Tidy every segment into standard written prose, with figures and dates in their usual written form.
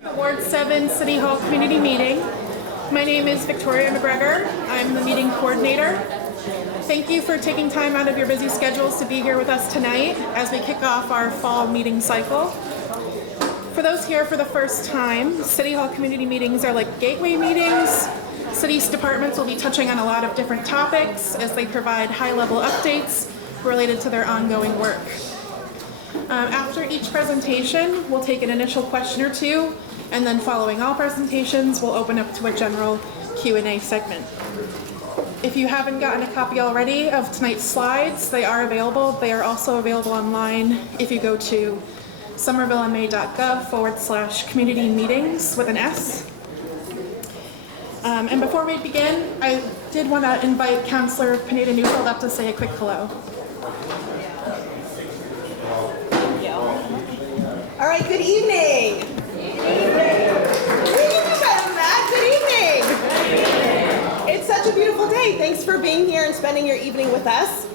Ward 7 City Hall Community Meeting. My name is Victoria McGregor. I'm the meeting coordinator. Thank you for taking time out of your busy schedules to be here with us tonight as we kick off our fall meeting cycle. For those here for the first time, City Hall community meetings are like gateway meetings. City's departments will be touching on a lot of different topics as they provide high-level updates related to their ongoing work. After each presentation, we'll take an initial question or two, and then following all presentations, we'll open up to a general Q&A segment. If you haven't gotten a copy already of tonight's slides, they are available. They are also available online if you go to somervillema.gov/community meetings with an S. And before we begin, I did want to invite Councillor Pineda Neufeld up to say a quick hello. All right, good evening. Good evening. It's such a beautiful day. Thanks for being here and spending your evening with us.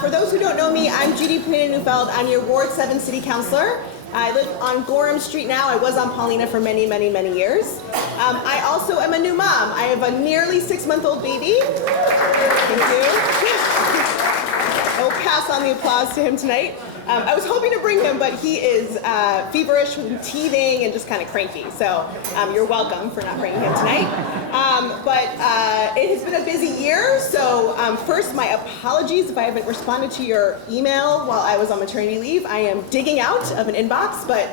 For those who don't know me, I'm Judy Pineda Neufeld. I'm your Ward 7 City Councilor. I live on Gorham Street now. I was on Paulina for many, many, many years. I also am a new mom. I have a nearly 6-month-old baby. Thank you. I'll pass on the applause to him tonight. I was hoping to bring him, but he is feverish and teething and just kind of cranky. So you're welcome for not bringing him tonight. But it has been a busy year. So first, my apologies if I haven't responded to your email while I was on maternity leave. I am digging out of an inbox, but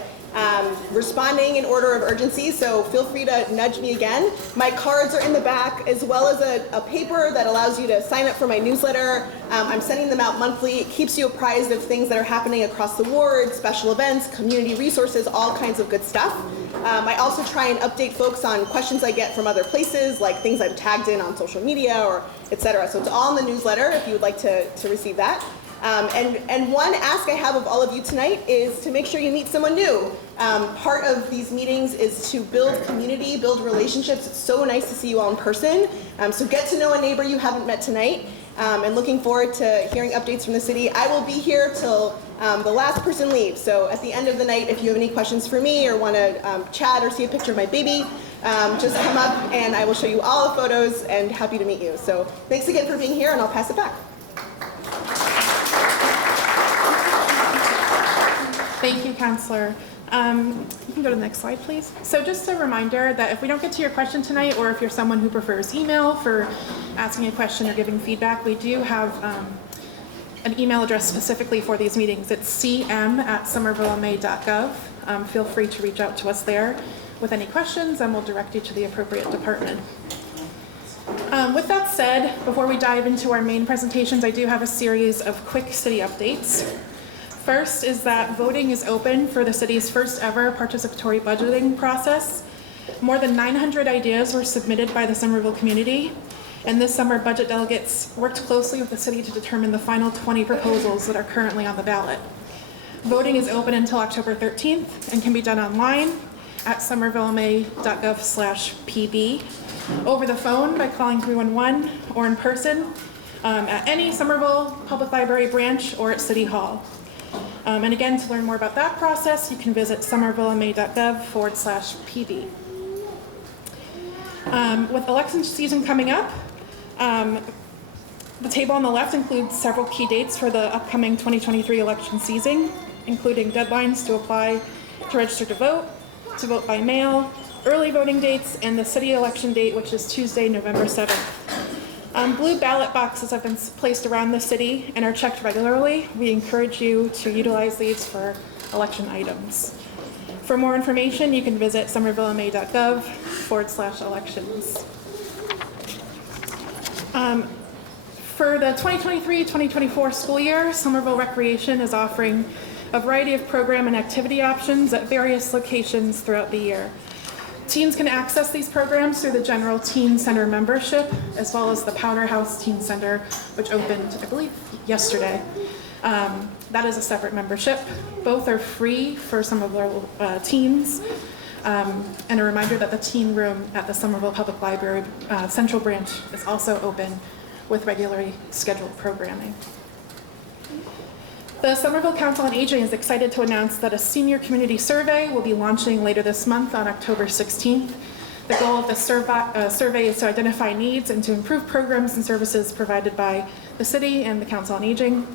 responding in order of urgency, so feel free to nudge me again. My cards are in the back, as well as a paper that allows you to sign up for my newsletter. I'm sending them out monthly. It keeps you apprised of things that are happening across the ward, special events, community resources, all kinds of good stuff. I also try and update folks on questions I get from other places, like things I've tagged in on social media or etc. So it's all in the newsletter if you would like to receive that. And one ask I have of all of you tonight is to make sure you meet someone new. Part of these meetings is to build community, build relationships. It's so nice to see you all in person. So get to know a neighbor you haven't met tonight. And looking forward to hearing updates from the city. I will be here till the last person leaves. So at the end of the night, if you have any questions for me or want to chat or see a picture of my baby, just come up and I will show you all the photos and happy to meet you. So thanks again for being here, and I'll pass it back. Thank you, Councillor. You can go to the next slide, please. So just a reminder that if we don't get to your question tonight, or if you're someone who prefers email for asking a question or giving feedback, we do have an email address specifically for these meetings. It's cm@somervillema.gov. Feel free to reach out to us there with any questions, and we'll direct you to the appropriate department. With that said, before we dive into our main presentations, I do have a series of quick city updates. First is that voting is open for the city's first ever participatory budgeting process. More than 900 ideas were submitted by the Somerville community, and this summer budget delegates worked closely with the city to determine the final 20 proposals that are currently on the ballot. Voting is open until October 13th and can be done online at somervillema.gov/pb, over the phone by calling 311, or in person at any Somerville Public Library branch or at City Hall. And again, to learn more about that process, you can visit somervillema.gov/pb. With election season coming up, the table on the left includes several key dates for the upcoming 2023 election season, including deadlines to apply to register to vote by mail, early voting dates, and the city election date, which is Tuesday, November 7th. Blue ballot boxes have been placed around the city and are checked regularly. We encourage you to utilize these for election items. For more information, you can visit somervillema.gov/elections. For the 2023-2024 school year, Somerville Recreation is offering a variety of program and activity options at various locations throughout the year. Teens can access these programs through the General Teen Center membership, as well as the Powder House Teen Center, which opened, I believe, yesterday. That is a separate membership. Both are free for some of our teens. And a reminder that the teen room at the Somerville Public Library Central Branch is also open with regularly scheduled programming. The Somerville Council on Aging is excited to announce that a senior community survey will be launching later this month on October 16th. The goal of the survey is to identify needs and to improve programs and services provided by the city and the Council on Aging.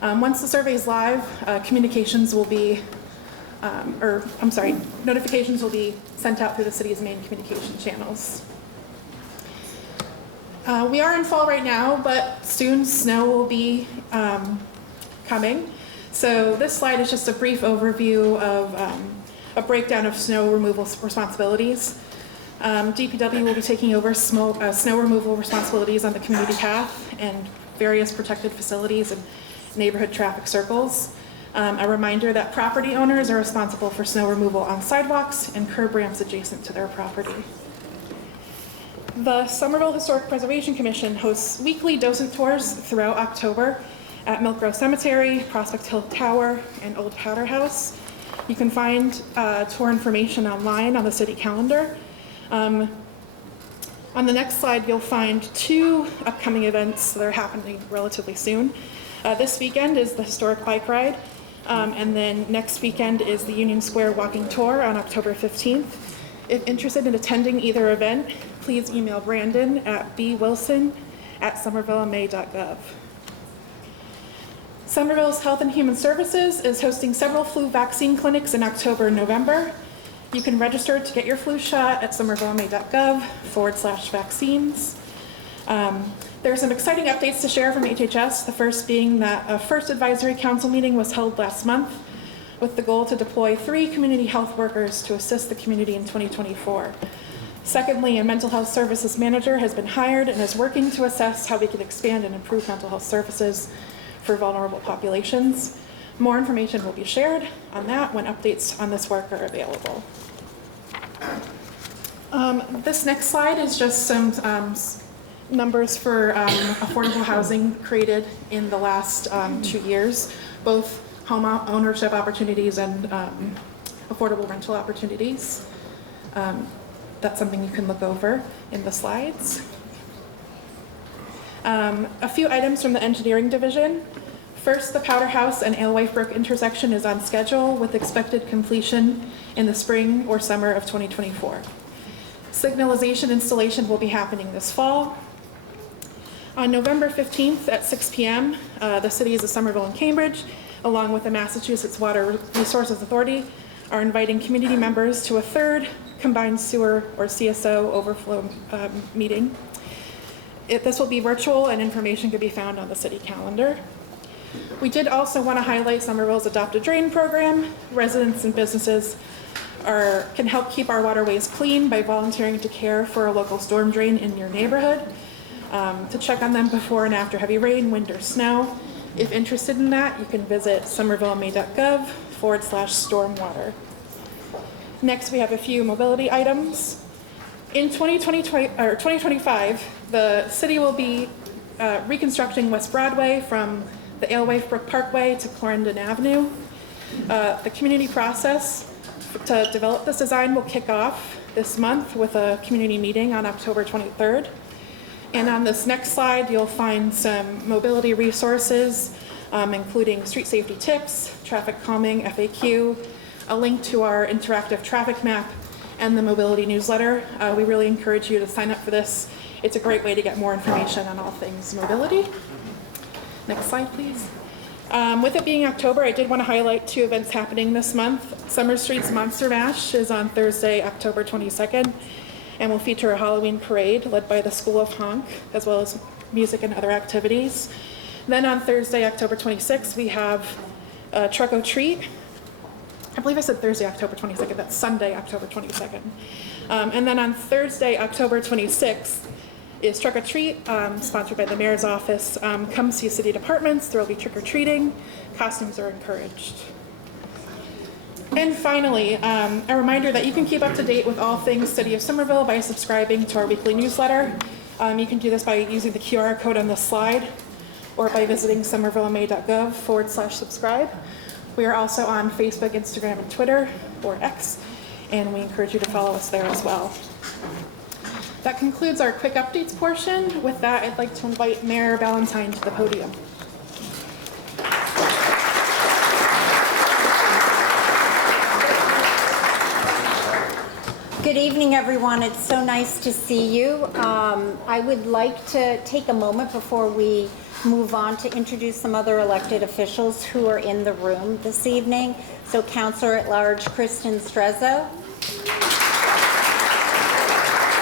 Once the survey is live, notifications will be sent out through the city's main communication channels. We are in fall right now, but soon snow will be coming. So this slide is just a brief overview of a breakdown of snow removal responsibilities. DPW will be taking over snow removal responsibilities on the community path and various protected facilities and neighborhood traffic circles. A reminder that property owners are responsible for snow removal on sidewalks and curb ramps adjacent to their property. The Somerville Historic Preservation Commission hosts weekly docent tours throughout October at Milk Grove Cemetery, Prospect Hill Tower, and Old Powder House. You can find tour information online on the city calendar. On the next slide, you'll find two upcoming events that are happening relatively soon. This weekend is the Historic Bike Ride, and then next weekend is the Union Square Walking Tour on October 15th. If interested in attending either event, please email Brandon at bwilson@somervillema.gov. Somerville's Health and Human Services is hosting several flu vaccine clinics in October and November. You can register to get your flu shot at somervillema.gov/vaccines. There are some exciting updates to share from HHS, the first being that a first advisory council meeting was held last month with the goal to deploy 3 community health workers to assist the community in 2024. Secondly, a mental health services manager has been hired and is working to assess how we can expand and improve mental health services for vulnerable populations. More information will be shared on that when updates on this work are available. This next slide is just some numbers for affordable housing created in the last 2 years, both home ownership opportunities and affordable rental opportunities. That's something you can look over in the slides. A few items from the engineering division. First, the Powder House and Alewife Brook intersection is on schedule with expected completion in the spring or summer of 2024. Signalization installation will be happening this fall. On November 15th at 6 p.m., the cities of Somerville and Cambridge, along with the Massachusetts Water Resources Authority, are inviting community members to a third combined sewer or CSO overflow meeting. This will be virtual and information can be found on the city calendar. We did also want to highlight Somerville's Adopt a Drain program. Residents and businesses can help keep our waterways clean by volunteering to care for a local storm drain in your neighborhood, to check on them before and after heavy rain, wind, or snow. If interested in that, you can visit somervillema.gov/stormwater. Next, we have a few mobility items. In 2025, the city will be reconstructing West Broadway from the Alewife Brook Parkway to Clarendon Avenue. The community process to develop this design will kick off this month with a community meeting on October 23rd. And on this next slide, you'll find some mobility resources, including street safety tips, traffic calming, FAQ, a link to our interactive traffic map, and the mobility newsletter. We really encourage you to sign up for this. It's a great way to get more information on all things mobility. Next slide, please. With it being October, I did want to highlight 2 events happening this month. Summer Street's Monster Mash is on Thursday, October 22nd, and will feature a Halloween parade led by the School of Honk, as well as music and other activities. Then on Thursday, October 26th, we have Truck or Treat. I believe I said Thursday, October 22nd. That's Sunday, October 22nd. And then on Thursday, October 26th, is Truck or Treat, sponsored by the Mayor's Office. Come see city departments. There will be trick-or-treating. Costumes are encouraged. And finally, a reminder that you can keep up to date with all things City of Somerville by subscribing to our weekly newsletter. You can do this by using the QR code on this slide or by visiting somervillema.gov/subscribe. We are also on Facebook, Instagram, and Twitter, or X, and we encourage you to follow us there as well. That concludes our quick updates portion. With that, I'd like to invite Mayor Ballantyne to the podium. Good evening, everyone. It's so nice to see you. I would like to take a moment before we move on to introduce some other elected officials who are in the room this evening. So Councillor at Large Kristen Strezzo.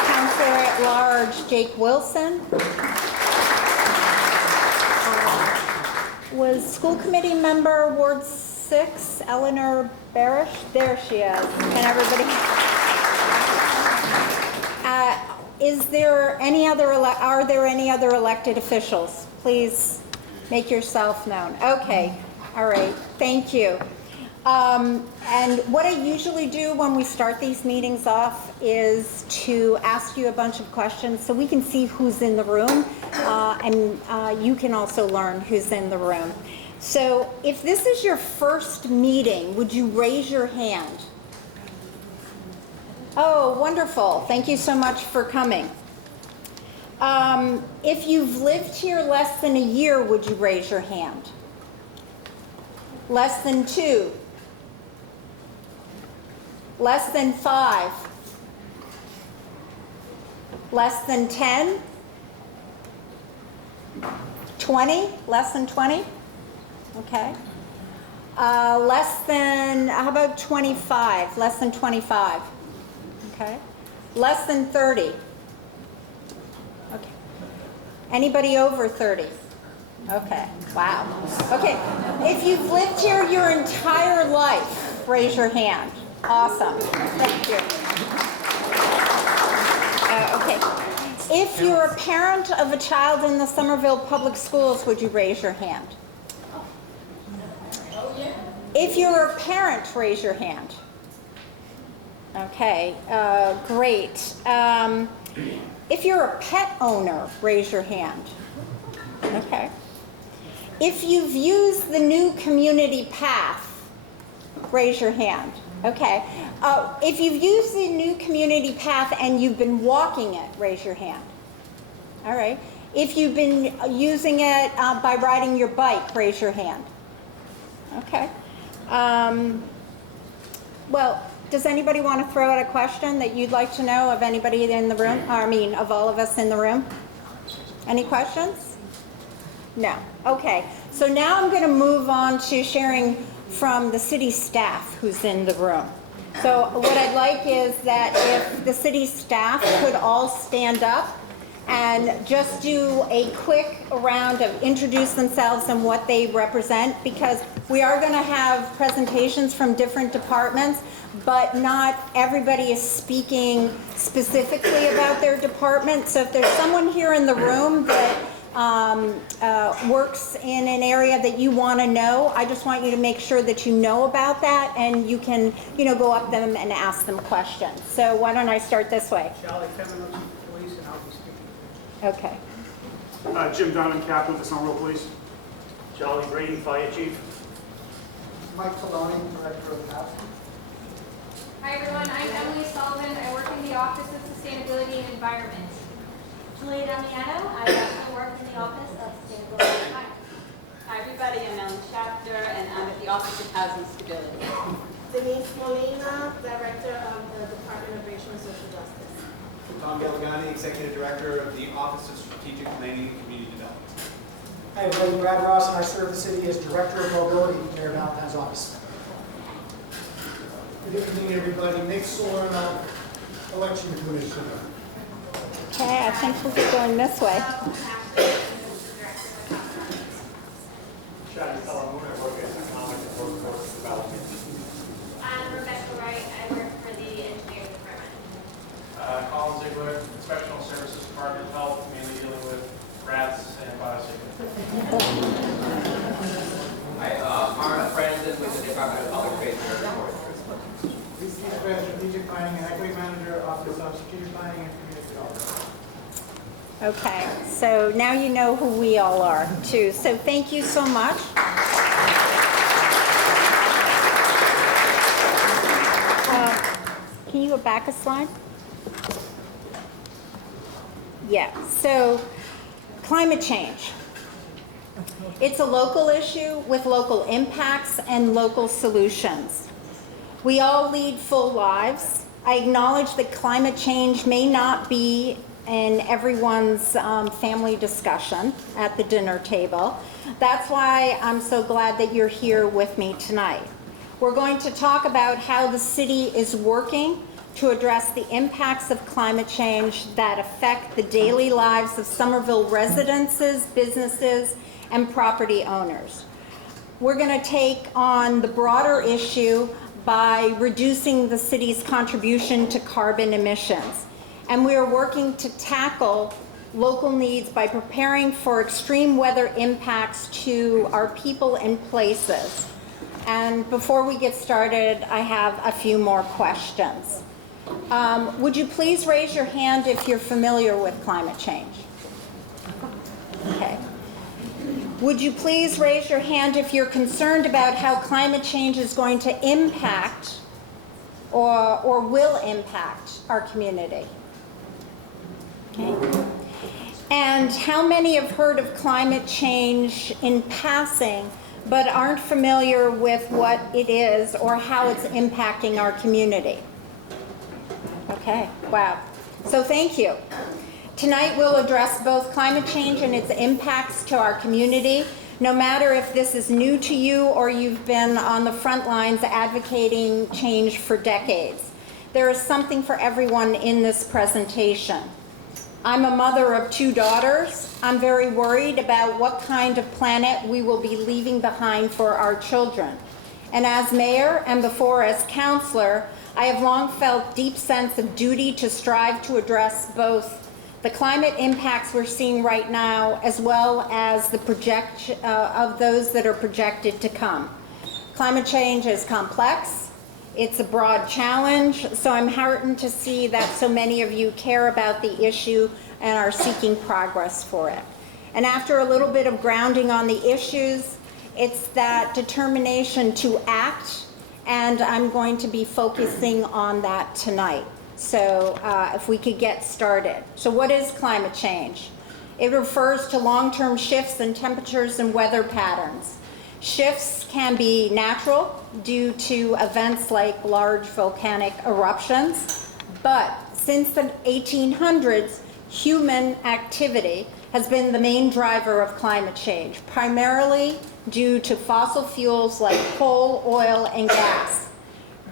Councillor at Large Jake Wilson. Was School Committee Member Ward 6 Eleanor Barish? There she is. Can everybody... Is there any other, are there any other elected officials? Please make yourself known. Okay, all right, thank you. And what I usually do when we start these meetings off is to ask you a bunch of questions so we can see who's in the room, and you can also learn who's in the room. So if this is your first meeting, would you raise your hand? Oh, wonderful. Thank you so much for coming. If you've lived here less than a year, would you raise your hand? Less than 2? Less than 5? Less than 10? 20? Less than 20? Okay. Less than, how about 25? Less than 25? Okay. Less than 30? Okay. Anybody over 30? Okay. Wow. Okay. If you've lived here your entire life, raise your hand. Awesome. Thank you. Okay. If you're a parent of a child in the Somerville Public Schools, would you raise your hand? If you're a parent, raise your hand. Okay, great. If you're a pet owner, raise your hand. Okay. If you've used the new community path, raise your hand. Okay. If you've used the new community path and you've been walking it, raise your hand. All right. If you've been using it by riding your bike, raise your hand. Okay. Well, does anybody want to throw out a question that you'd like to know of anybody in the room? I mean, of all of us in the room? Any questions? No. Okay. So now I'm going to move on to sharing from the city staff who's in the room. So what I'd like is that if the city staff could all stand up and just do a quick round of introduce themselves and what they represent, because we are going to have presentations from different departments, but not everybody is speaking specifically about their department. So if there's someone here in the room that works in an area that you want to know, I just want you to make sure that you know about that, and you can, go up them and ask them questions. So why don't I start this way? Charlie Feminine, Chief of Police, and I'll be speaking. Okay. Jim Donovan, Captain of the Somerville Police. Charlie Brady, Fire Chief. Mike Filoni, Director of PAP. Hi everyone, I'm Emily Sullivan. I work in the Office of Sustainability and Environment. Julia Damiano, I also work in the Office of Sustainability and Environment. Hi everybody, I'm Ellen Schachter and I'm at the Office of Housing Stability. Denise Molina, Director of the Department of Racial and Social Justice. Tom Galligani, Executive Director of the Office of Strategic Planning and Community Development. Hi, everybody. Brad Ross, and I serve the city as Director of Mobility in Mayor Valentine's office. Good evening, everybody. Nick Solano, Election Commissioner. Okay, I think we'll be going this way. Shadi Salamoon, I work as Economic and Workforce Development. I'm Rebecca Wright. I work for the Engineering Department. Colin Ziegler, Inspectional Services Department, Health, mainly dealing with rats and biosecurity. Hi, Arna Franzen with the Department of Public Affairs and Forestry. Steve Grant, Strategic Planning and Equity Manager, Office of Strategic Planning and Community Development. Okay, so now you know who we all are, too. So thank you so much. Can you go back a slide? Yeah, so climate change. It's a local issue with local impacts and local solutions. We all lead full lives. I acknowledge that climate change may not be in everyone's family discussion at the dinner table. That's why I'm so glad that you're here with me tonight. We're going to talk about how the city is working to address the impacts of climate change that affect the daily lives of Somerville residents, businesses, and property owners. We're going to take on the broader issue by reducing the city's contribution to carbon emissions. And we are working to tackle local needs by preparing for extreme weather impacts to our people and places. And before we get started, I have a few more questions. Would you please raise your hand if you're familiar with climate change? Okay. Would you please raise your hand if you're concerned about how climate change is going to impact or will impact our community? Okay. And how many have heard of climate change in passing but aren't familiar with what it is or how it's impacting our community? Okay, wow. So thank you. Tonight we'll address both climate change and its impacts to our community, no matter if this is new to you or you've been on the front lines advocating change for decades. There is something for everyone in this presentation. I'm a mother of 2 daughters. I'm very worried about what kind of planet we will be leaving behind for our children. And as mayor and before as councillor, I have long felt deep sense of duty to strive to address both the climate impacts we're seeing right now, as well as the projection of those that are projected to come. Climate change is complex. It's a broad challenge, so I'm heartened to see that so many of you care about the issue and are seeking progress for it. And after a little bit of grounding on the issues, it's that determination to act, and I'm going to be focusing on that tonight. So if we could get started. So what is climate change? It refers to long-term shifts in temperatures and weather patterns. Shifts can be natural due to events like large volcanic eruptions, but since the 1800s, human activity has been the main driver of climate change, primarily due to fossil fuels like coal, oil, and gas.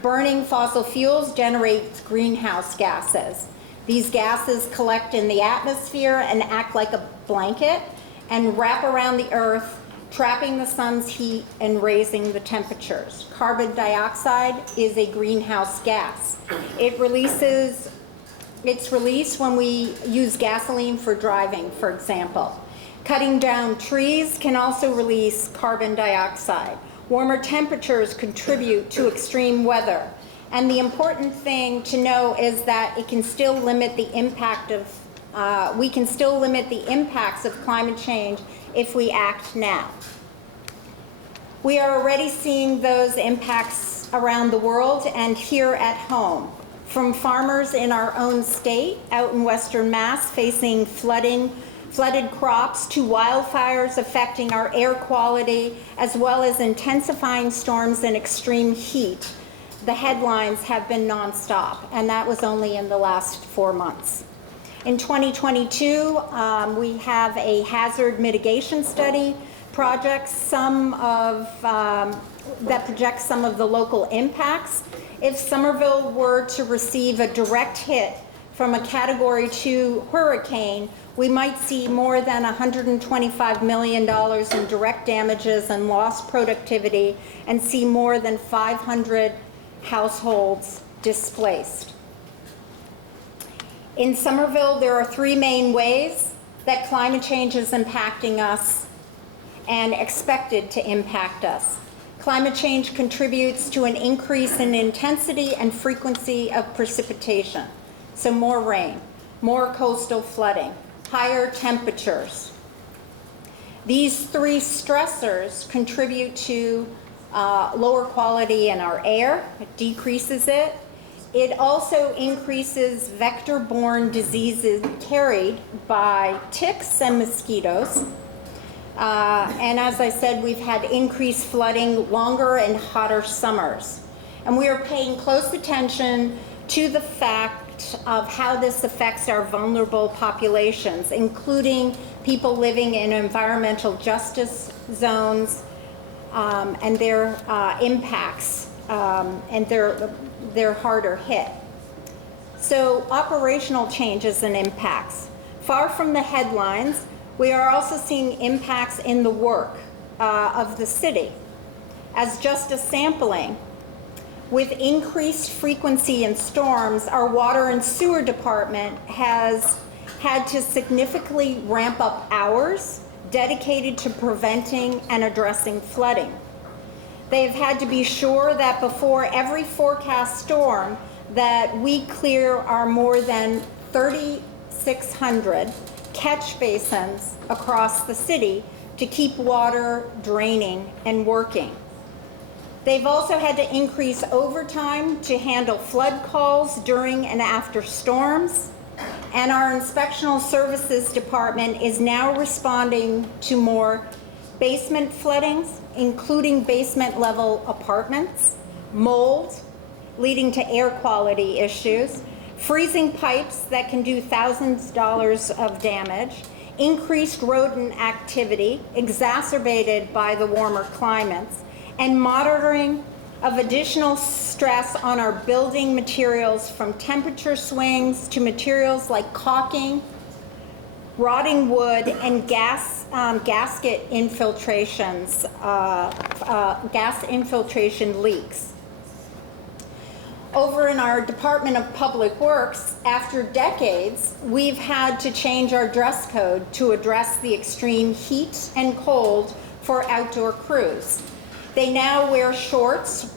Burning fossil fuels generates greenhouse gases. These gases collect in the atmosphere and act like a blanket and wrap around the earth, trapping the sun's heat and raising the temperatures. Carbon dioxide is a greenhouse gas. It's released when we use gasoline for driving, for example. Cutting down trees can also release carbon dioxide. Warmer temperatures contribute to extreme weather. And the important thing to know is that it can still limit the impact of, we can still limit the impacts of climate change if we act now. We are already seeing those impacts around the world and here at home. From farmers in our own state, out in Western Mass, facing flooded crops, to wildfires affecting our air quality, as well as intensifying storms and extreme heat. The headlines have been nonstop, and that was only in the last 4 months. In 2022, we have a hazard mitigation study project, that projects some of the local impacts. If Somerville were to receive a direct hit from a Category 2 hurricane, we might see more than $125 million in direct damages and lost productivity, and see more than 500 households displaced. In Somerville, there are 3 main ways that climate change is impacting us and expected to impact us. Climate change contributes to an increase in intensity and frequency of precipitation. So more rain, more coastal flooding, higher temperatures. These 3 stressors contribute to lower quality in our air. It decreases it. It also increases vector-borne diseases carried by ticks and mosquitoes. And as I said, we've had increased flooding, longer and hotter summers. And we are paying close attention to the fact of how this affects our vulnerable populations, including people living in environmental justice zones, and their impacts, and they're harder hit. So operational changes and impacts. Far from the headlines, we are also seeing impacts in the work of the city. As just a sampling, with increased frequency in storms, our water and sewer department has had to significantly ramp up hours dedicated to preventing and addressing flooding. They've had to be sure that before every forecast storm that we clear our more than 3,600 catch basins across the city to keep water draining and working. They've also had to increase overtime to handle flood calls during and after storms. And our inspectional services department is now responding to more basement floodings, including basement level apartments, mold, leading to air quality issues, freezing pipes that can do thousands of dollars of damage, increased rodent activity exacerbated by the warmer climates, and monitoring of additional stress on our building materials, from temperature swings to materials like caulking, rotting wood, and gasket infiltrations, gas infiltration leaks. Over in our Department of Public Works, after decades, we've had to change our dress code to address the extreme heat and cold for outdoor crews. They now wear shorts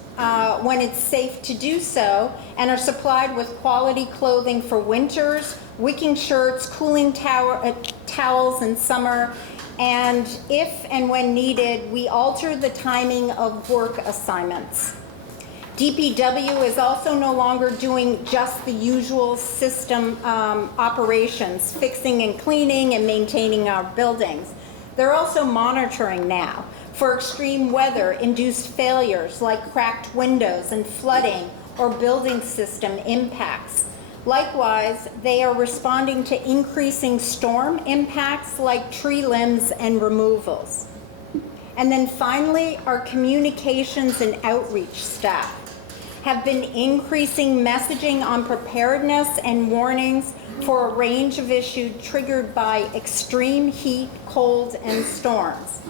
when it's safe to do so, and are supplied with quality clothing for winters, wicking shirts, cooling towels in summer, and if and when needed, we alter the timing of work assignments. DPW is also no longer doing just the usual system operations, fixing and cleaning and maintaining our buildings. They're also monitoring now for extreme weather-induced failures like cracked windows and flooding or building system impacts. Likewise, they are responding to increasing storm impacts like tree limbs and removals. And then finally, our communications and outreach staff have been increasing messaging on preparedness and warnings for a range of issues triggered by extreme heat, cold, and storms.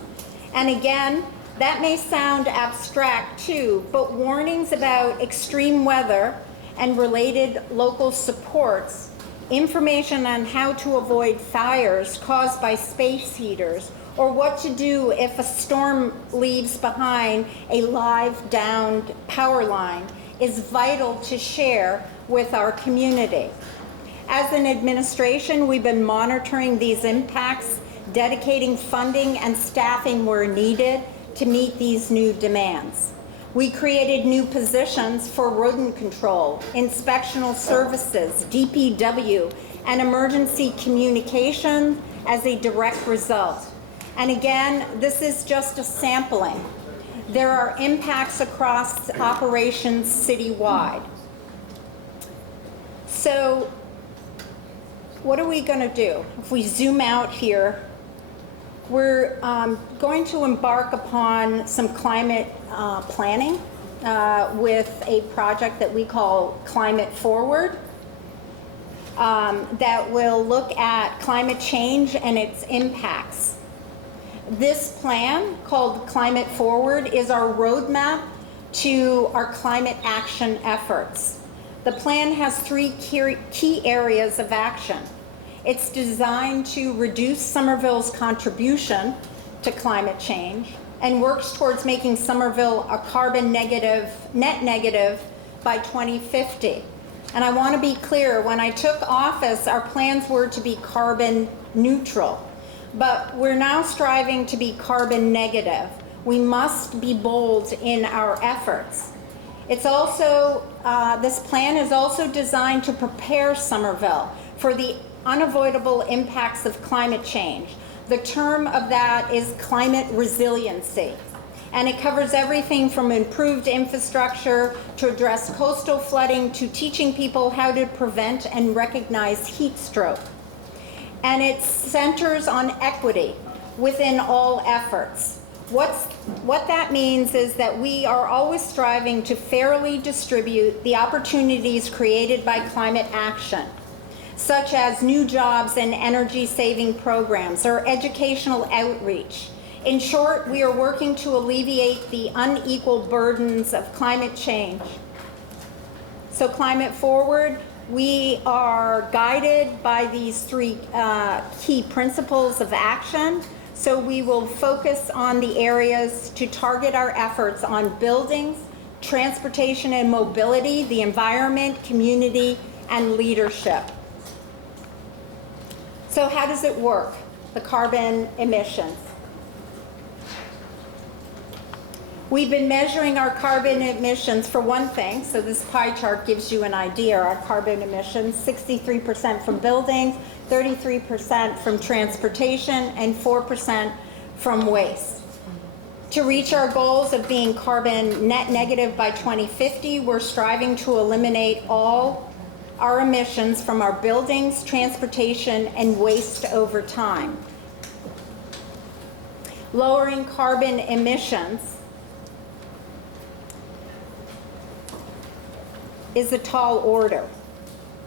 And again, that may sound abstract too, but warnings about extreme weather and related local supports, information on how to avoid fires caused by space heaters, or what to do if a storm leaves behind a live downed power line, is vital to share with our community. As an administration, we've been monitoring these impacts, dedicating funding and staffing where needed to meet these new demands. We created new positions for rodent control, inspectional services, DPW, and emergency communication as a direct result. And again, this is just a sampling. There are impacts across operations citywide. So what are we going to do? If we zoom out here, we're going to embark upon some climate planning with a project that we call Climate Forward, that will look at climate change and its impacts. This plan, called Climate Forward, is our roadmap to our climate action efforts. The plan has three key areas of action. It's designed to reduce Somerville's contribution to climate change and works towards making Somerville a carbon negative, net negative by 2050. And I want to be clear, when I took office, our plans were to be carbon neutral. But we're now striving to be carbon negative. We must be bold in our efforts. It's also, this plan is also designed to prepare Somerville for the unavoidable impacts of climate change. The term of that is climate resiliency. And it covers everything from improved infrastructure to address coastal flooding to teaching people how to prevent and recognize heat stroke. And it centers on equity within all efforts. What that means is that we are always striving to fairly distribute the opportunities created by climate action, such as new jobs and energy-saving programs or educational outreach. In short, we are working to alleviate the unequal burdens of climate change. So Climate Forward, we are guided by these three key principles of action. So we will focus on the areas to target our efforts on buildings, transportation and mobility, the environment, community, and leadership. So how does it work, the carbon emissions? We've been measuring our carbon emissions for one thing, so this pie chart gives you an idea. Our carbon emissions, 63% from buildings, 33% from transportation, and 4% from waste. To reach our goals of being carbon net negative by 2050, we're striving to eliminate all our emissions from our buildings, transportation, and waste over time. Lowering carbon emissions is a tall order,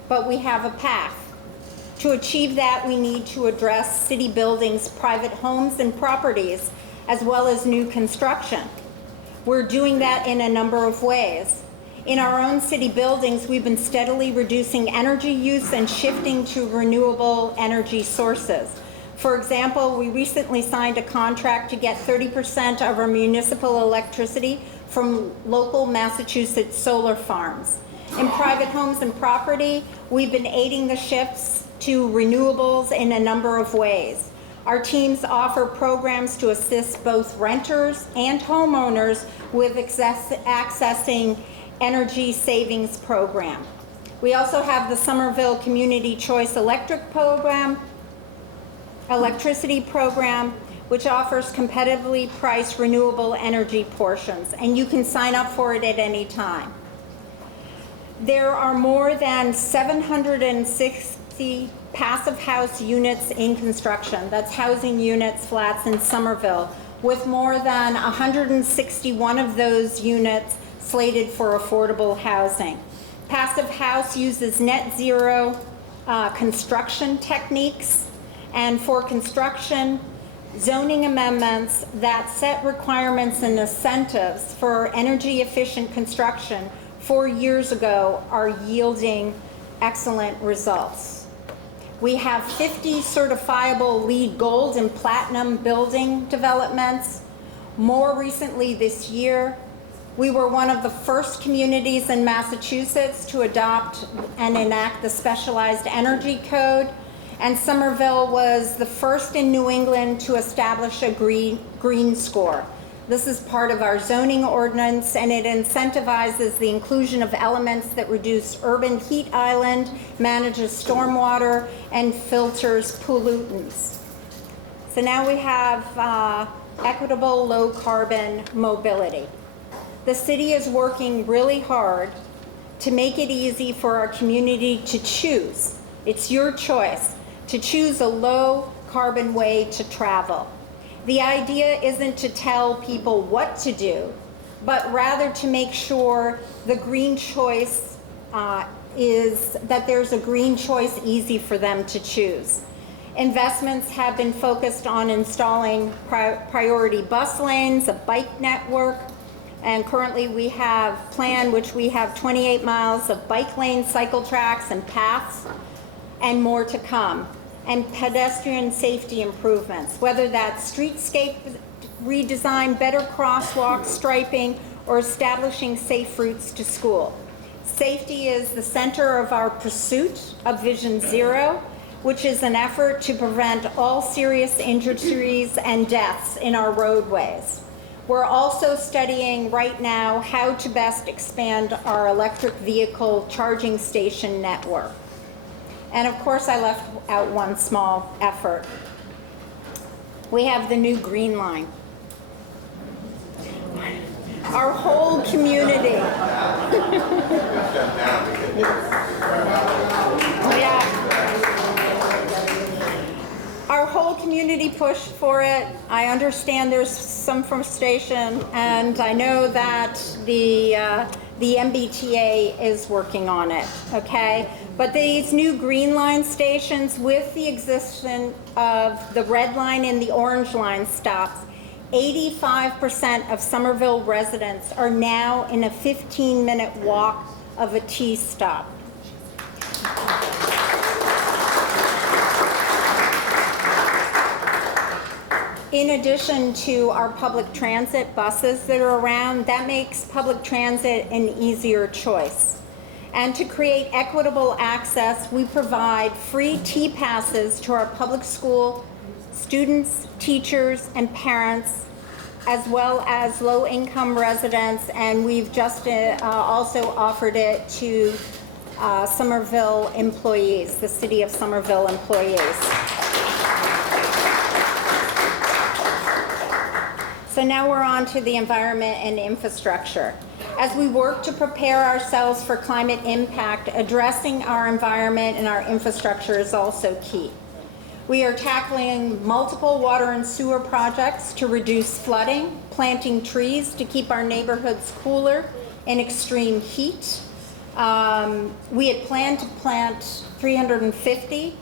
but we have a path. To achieve that, we need to address city buildings, private homes and properties, as well as new construction. We're doing that in a number of ways. In our own city buildings, we've been steadily reducing energy use and shifting to renewable energy sources. For example, we recently signed a contract to get 30% of our municipal electricity from local Massachusetts solar farms. In private homes and property, we've been aiding the shifts to renewables in a number of ways. Our teams offer programs to assist both renters and homeowners with accessing energy savings program. We also have the Somerville Community Choice electricity program, which offers competitively priced renewable energy portions, and you can sign up for it at any time. There are more than 760 passive house units in construction. That's housing units, flats in Somerville, with more than 161 of those units slated for affordable housing. Passive house uses net zero construction techniques, and for construction, zoning amendments that set requirements and incentives for energy efficient construction 4 years ago are yielding excellent results. We have 50 certifiable LEED Gold and Platinum building developments. More recently this year, we were one of the first communities in Massachusetts to adopt and enact the Specialized Energy Code, and Somerville was the first in New England to establish a green score. This is part of our zoning ordinance, and it incentivizes the inclusion of elements that reduce urban heat island, manages stormwater, and filters pollutants. So now we have equitable low carbon mobility. The city is working really hard to make it easy for our community to choose. It's your choice to choose a low carbon way to travel. The idea isn't to tell people what to do, but rather to make sure the green choice is that there's a green choice easy for them to choose. Investments have been focused on installing priority bus lanes, a bike network, and currently we have planned, which we have 28 miles of bike lanes, cycle tracks, and paths, and more to come. And pedestrian safety improvements, whether that's streetscape redesign, better crosswalk striping, or establishing safe routes to school. Safety is the center of our pursuit of Vision Zero, which is an effort to prevent all serious injuries and deaths in our roadways. We're also studying right now how to best expand our electric vehicle charging station network. And of course, I left out one small effort. We have the new Green Line. our whole community. Yeah. Our whole community pushed for it. I understand there's some frustration, and I know that the MBTA is working on it, okay? But these new green line stations with the existence of the red line and the orange line stops, 85% of Somerville residents are now in a 15-minute walk of a T stop. In addition to our public transit buses that are around, that makes public transit an easier choice. And to create equitable access, we provide free T-passes to our public school students, teachers, and parents, as well as low-income residents, and we've just also offered it to Somerville employees, the City of Somerville employees. So now we're on to the environment and infrastructure. As we work to prepare ourselves for climate impact, addressing our environment and our infrastructure is also key. We are tackling multiple water and sewer projects to reduce flooding, planting trees to keep our neighborhoods cooler in extreme heat. We had planned to plant 350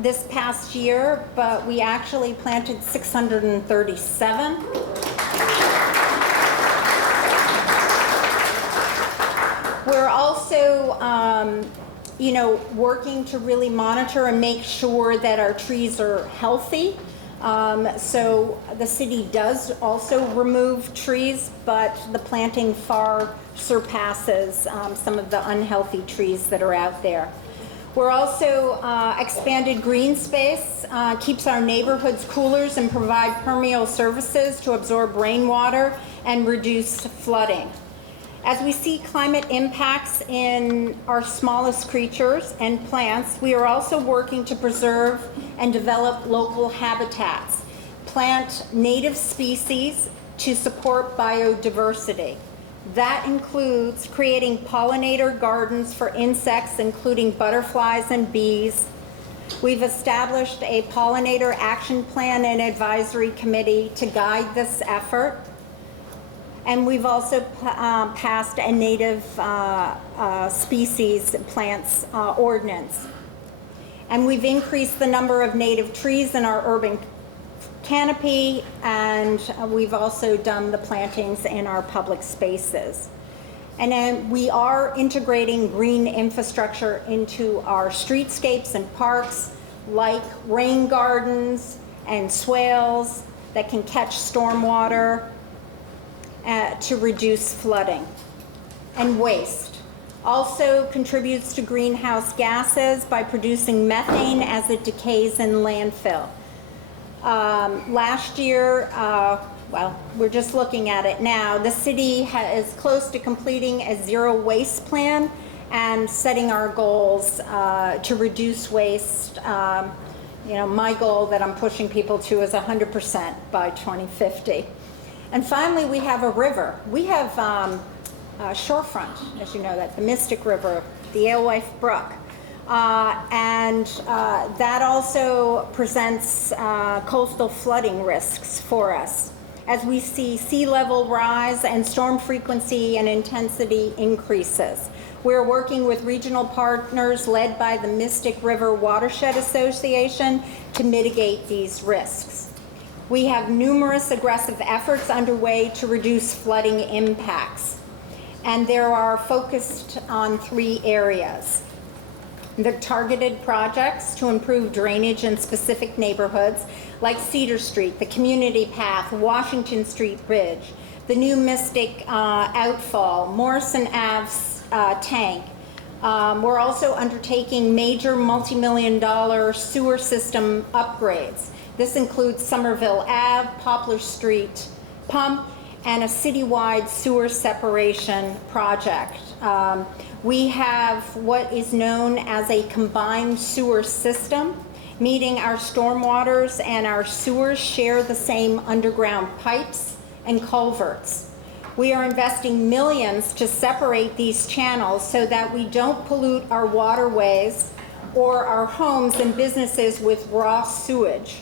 this past year, but we actually planted 637. We're also working to really monitor and make sure that our trees are healthy. So the city does also remove trees, but the planting far surpasses some of the unhealthy trees that are out there. We're also expanded green space, keeps our neighborhoods cooler and provide permeable surfaces to absorb rainwater and reduce flooding. As we see climate impacts in our smallest creatures and plants, we are also working to preserve and develop local habitats, plant native species to support biodiversity. That includes creating pollinator gardens for insects, including butterflies and bees. We've established a pollinator action plan and advisory committee to guide this effort. And we've also passed a native species plants ordinance. And we've increased the number of native trees in our urban canopy, and we've also done the plantings in our public spaces. And then we are integrating green infrastructure into our streetscapes and parks, like rain gardens and swales that can catch stormwater to reduce flooding. And waste also contributes to greenhouse gases by producing methane as it decays in landfill. Last year, well, we're just looking at it now, the city is close to completing a zero waste plan and setting our goals to reduce waste. My goal that I'm pushing people to is 100% by 2050. And finally, we have a river. We have shorefront, as you know, that the Mystic River, the Alewife Brook. And that also presents coastal flooding risks for us as we see sea level rise and storm frequency and intensity increases. We're working with regional partners led by the Mystic River Watershed Association to mitigate these risks. We have numerous aggressive efforts underway to reduce flooding impacts, and there are focused on 3 areas. The targeted projects to improve drainage in specific neighborhoods like Cedar Street, the Community Path, Washington Street Bridge, the new Mystic Outfall, Morrison Ave's tank. We're also undertaking major multi-million-dollar sewer system upgrades. This includes Somerville Ave, Poplar Street Pump, and a citywide sewer separation project. We have what is known as a combined sewer system, meaning our stormwaters and our sewers share the same underground pipes and culverts. We are investing millions to separate these channels so that we don't pollute our waterways or our homes and businesses with raw sewage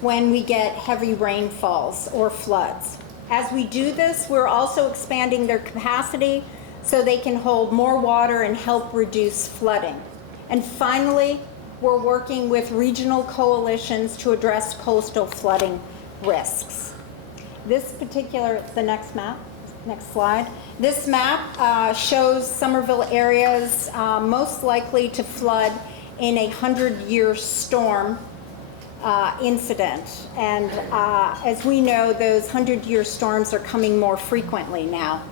when we get heavy rainfalls or floods. As we do this, we're also expanding their capacity so they can hold more water and help reduce flooding. And finally, we're working with regional coalitions to address coastal flooding risks. This particular, the next map, next slide. This map shows Somerville areas most likely to flood in a 100-year storm incident. And as we know, those 100-year storms are coming more frequently now.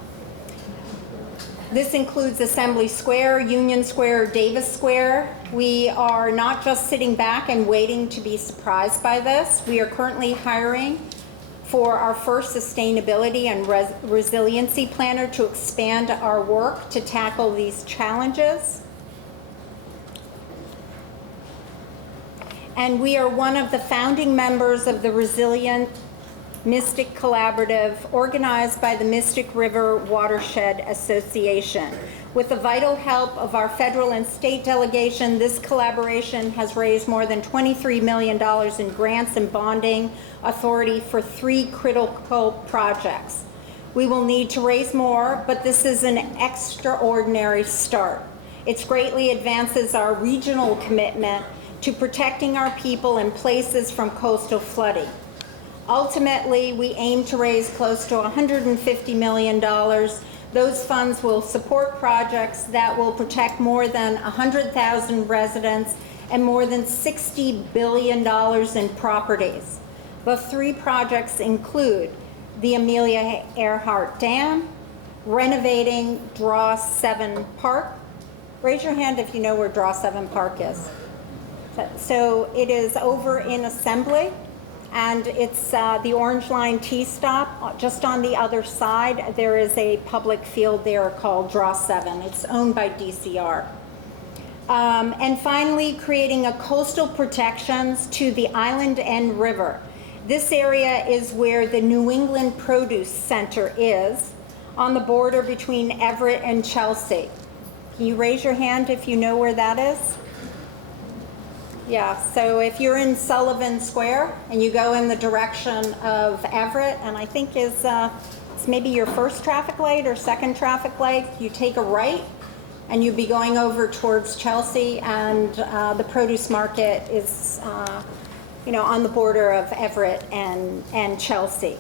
This includes Assembly Square, Union Square, Davis Square. We are not just sitting back and waiting to be surprised by this. We are currently hiring for our first sustainability and resiliency planner to expand our work to tackle these challenges. And we are one of the founding members of the Resilient Mystic Collaborative, organized by the Mystic River Watershed Association. With the vital help of our federal and state delegation, this collaboration has raised more than $23 million in grants and bonding authority for 3 critical projects. We will need to raise more, but this is an extraordinary start. It greatly advances our regional commitment to protecting our people and places from coastal flooding. Ultimately, we aim to raise close to $150 million. Those funds will support projects that will protect more than 100,000 residents and more than $60 billion in properties. The 3 projects include the Amelia Earhart Dam, renovating Draw 7 Park. Raise your hand if you know where Draw 7 Park is. So it is over in Assembly, and it's the Orange Line T-stop. Just on the other side, there is a public field there called Draw 7. It's owned by DCR. And finally, creating a coastal protections to the Island End River. This area is where the New England Produce Center is, on the border between Everett and Chelsea. Can you raise your hand if you know where that is? Yeah, so if you're in Sullivan Square and you go in the direction of Everett, and I think it's maybe your first traffic light or second traffic light, you take a right and you'd be going over towards Chelsea, and the produce market is on the border of Everett and Chelsea.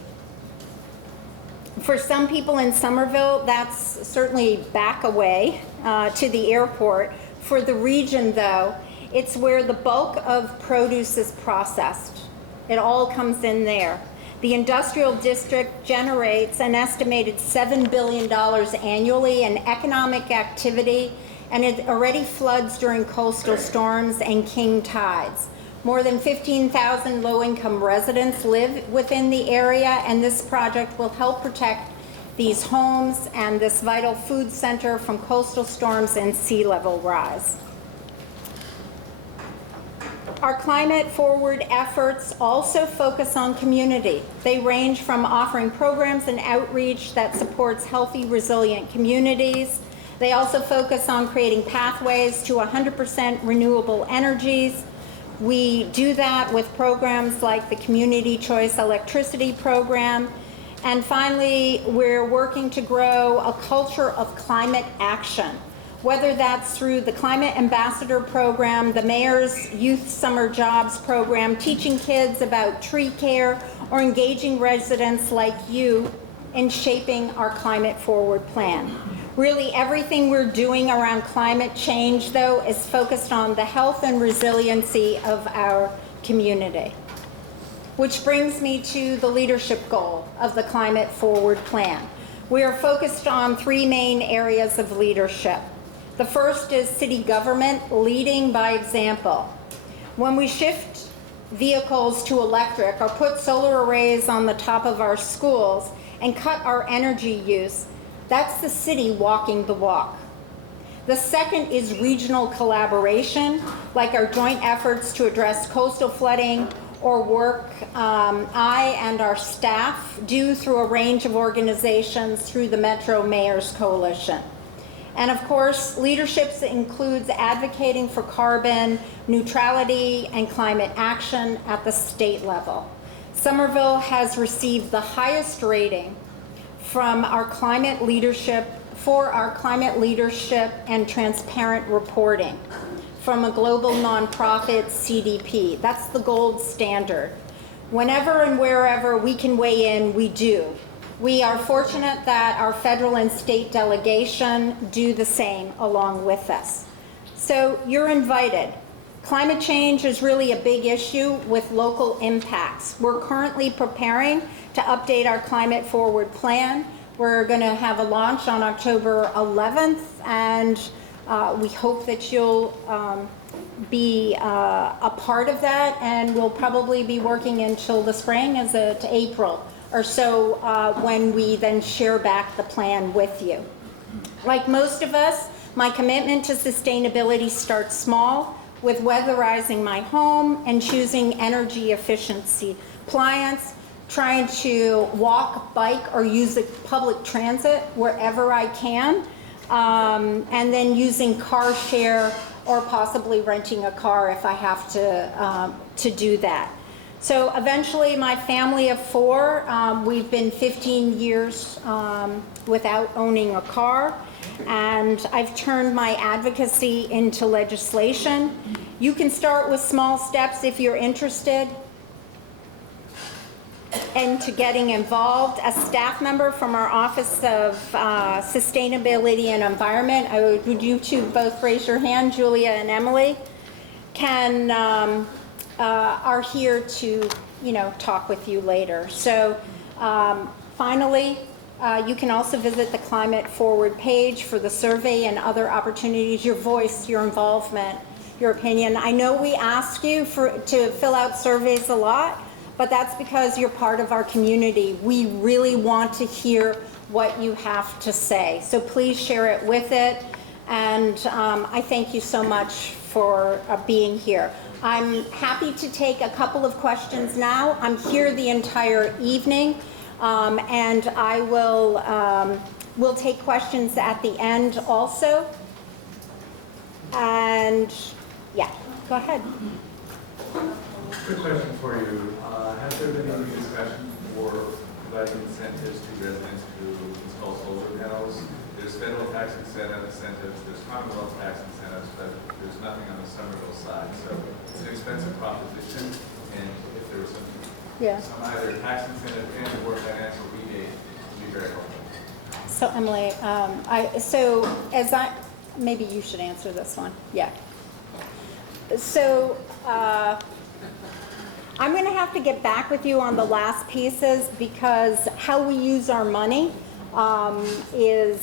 For some people in Somerville, that's certainly back away to the airport. For the region, though, it's where the bulk of produce is processed. It all comes in there. The industrial district generates an estimated $7 billion annually in economic activity, and it already floods during coastal storms and king tides. More than 15,000 low-income residents live within the area, and this project will help protect these homes and this vital food center from coastal storms and sea level rise. Our climate forward efforts also focus on community. They range from offering programs and outreach that supports healthy, resilient communities. They also focus on creating pathways to 100% renewable energies. We do that with programs like the Community Choice Electricity Program. And finally, we're working to grow a culture of climate action, whether that's through the Climate Ambassador Program, the Mayor's Youth Summer Jobs Program, teaching kids about tree care, or engaging residents like you in shaping our climate forward plan. Really, everything we're doing around climate change, though, is focused on the health and resiliency of our community. Which brings me to the leadership goal of the Climate Forward Plan. We are focused on 3 main areas of leadership. The first is city government leading by example. When we shift vehicles to electric or put solar arrays on the top of our schools and cut our energy use, that's the city walking the walk. The second is regional collaboration, like our joint efforts to address coastal flooding or work I and our staff do through a range of organizations through the Metro Mayors Coalition. And of course, leadership includes advocating for carbon neutrality and climate action at the state level. Somerville has received the highest rating from our climate leadership and transparent reporting from a global nonprofit, CDP. That's the gold standard. Whenever and wherever we can weigh in, we do. We are fortunate that our federal and state delegation do the same along with us. So you're invited. Climate change is really a big issue with local impacts. We're currently preparing to update our Climate Forward plan. We're going to have a launch on October 11th, and we hope that you'll be a part of that, and we'll probably be working until the spring, to April or so, when we then share back the plan with you. Like most of us, my commitment to sustainability starts small, with weatherizing my home and choosing energy efficiency appliance, trying to walk, bike, or use public transit wherever I can, and then using car share or possibly renting a car if I have to do that. So eventually my family of four, we've been 15 years without owning a car, and I've turned my advocacy into legislation. You can start with small steps if you're interested into getting involved. A staff member from our Office of Sustainability and Environment, would you two both raise your hand, Julia and Emily, are here to, talk with you later. So finally, you can also visit the Climate Forward page for the survey and other opportunities, your voice, your involvement, your opinion. I know we ask you to fill out surveys a lot, but that's because you're part of our community. We really want to hear what you have to say. So please share it with it. And I thank you so much for being here. I'm happy to take a couple of questions now. I'm here the entire evening, and I will take questions at the end also. And yeah, go ahead. Quick question for you. Has there been any discussion for providing incentives to residents who install solar panels? There's federal tax incentives, there's Commonwealth tax incentives, but there's nothing on the Somerville side. So it's an expensive proposition, and if there was some either tax incentive and or financial rebate, it would be very helpful. So Emily, maybe you should answer this one. Yeah. So I'm going to have to get back with you on the last pieces, because how we use our money is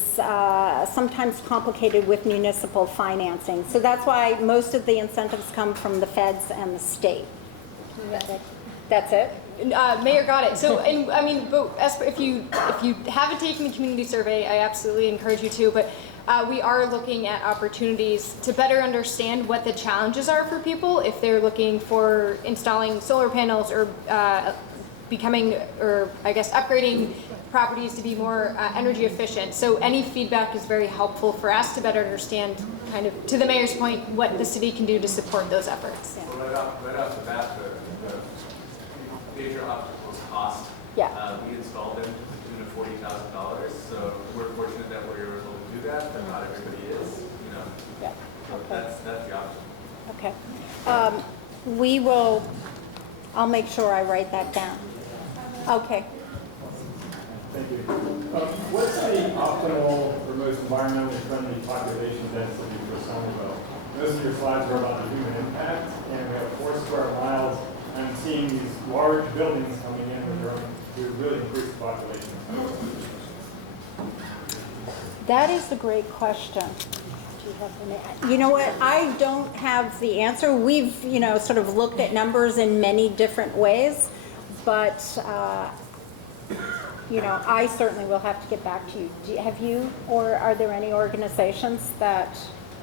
sometimes complicated with municipal financing. So that's why most of the incentives come from the feds and the state. That's it? Mayor got it. So, and I mean, but if you haven't taken the community survey, I absolutely encourage you to. But we are looking at opportunities to better understand what the challenges are for people if they're looking for installing solar panels or upgrading properties to be more energy efficient. So any feedback is very helpful for us to better understand, kind of to the mayor's point, what the city can do to support those efforts. Yeah. Well, right off the bat, the major obstacles cost. Yeah. We installed them to the tune of $40,000. So we're fortunate that we're able to do that, but not everybody is. Yeah. So that's the option. Okay. I'll make sure I write that down. Okay. Thank you. What's the optimal or most environmentally friendly population density for Somerville? Most of your slides are about the human impact, and we have 4 square miles. I'm seeing these large buildings coming in to really increase the population. That is a great question. You know what? I don't have the answer. We've, sort of looked at numbers in many different ways, but I certainly will have to get back to you. Have you, or are there any organizations that?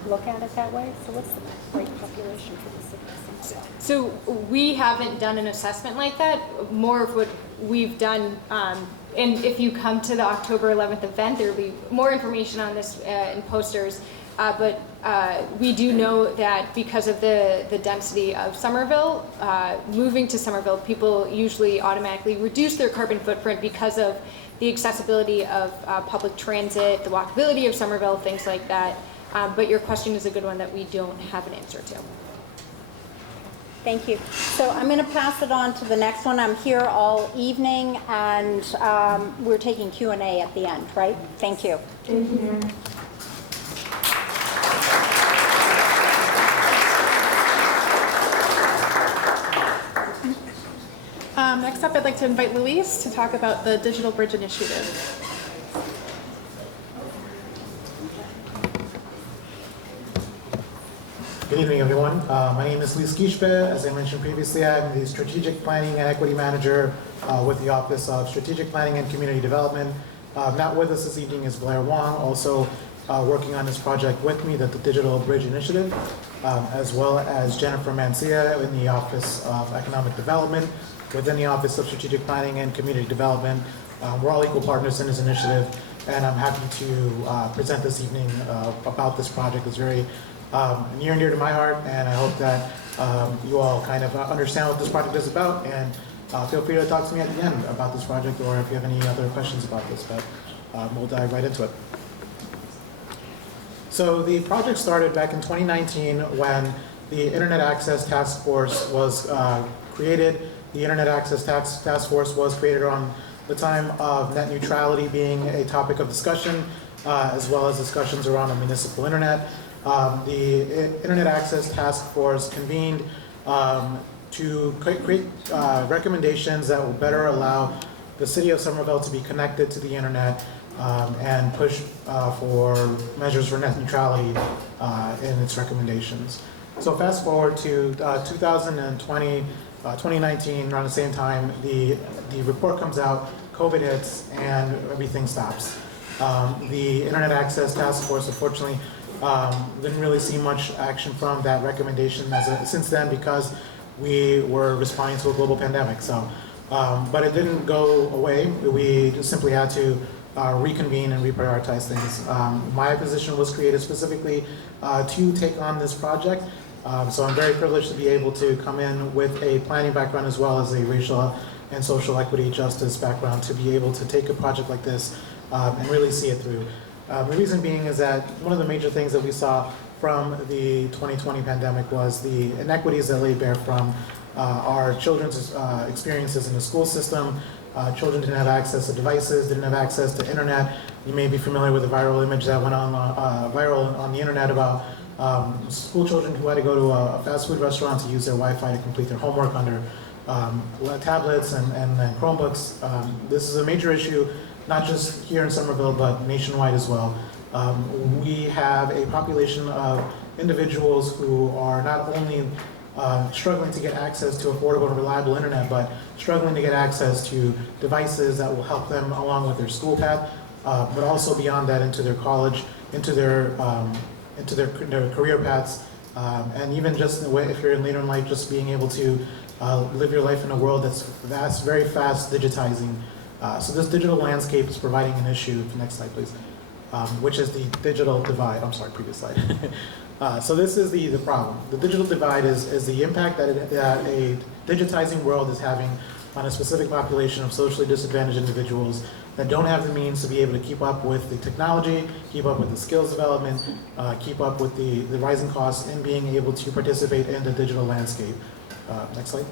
look at it that way. So what's the right population for the city of Somerville? So we haven't done an assessment like that. More of what we've done, and if you come to the October 11th event, there will be more information on this in posters. But we do know that because of the density of Somerville, moving to Somerville, people usually automatically reduce their carbon footprint because of the accessibility of public transit, the walkability of Somerville, things like that. But your question is a good one that we don't have an answer to. Thank you. So I'm going to pass it on to the next one. I'm here all evening, and we're taking Q&A at the end, right? Thank you. Thank you, Mayor. Next up, I'd like to invite Luis to talk about the Digital Bridge Initiative. Good evening, everyone. My name is Luis Quispe. As I mentioned previously, I'm the Strategic Planning and Equity Manager with the Office of Strategic Planning and Community Development. Not with us this evening is Blair Wong, also working on this project with me, the Digital Bridge Initiative, as well as Jennifer Mancia in the Office of Economic Development within the Office of Strategic Planning and Community Development. We're all equal partners in this initiative, and I'm happy to present this evening about this project. It's very near and dear to my heart, and I hope that you all kind of understand what this project is about, and feel free to talk to me at the end about this project, or if you have any other questions about this, but we'll dive right into it. So the project started back in 2019 when the Internet Access Task Force was created. The Internet Access Task Force was created around the time of net neutrality being a topic of discussion, as well as discussions around a municipal internet. The Internet Access Task Force convened to create recommendations that will better allow the city of Somerville to be connected to the internet and push for measures for net neutrality in its recommendations. So fast forward to 2020, 2019, around the same time, the report comes out, COVID hits, and everything stops. The Internet Access Task Force, unfortunately, didn't really see much action from that recommendation since then because we were responding to a global pandemic. So, but it didn't go away. We just simply had to reconvene and reprioritize things. My position was created specifically to take on this project. So I'm very privileged to be able to come in with a planning background as well as a racial and social equity justice background to be able to take a project like this and really see it through. The reason being is that one of the major things that we saw from the 2020 pandemic was the inequities that lay bare from our children's experiences in the school system. Children didn't have access to devices, didn't have access to internet. You may be familiar with the viral image that went on viral on the internet about school children who had to go to a fast food restaurant to use their Wi-Fi to complete their homework under tablets and Chromebooks. This is a major issue, not just here in Somerville, but nationwide as well. We have a population of individuals who are not only struggling to get access to affordable and reliable internet, but struggling to get access to devices that will help them along with their school path, but also beyond that into their college, into their career paths, and even just if you're later in life, just being able to live your life in a world that's very fast digitizing. So this digital landscape is providing an issue. Next slide, please. Which is the digital divide. I'm sorry, previous slide. So this is the problem. The digital divide is the impact that a digitizing world is having on a specific population of socially disadvantaged individuals that don't have the means to be able to keep up with the technology, keep up with the skills development, keep up with the rising costs, and being able to participate in the digital landscape. Next slide.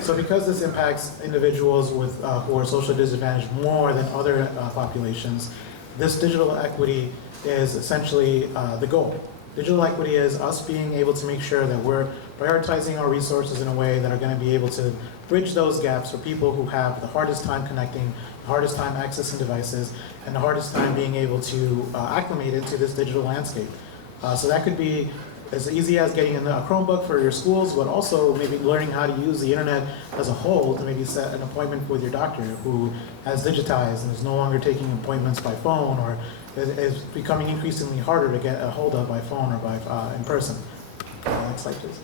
So because this impacts individuals who are socially disadvantaged more than other populations, this digital equity is essentially the goal. Digital equity is us being able to make sure that we're prioritizing our resources in a way that are going to be able to bridge those gaps for people who have the hardest time connecting, the hardest time accessing devices, and the hardest time being able to acclimate into this digital landscape. So that could be as easy as getting a Chromebook for your schools, but also maybe learning how to use the internet as a whole to maybe set an appointment with your doctor who has digitized and is no longer taking appointments by phone, or is becoming increasingly harder to get a hold of by phone or by in person. Next slide, please.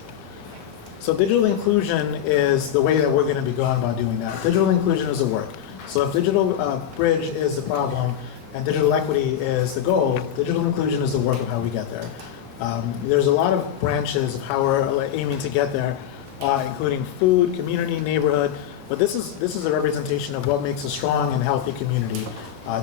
So digital inclusion is the way that we're going to be going about doing that. Digital inclusion is the work. So if digital bridge is the problem and digital equity is the goal, digital inclusion is the work of how we get there. There's a lot of branches of how we're aiming to get there, including food, community, neighborhood, but this is a representation of what makes a strong and healthy community.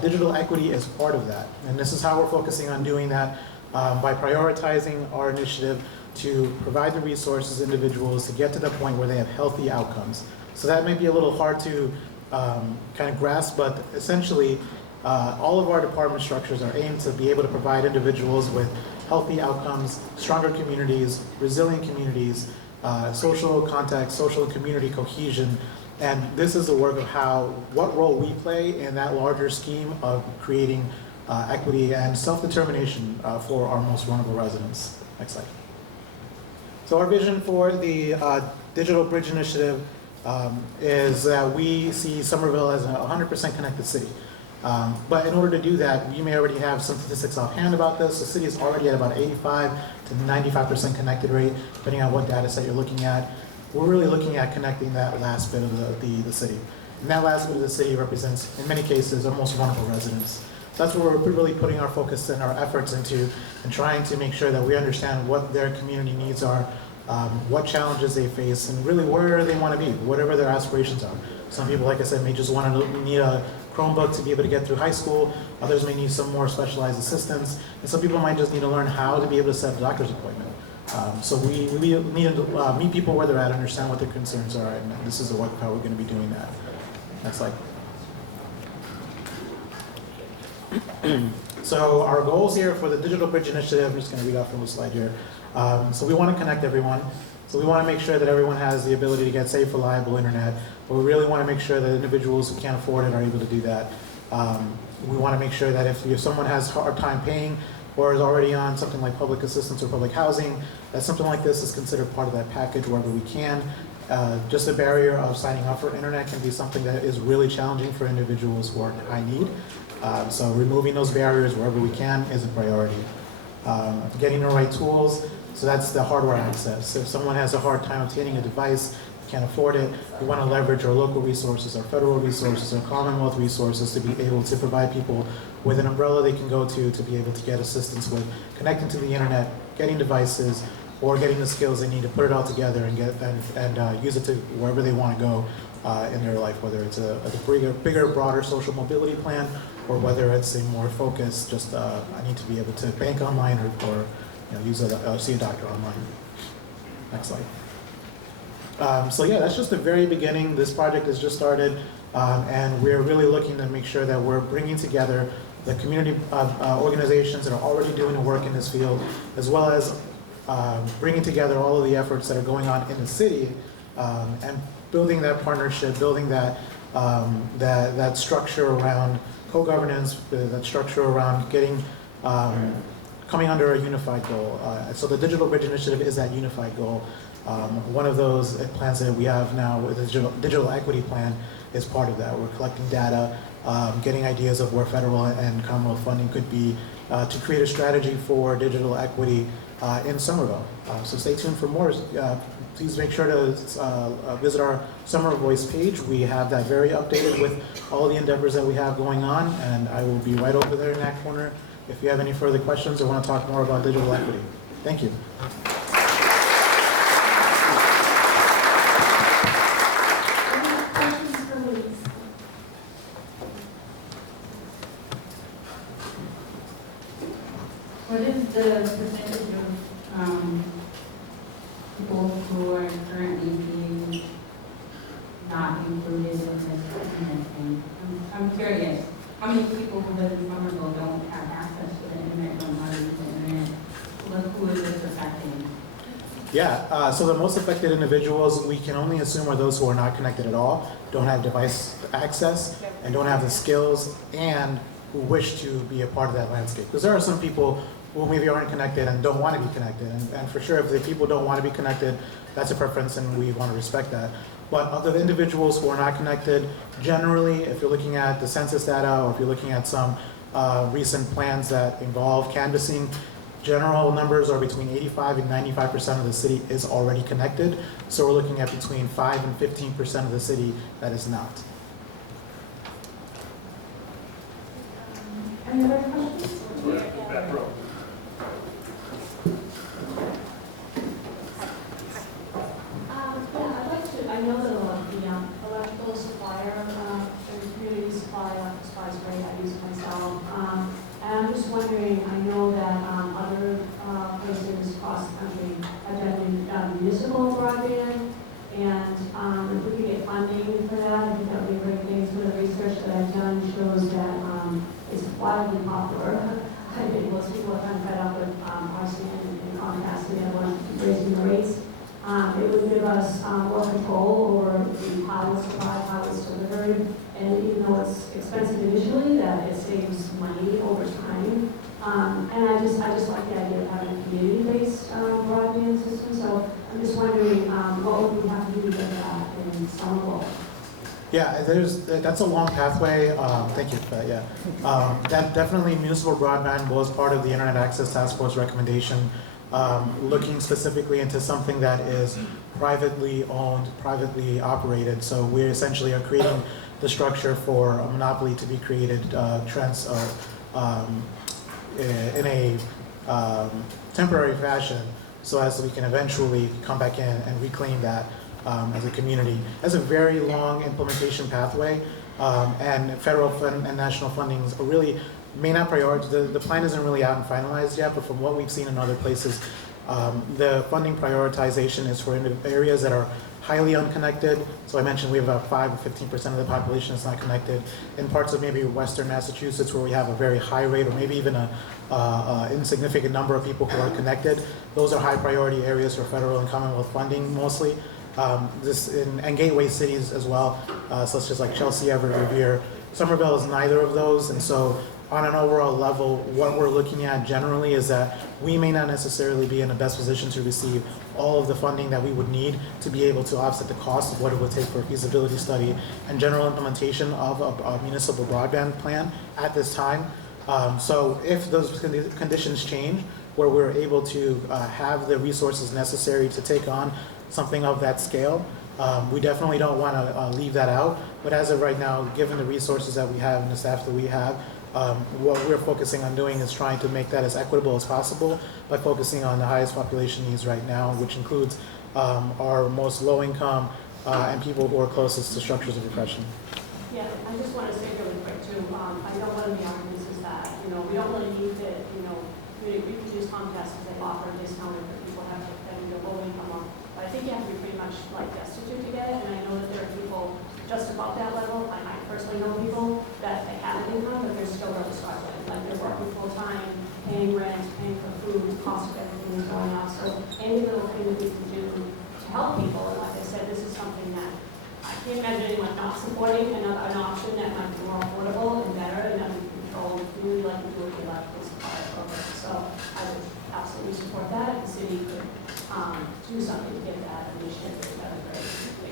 Digital equity is part of that, and this is how we're focusing on doing that by prioritizing our initiative to provide the resources individuals to get to the point where they have healthy outcomes. So that may be a little hard to kind of grasp, but essentially all of our department structures are aimed to be able to provide individuals with healthy outcomes, stronger communities, resilient communities, social context, social and community cohesion. And this is the work of what role we play in that larger scheme of creating equity and self-determination for our most vulnerable residents. Next slide. So our vision for the Digital Bridge Initiative is that we see Somerville as a 100% connected city. But in order to do that, you may already have some statistics offhand about this. The city is already at about 85 to 95% connected rate, depending on what data set you're looking at. We're really looking at connecting that last bit of the city. And that last bit of the city represents, in many cases, our most vulnerable residents. So that's where we're really putting our focus and our efforts into, and trying to make sure that we understand what their community needs are, what challenges they face, and really where they want to be, whatever their aspirations are. Some people, like I said, may just need a Chromebook to be able to get through high school. Others may need some more specialized assistance. And some people might just need to learn how to be able to set a doctor's appointment. So we need to meet people where they're at, understand what their concerns are, and this is the work of how we're going to be doing that. Next slide. So our goals here for the Digital Bridge Initiative, I'm just going to read off from the slide here. So we want to connect everyone. So we want to make sure that everyone has the ability to get safe, reliable internet, but we really want to make sure that individuals who can't afford it are able to do that. We want to make sure that if someone has a hard time paying or is already on something like public assistance or public housing, that something like this is considered part of that package wherever we can. Just the barrier of signing up for internet can be something that is really challenging for individuals who are in high need. So removing those barriers wherever we can is a priority. Getting the right tools, so that's the hardware access. So if someone has a hard time obtaining a device, can't afford it, we want to leverage our local resources, our federal resources, our Commonwealth resources to be able to provide people with an umbrella they can go to be able to get assistance with connecting to the internet, getting devices, or getting the skills they need to put it all together and use it to wherever they want to go in their life, whether it's a bigger, broader social mobility plan, or whether it's a more focused, just I need to be able to bank online or see a doctor online. Next slide. So yeah, that's just the very beginning. This project has just started, and we're really looking to make sure that we're bringing together the community organizations that are already doing the work in this field, as well as bringing together all of the efforts that are going on in the city, and building that partnership, building that structure around co-governance, that structure around getting coming under a unified goal. So the Digital Bridge Initiative is that unified goal. One of those plans that we have now with the digital equity plan is part of that. We're collecting data, getting ideas of where federal and Commonwealth funding could be to create a strategy for digital equity in Somerville. So stay tuned for more. Please make sure to visit our Summer Voice page. We have that very updated with all the endeavors that we have going on, and I will be right over there in that corner if you have any further questions or want to talk more about digital equity. Thank you. What is the percentage of people who are currently being not included in this thing? I'm curious. How many people who live in Somerville don't have access to the internet, don't want to use the internet? Who is this affecting? Yeah, so the most affected individuals we can only assume are those who are not connected at all, don't have device access, and don't have the skills and who wish to be a part of that landscape. Because there are some people who maybe aren't connected and don't want to be connected. And for sure, if the people don't want to be connected, that's a preference and we want to respect that. But other individuals who are not connected, generally, if you're looking at the census data or if you're looking at some recent plans that involve canvassing, general numbers are between 85 and 95% of the city is already connected. So we're looking at between 5 and 15% of the city that is not. Any other questions? Back row. I know that the electrical supplier, the community supply supplies great, I use it myself. And I'm just wondering, I know that other places across the country have done municipal broadband, and if we could get funding for that, I think that would be a great thing. Some of the research that I've done shows that it's wildly popular. I think most people are kind of fed up with RCN and Comcast, and they want to keep raising the rates. It would give us more control over how it's supplied, how it's delivered, and even though it's expensive initially, that it saves money over time. And I just like the idea of having a community-based broadband system. So I'm just wondering, what would we have to do to get that in Somerville? Yeah, that's a long pathway. Thank you for that. Yeah, that definitely municipal broadband was part of the Internet Access Task Force recommendation, looking specifically into something that is privately owned, privately operated. So we essentially are creating the structure for a monopoly to be created in a temporary fashion, so as we can eventually come back in and reclaim that as a community. That's a very long implementation pathway, and federal and national fundings are really may not prioritize. The plan isn't really out and finalized yet, but from what we've seen in other places, the funding prioritization is for areas that are highly unconnected. So I mentioned we have about 5 or 15% of the population that's not connected. In parts of maybe Western Massachusetts where we have a very high rate, or maybe even a insignificant number of people who are connected, those are high priority areas for federal and Commonwealth funding mostly. And gateway cities as well, such as like Chelsea, Everett, Revere. Somerville is neither of those, and so on an overall level, what we're looking at generally is that we may not necessarily be in the best position to receive all of the funding that we would need to be able to offset the cost of what it would take for a feasibility study and general implementation of a municipal broadband plan at this time. So if those conditions change, where we're able to have the resources necessary to take on something of that scale, we definitely don't want to leave that out. But as of right now, given the resources that we have and the staff that we have, what we're focusing on doing is trying to make that as equitable as possible by focusing on the highest population needs right now, which includes our most low income and people who are closest to structures of oppression. Yeah, I just want to say really quick too, I know one of the arguments is that, we don't really need to, we could use Comcast because they offer a discount for people that have low income. But I think you have to be pretty much like destitute to get it, and I know that there are people just above that level. I personally know people that they have an income, but they're still really struggling. Like they're working full time, paying rent, paying for food, the cost of everything is going up. So any little thing that we can do to help people, and like I said, this is something that I can't imagine anyone not supporting an option that might be more affordable and better and under control. We really like to do with the electrical supply program. So I would absolutely support that. If the city could do something to get that initiative, that would be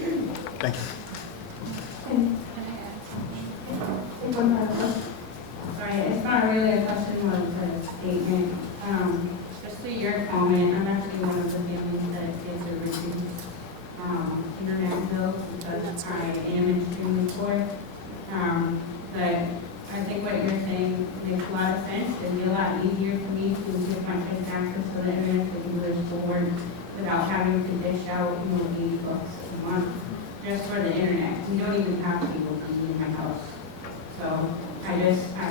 great. Thank you. Sorry, it's not really a question, but a statement. Just to your comment, I'm actually one of the families that is a reduced internet bill because I am extremely poor. But I think what you're saying makes a lot of sense. It'd be a lot easier for me to get my kids access to the internet if we live forward without having to dish out, $8 a month just for the internet. We don't even have cable TV in my house. So I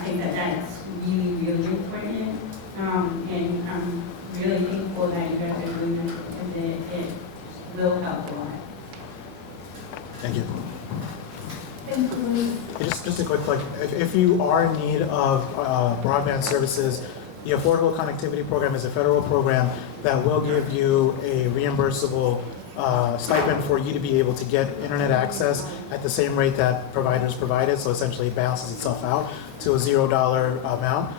think that that's really, really important. And I'm really thankful that you guys are doing this because it will help a lot. Thank you. Just a quick plug. If you are in need of broadband services, the Affordable Connectivity Program is a federal program that will give you a reimbursable stipend for you to be able to get internet access at the same rate that providers provided, so essentially it balances itself out to a $0 amount.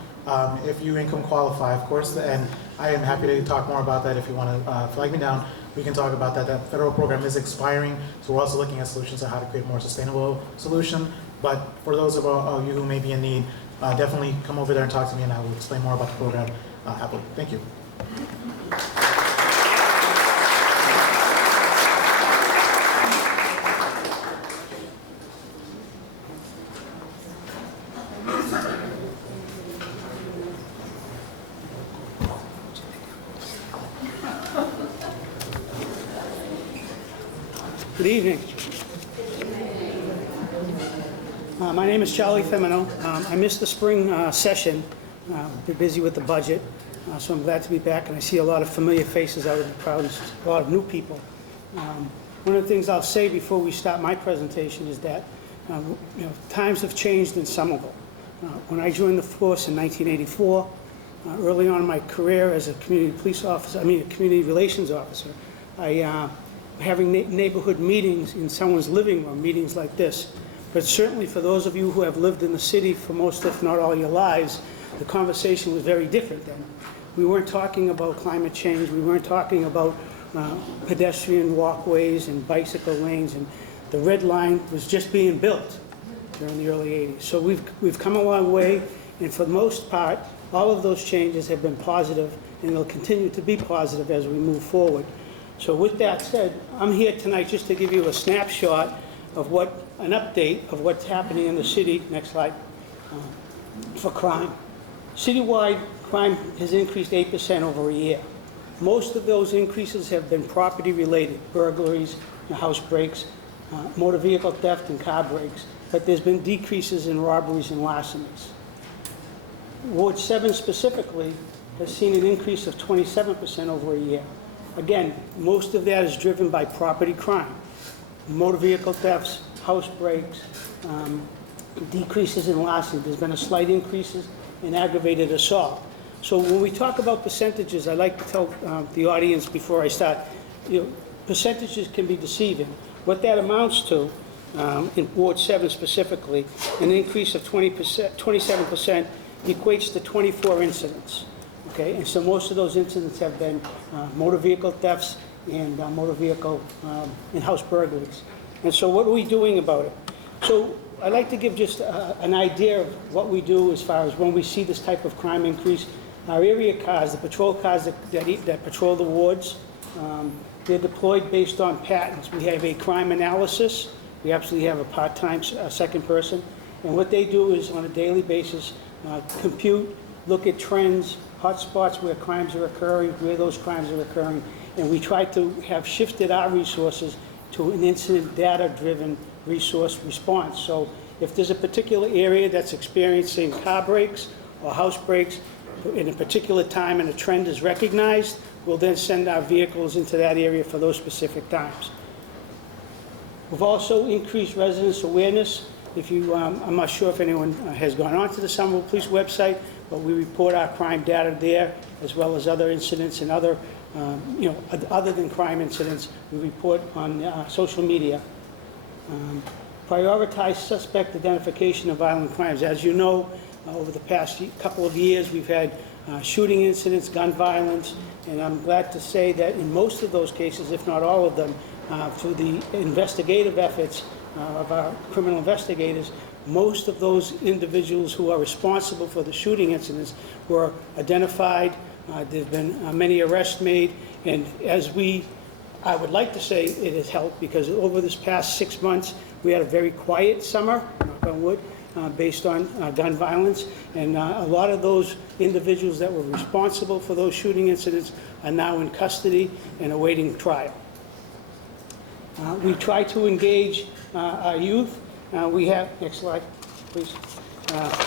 If you income qualify, of course, and I am happy to talk more about that if you want to flag me down. We can talk about that. That federal program is expiring, so we're also looking at solutions on how to create a more sustainable solution. But for those of you who may be in need, definitely come over there and talk to me, and I will explain more about the program happily. Thank you. Good evening. My name is Charlie Femino. I missed the spring session. Been busy with the budget, so I'm glad to be back, and I see a lot of familiar faces out in the crowd, and a lot of new people. One of the things I'll say before we start my presentation is that times have changed in Somerville. When I joined the force in 1984, early on in my career as a community police officer, a community relations officer, having neighborhood meetings in someone's living room, meetings like this. But certainly for those of you who have lived in the city for most, if not all your lives, the conversation was very different then. We weren't talking about climate change, we weren't talking about pedestrian walkways and bicycle lanes, and the red line was just being built during the early 80s. So we've come a long way, and for the most part, all of those changes have been positive, and they'll continue to be positive as we move forward. So with that said, I'm here tonight just to give you a snapshot of an update of what's happening in the city. Next slide. For crime. Citywide crime has increased 8% over a year. Most of those increases have been property related, burglaries, house breaks, motor vehicle theft and car breaks, but there's been decreases in robberies and larcenies. Ward 7 specifically has seen an increase of 27% over a year. Again, most of that is driven by property crime, motor vehicle thefts, house breaks, decreases in larceny. There's been a slight increase in aggravated assault. So when we talk about percentages, I like to tell the audience before I start, percentages can be deceiving. What that amounts to, in Ward 7 specifically, an increase of 27% equates to 24 incidents. Okay, and so most of those incidents have been motor vehicle thefts and motor vehicle and house burglaries. And so what are we doing about it? So I'd like to give just an idea of what we do as far as when we see this type of crime increase. Our area cars, the patrol cars that patrol the wards, they're deployed based on patterns. We have a crime analysis. We absolutely have a part-time second person. And what they do is on a daily basis compute, look at trends, hotspots where crimes are occurring, where those crimes are occurring, and we try to have shifted our resources to an incident data-driven resource response. So if there's a particular area that's experiencing car breaks or house breaks in a particular time and a trend is recognized, we'll then send our vehicles into that area for those specific times. We've also increased residents' awareness. I'm not sure if anyone has gone onto the Somerville Police website, but we report our crime data there, as well as other incidents and other, other than crime incidents, we report on social media. Prioritize suspect identification of violent crimes. As you know, over the past couple of years, we've had shooting incidents, gun violence, and I'm glad to say that in most of those cases, if not all of them, through the investigative efforts of our criminal investigators, most of those individuals who are responsible for the shooting incidents were identified. There have been many arrests made, and I would like to say it has helped, because over this past 6 months, we had a very quiet summer, knock on wood, based on gun violence, and a lot of those individuals that were responsible for those shooting incidents are now in custody and awaiting trial. We try to engage our youth. We have, next slide, please.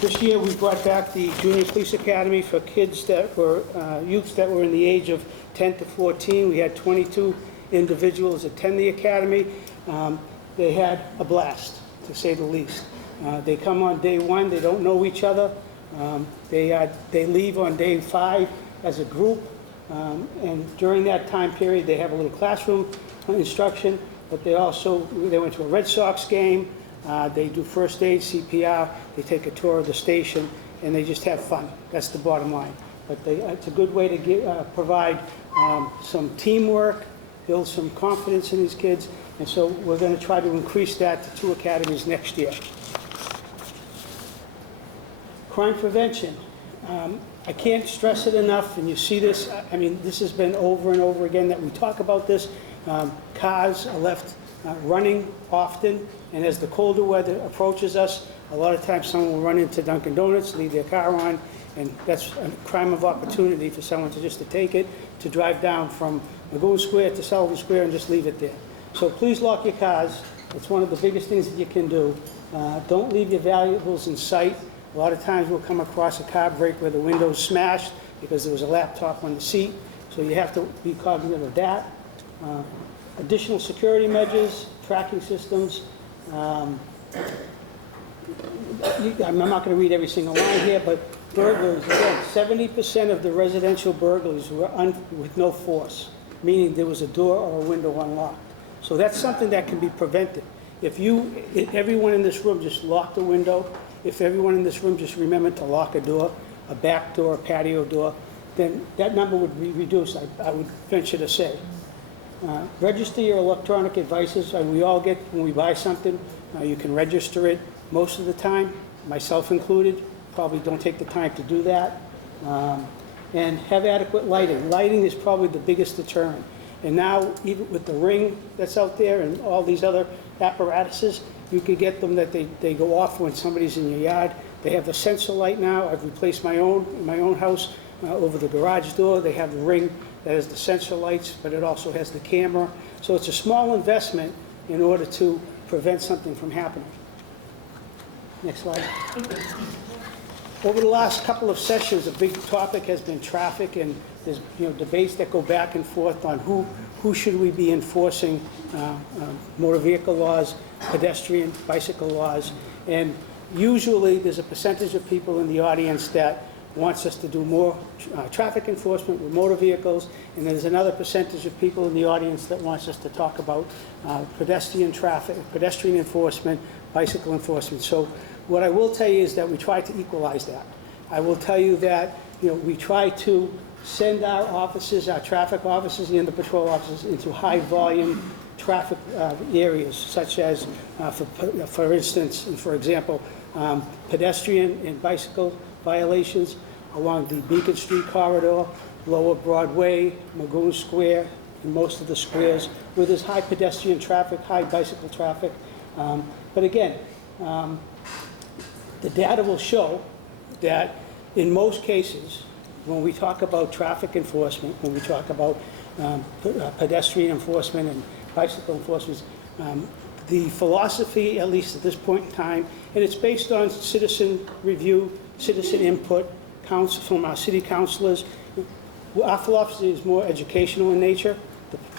This year we brought back the Junior Police Academy for kids that were, youths that were in the age of 10 to 14. We had 22 individuals attend the academy. They had a blast, to say the least. They come on day one, they don't know each other. They leave on day 5 as a group. And during that time period, they have a little classroom instruction, but they went to a Red Sox game, they do first aid, CPR, they take a tour of the station, and they just have fun. That's the bottom line. But it's a good way to provide some teamwork, build some confidence in these kids, and so we're going to try to increase that to 2 academies next year. Crime prevention. I can't stress it enough, and you see this, I mean, this has been over and over again that we talk about this. Cars are left running often, and as the colder weather approaches us, a lot of times someone will run into Dunkin' Donuts, leave their car on, and that's a crime of opportunity for someone to take it, to drive down from Magoon Square to Sullivan Square and just leave it there. So please lock your cars. It's one of the biggest things that you can do. Don't leave your valuables in sight. A lot of times we'll come across a car break where the window's smashed because there was a laptop on the seat. So you have to be cognizant of that. Additional security measures, tracking systems. I'm not going to read every single line here, but burglars, again, 70% of the residential burglaries were with no force, meaning there was a door or a window unlocked. So that's something that can be prevented. If everyone in this room just locked the window, if everyone in this room just remembered to lock a door, a back door, a patio door, then that number would be reduced, I would venture to say. Register your electronic devices. We all get, when we buy something, you can register it most of the time, myself included. Probably don't take the time to do that. And have adequate lighting. Lighting is probably the biggest deterrent. And now, even with the Ring that's out there and all these other apparatuses, you can get them that they go off when somebody's in your yard. They have the sensor light now. I've replaced my own in my own house over the garage door. They have the Ring that has the sensor lights, but it also has the camera. So it's a small investment in order to prevent something from happening. Next slide. Over the last couple of sessions, a big topic has been traffic, and there's debates that go back and forth on who should we be enforcing motor vehicle laws, pedestrian, bicycle laws, and usually there's a percentage of people in the audience that wants us to do more traffic enforcement with motor vehicles, and there's another percentage of people in the audience that wants us to talk about pedestrian enforcement, bicycle enforcement. So what I will tell you is that we try to equalize that. I will tell you that we try to send our officers, our traffic officers and the patrol officers into high volume traffic areas, such as, for instance, and for example, pedestrian and bicycle violations along the Beacon Street corridor, Lower Broadway, Magoon Square, and most of the squares where there's high pedestrian traffic, high bicycle traffic. But again, the data will show that in most cases, when we talk about traffic enforcement, when we talk about pedestrian enforcement and bicycle enforcement, the philosophy, at least at this point in time, and it's based on citizen review, citizen input, from our city councilors. Our philosophy is more educational in nature.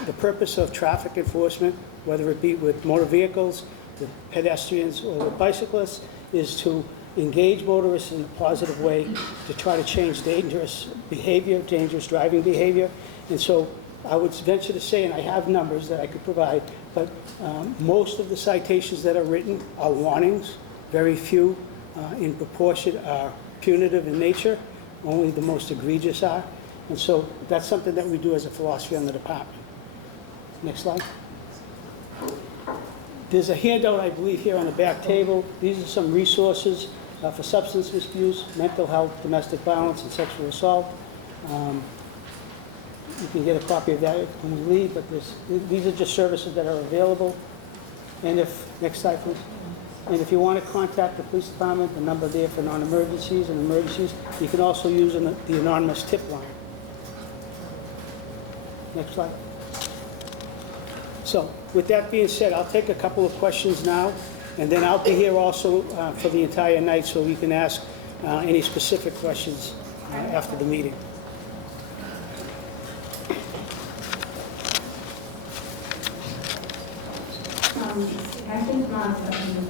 The purpose of traffic enforcement, whether it be with motor vehicles, with pedestrians, or with bicyclists, is to engage motorists in a positive way to try to change dangerous behavior, dangerous driving behavior. And so I would venture to say, and I have numbers that I could provide, but most of the citations that are written are warnings. Very few in proportion are punitive in nature. Only the most egregious are. And so that's something that we do as a philosophy on the department. Next slide. There's a handout, I believe, here on the back table. These are some resources for substance misuse, mental health, domestic violence, and sexual assault. You can get a copy of that when we leave, but these are just services that are available. And next slide, please. And if you want to contact the police department, the number there for non-emergencies and emergencies, you can also use the anonymous tip line. Next slide. So with that being said, I'll take a couple of questions now, and then I'll be here also for the entire night, so you can ask any specific questions after the meeting. I think my question is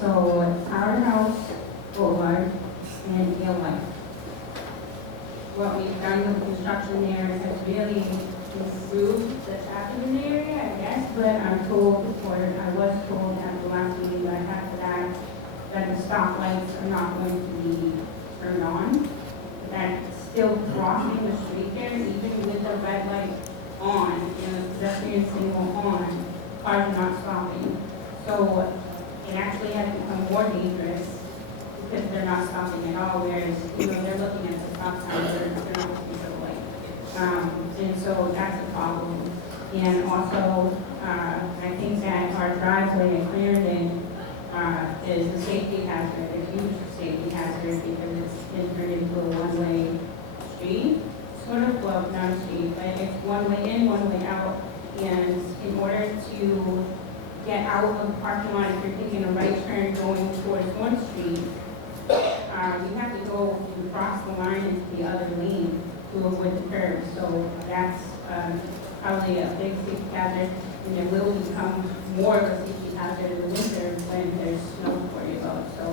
so Powerhouse Boulevard and Yale Life. construction there has really improved the traffic in the area, I guess, but I was told at the last meeting that I had for that the stoplights are not going to be turned on, that still crossing the street there, even with the red light on, and the pedestrian signal on, cars are not stopping. So it actually has become more dangerous because they're not stopping at all, whereas, they're looking at the stop sign, they're not looking for the light. And so that's a problem. And also, I think that our driveway in Clarendon is a safety hazard, a huge safety hazard, because it's been turned into a one-way street, sort of, well, not a street, but it's one way in, one way out. And in order to get out of the parking lot, if you're taking a right turn going towards North Street, you have to go and cross the line into the other lane to avoid the curb. So that's probably a big safety hazard, and it will become more of a safety hazard in the winter when there's snow to worry about. So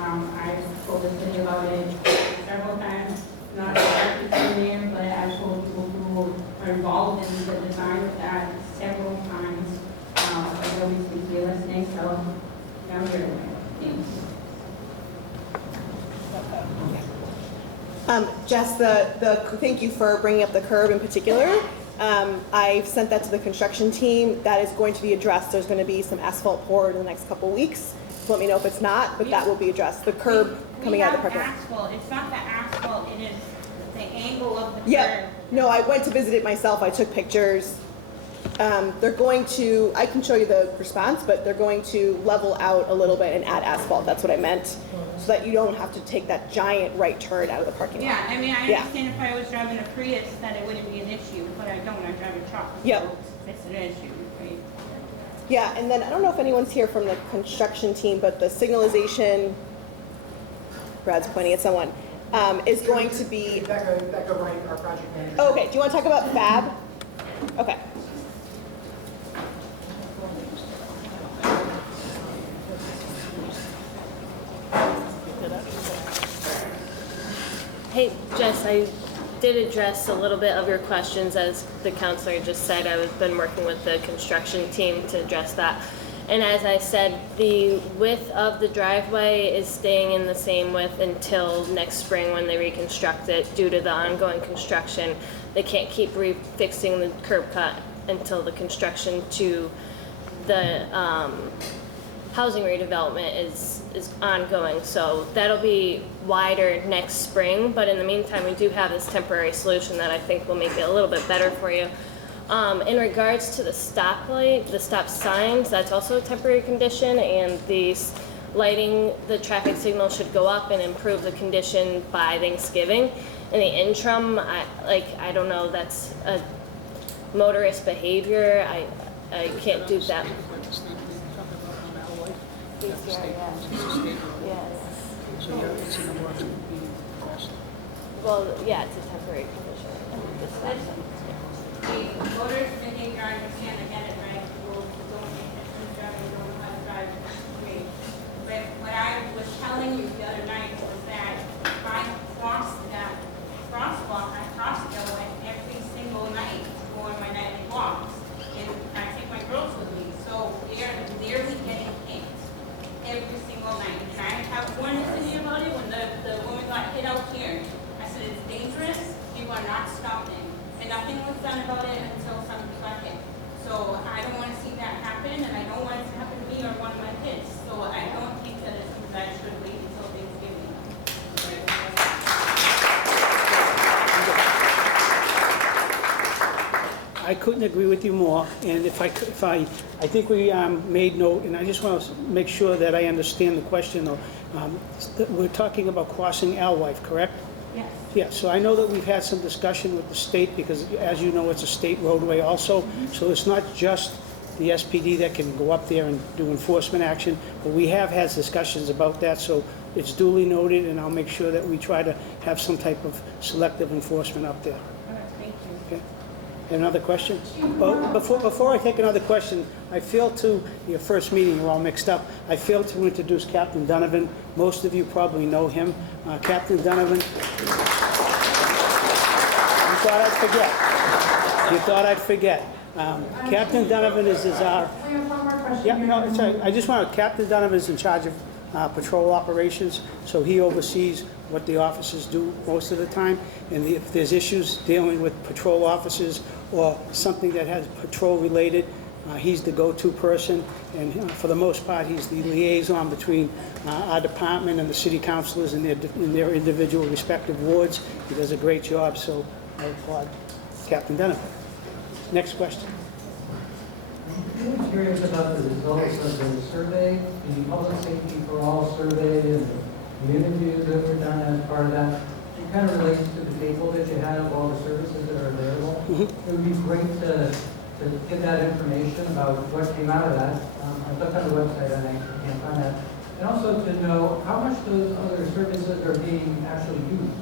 I've told the city about it several times, not directly from there, but I've told people who are involved in the design of that several times. I always think you're listening, so now you're aware. Thanks. Jess, thank you for bringing up the curb in particular. I've sent that to the construction team. That is going to be addressed. There's going to be some asphalt poured in the next couple weeks. So let me know if it's not, but that will be addressed. The curb coming out of the parking lot. Asphalt. It's not the asphalt, it is the angle of the curb. Yeah. No, I went to visit it myself. I took pictures. They're going to, I can show you the response, but they're going to level out a little bit and add asphalt. That's what I meant. So that you don't have to take that giant right turn out of the parking lot. Yeah, I mean, I understand if I was driving a Prius that it wouldn't be an issue, but I don't. I drive a truck. Yep. So it's an issue, right? Yeah, and then I don't know if anyone's here from the construction team, but the signalization, Brad's pointing at someone, is going to be. Becca Wright, our project manager. Oh, okay, do you want to talk about FAB? Okay. Hey, Jess, I did address a little bit of your questions. As the counselor just said, I've been working with the construction team to address that. And as I said, the width of the driveway is staying in the same width until next spring when they reconstruct it due to the ongoing construction. They can't keep fixing the curb cut until the construction to the housing redevelopment is ongoing. So that'll be wider next spring, but in the meantime, we do have this temporary solution that I think will make it a little bit better for you. In regards to the stoplight, the stop signs, that's also a temporary condition, and the lighting, the traffic signal should go up and improve the condition by Thanksgiving. In the interim, I don't know, that's a motorist behavior. I can't do that. Well, yeah, it's a temporary condition. The voters' behavior, I understand, I get it, right? People don't pay attention to driving, don't know how to drive, that's great. But what I was telling you the other night was that if I cross that crosswalk, I cross it every single night to go on my nightly walks. And I take my girls with me, so they're literally getting hit every single night. And I have warned the city about it when the woman got hit out here. I said, it's dangerous, people are not stopping. And nothing was done about it until somebody got hit. So I don't want to see that happen, and I don't want it to happen to me or one of my kids. So I don't think that it's something that I should wait until Thanksgiving. I couldn't agree with you more, and I think we made note, and I just want to make sure that I understand the question, though. We're talking about crossing Alewife, correct? Yes. Yeah, so I know that we've had some discussion with the state, because as you know, it's a state roadway also, so it's not just the SPD that can go up there and do enforcement action, but we have had discussions about that, so it's duly noted, and I'll make sure that we try to have some type of selective enforcement up there. Thank you. Okay. Another question? Well, before I take another question, I failed to, your first meeting, we're all mixed up, I failed to introduce Captain Donovan. Most of you probably know him. Captain Donovan. thought I'd forget. You thought I'd forget. Captain Donovan is our... We have one more question. Yeah, no, it's all right. I just want to, Captain Donovan is in charge of patrol operations, so he oversees what the officers do most of the time. And if there's issues dealing with patrol officers or something that has patrol-related, he's the go-to person. And for the most part, he's the liaison between our department and the city councilors in their individual respective wards. He does a great job, so I applaud Captain Donovan. Next question. I'm curious about the results of the survey, the Public Safety for All survey, and the interviews that were done as part of that. It kind of relates to the table that you have, all the services that are available. It would be great to get that information about what came out of that. I looked on the website and I can't find that. And also to know how much those other services are being actually used.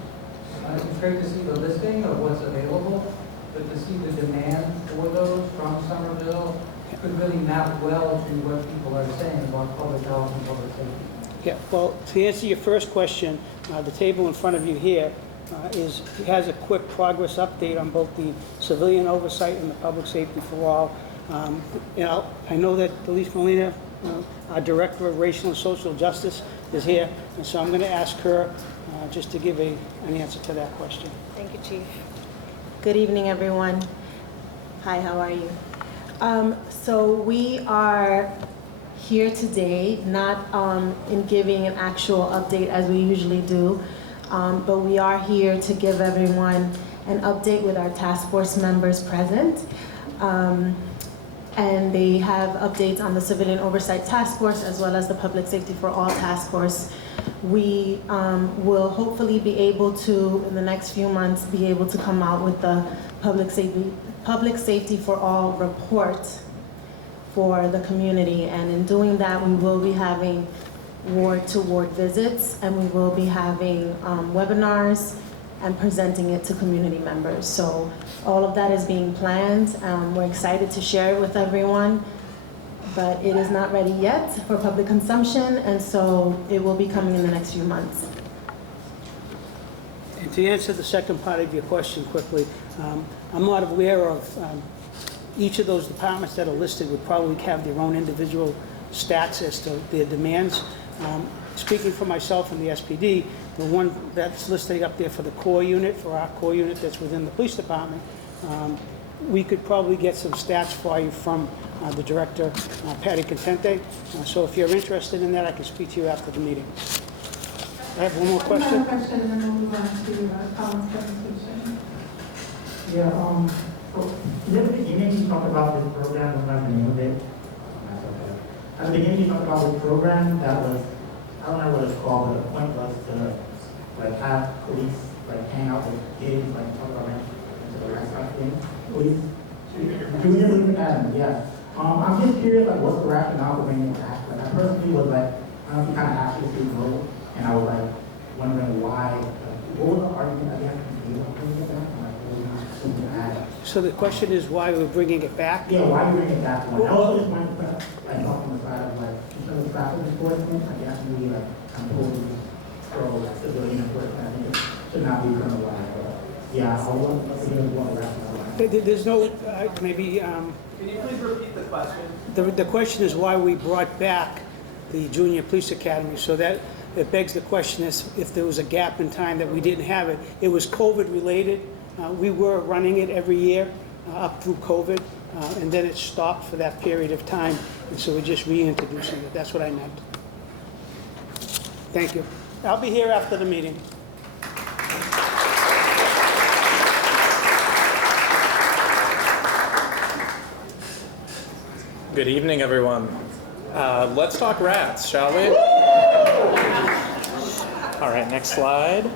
It's great to see the listing of what's available, but to see the demand for those from Somerville could really map well to what people are saying about public health and public safety. Yeah, well, to answer your first question, the table in front of you here has a quick progress update on both the civilian oversight and the public safety for all. I know that Elise Molina, our Director of Racial and Social Justice, is here, and so I'm going to ask her just to give an answer to that question. Thank you, Chief. Good evening, everyone. Hi, how are you? So we are here today, not in giving an actual update as we usually do, but we are here to give everyone an update with our task force members present. And they have updates on the Civilian Oversight Task Force as well as the Public Safety for All Task Force. We will hopefully be able to, in the next few months, be able to come out with the Public Safety for All report for the community. And in doing that, we will be having ward-to-ward visits, and we will be having webinars and presenting it to community members. So all of that is being planned. We're excited to share it with everyone, but it is not ready yet for public consumption, and so it will be coming in the next few months. And to answer the second part of your question quickly, I'm not aware of each of those departments that are listed would probably have their own individual stats as to their demands. Speaking for myself and the SPD, the one that's listed up there for the core unit, for our core unit that's within the police department, we could probably get some stats for you from the director, Patty Contente. So if you're interested in that, I can speak to you after the meeting. I have one more question. Another question, and then we'll move on to Colin's presentation. Yeah, so in the beginning you talked about this program, I don't know the name of it. At the beginning you talked about this program that was, I don't know what it's called, but the point was to like have police like hang out with kids, like talk about the rest of thing. Police, junior police academy, yeah. I'm just curious, like what's the rationale for bringing it back? Like I personally was like, I don't know if you kind of asked me to go, and I was like wondering why, what was the argument against bringing it back? So the question is why we're bringing it back? Yeah, why bring it back? Like, I also just wanted to put like on the side of like in terms of traffic enforcement, I guess we like I'm totally pro like civilian enforcement. I think it should not be criminalized. But yeah, I want to hear what the rationale. There's no maybe. Can you please repeat the question? The question is why we brought back the Junior Police Academy, so that it begs the question is if there was a gap in time that we didn't have it. It was COVID related. We were running it every year up through COVID, and then it stopped for that period of time, and so we're just reintroducing it. That's what I meant. Thank you. I'll be here after the meeting. Good evening, everyone. Let's talk rats, shall we? All right, next slide.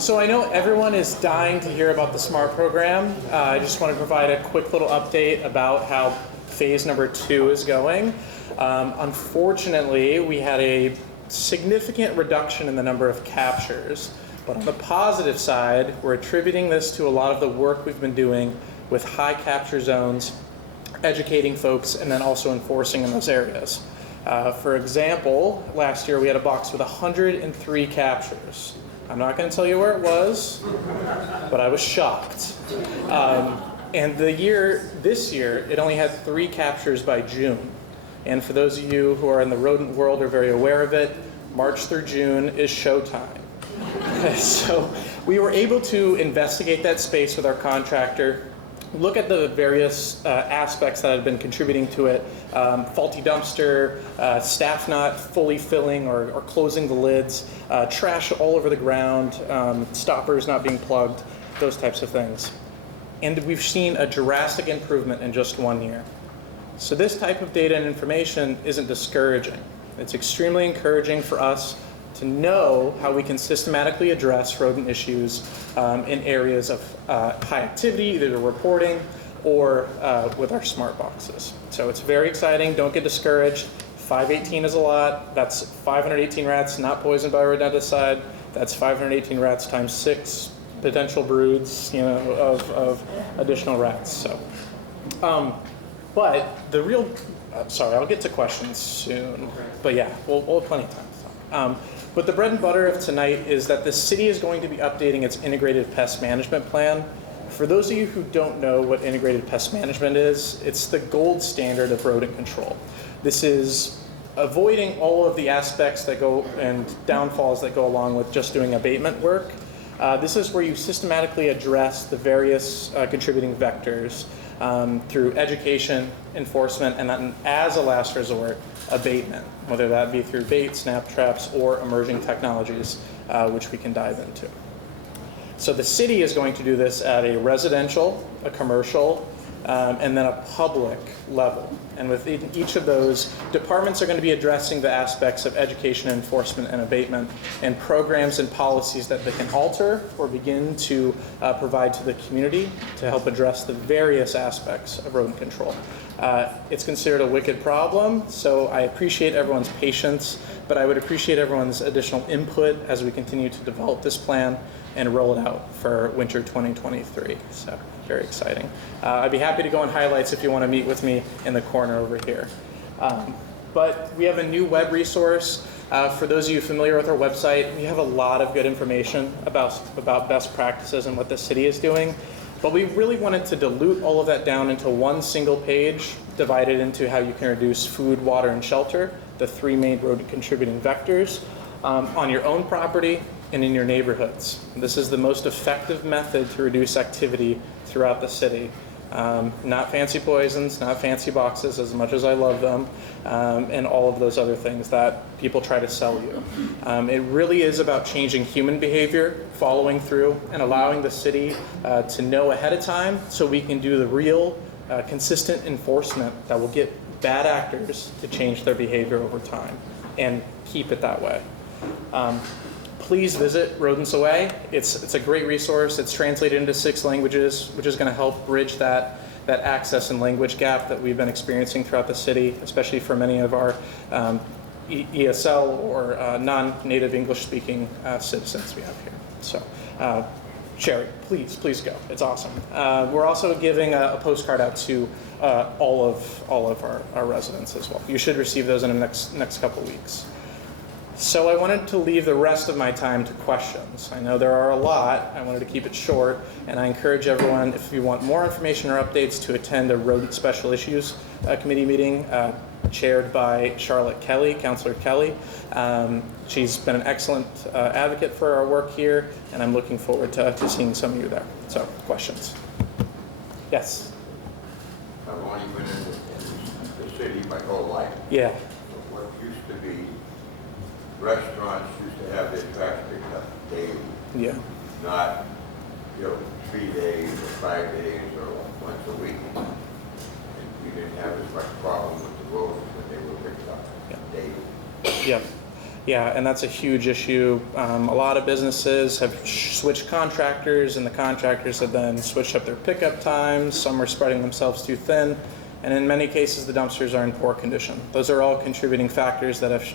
So I know everyone is dying to hear about the SMART program. I just want to provide a quick little update about how phase number 2 is going. Unfortunately, we had a significant reduction in the number of captures. But on the positive side, we're attributing this to a lot of the work we've been doing with high capture zones, educating folks, and then also enforcing in those areas. For example, last year we had a box with 103 captures. I'm not going to tell you where it was, but I was shocked. And this year, it only had 3 captures by June. And for those of you who are in the rodent world are very aware of it, March through June is showtime. So we were able to investigate that space with our contractor, look at the various aspects that had been contributing to it, faulty dumpster, staff not fully filling or closing the lids, trash all over the ground, stoppers not being plugged, those types of things. And we've seen a drastic improvement in just 1 year. So this type of data and information isn't discouraging. It's extremely encouraging for us to know how we can systematically address rodent issues in areas of high activity, either the reporting or with our smart boxes. So it's very exciting. Don't get discouraged. 518 is a lot. That's 518 rats not poisoned by rodenticide. That's 518 rats times 6 potential broods, of additional rats. So, but the real, sorry, I'll get to questions soon. But yeah, we'll have plenty of time. But the bread and butter of tonight is that the city is going to be updating its integrated pest management plan. For those of you who don't know what integrated pest management is, it's the gold standard of rodent control. This is avoiding all of the aspects that go and downfalls that go along with just doing abatement work. This is where you systematically address the various contributing vectors through education, enforcement, and then as a last resort, abatement, whether that be through bait, snap traps, or emerging technologies, which we can dive into. So the city is going to do this at a residential, a commercial, and then a public level. And within each of those, departments are going to be addressing the aspects of education, enforcement, and abatement, and programs and policies that they can alter or begin to provide to the community to help address the various aspects of rodent control. It's considered a wicked problem, so I appreciate everyone's patience, but I would appreciate everyone's additional input as we continue to develop this plan and roll it out for winter 2023. So very exciting. I'd be happy to go on highlights if you want to meet with me in the corner over here. But we have a new web resource. For those of you familiar with our website, we have a lot of good information about best practices and what the city is doing. But we really wanted to dilute all of that down into one single page, divided into how you can reduce food, water, and shelter, the 3 main rodent contributing vectors, on your own property and in your neighborhoods. This is the most effective method to reduce activity throughout the city. Not fancy poisons, not fancy boxes, as much as I love them, and all of those other things that people try to sell you. It really is about changing human behavior, following through, and allowing the city to know ahead of time so we can do the real, consistent enforcement that will get bad actors to change their behavior over time and keep it that way. Please visit Rodents Away. It's a great resource. It's translated into 6 languages, which is going to help bridge that access and language gap that we've been experiencing throughout the city, especially for many of our ESL or non-native English-speaking citizens we have here. So, Sherry, please go. It's awesome. We're also giving a postcard out to all of our residents as well. You should receive those in the next couple weeks. So I wanted to leave the rest of my time to questions. I know there are a lot. I wanted to keep it short, and I encourage everyone, if you want more information or updates, to attend a Rodent Special Issues Committee meeting chaired by Charlotte Kelly, Councilor Kelly. She's been an excellent advocate for our work here, and I'm looking forward to seeing some of you there. So, questions? Yes? I've only been in the city my whole life. Yeah. What used to be restaurants used to have their trash picked up daily. Yeah. Not, 3 days or 5 days or once a week. And we didn't have as much problem with the roads when they were picked up daily. Yeah. Yeah, and that's a huge issue. A lot of businesses have switched contractors, and the contractors have then switched up their pickup times. Some are spreading themselves too thin, and in many cases, the dumpsters are in poor condition. Those are all contributing factors that have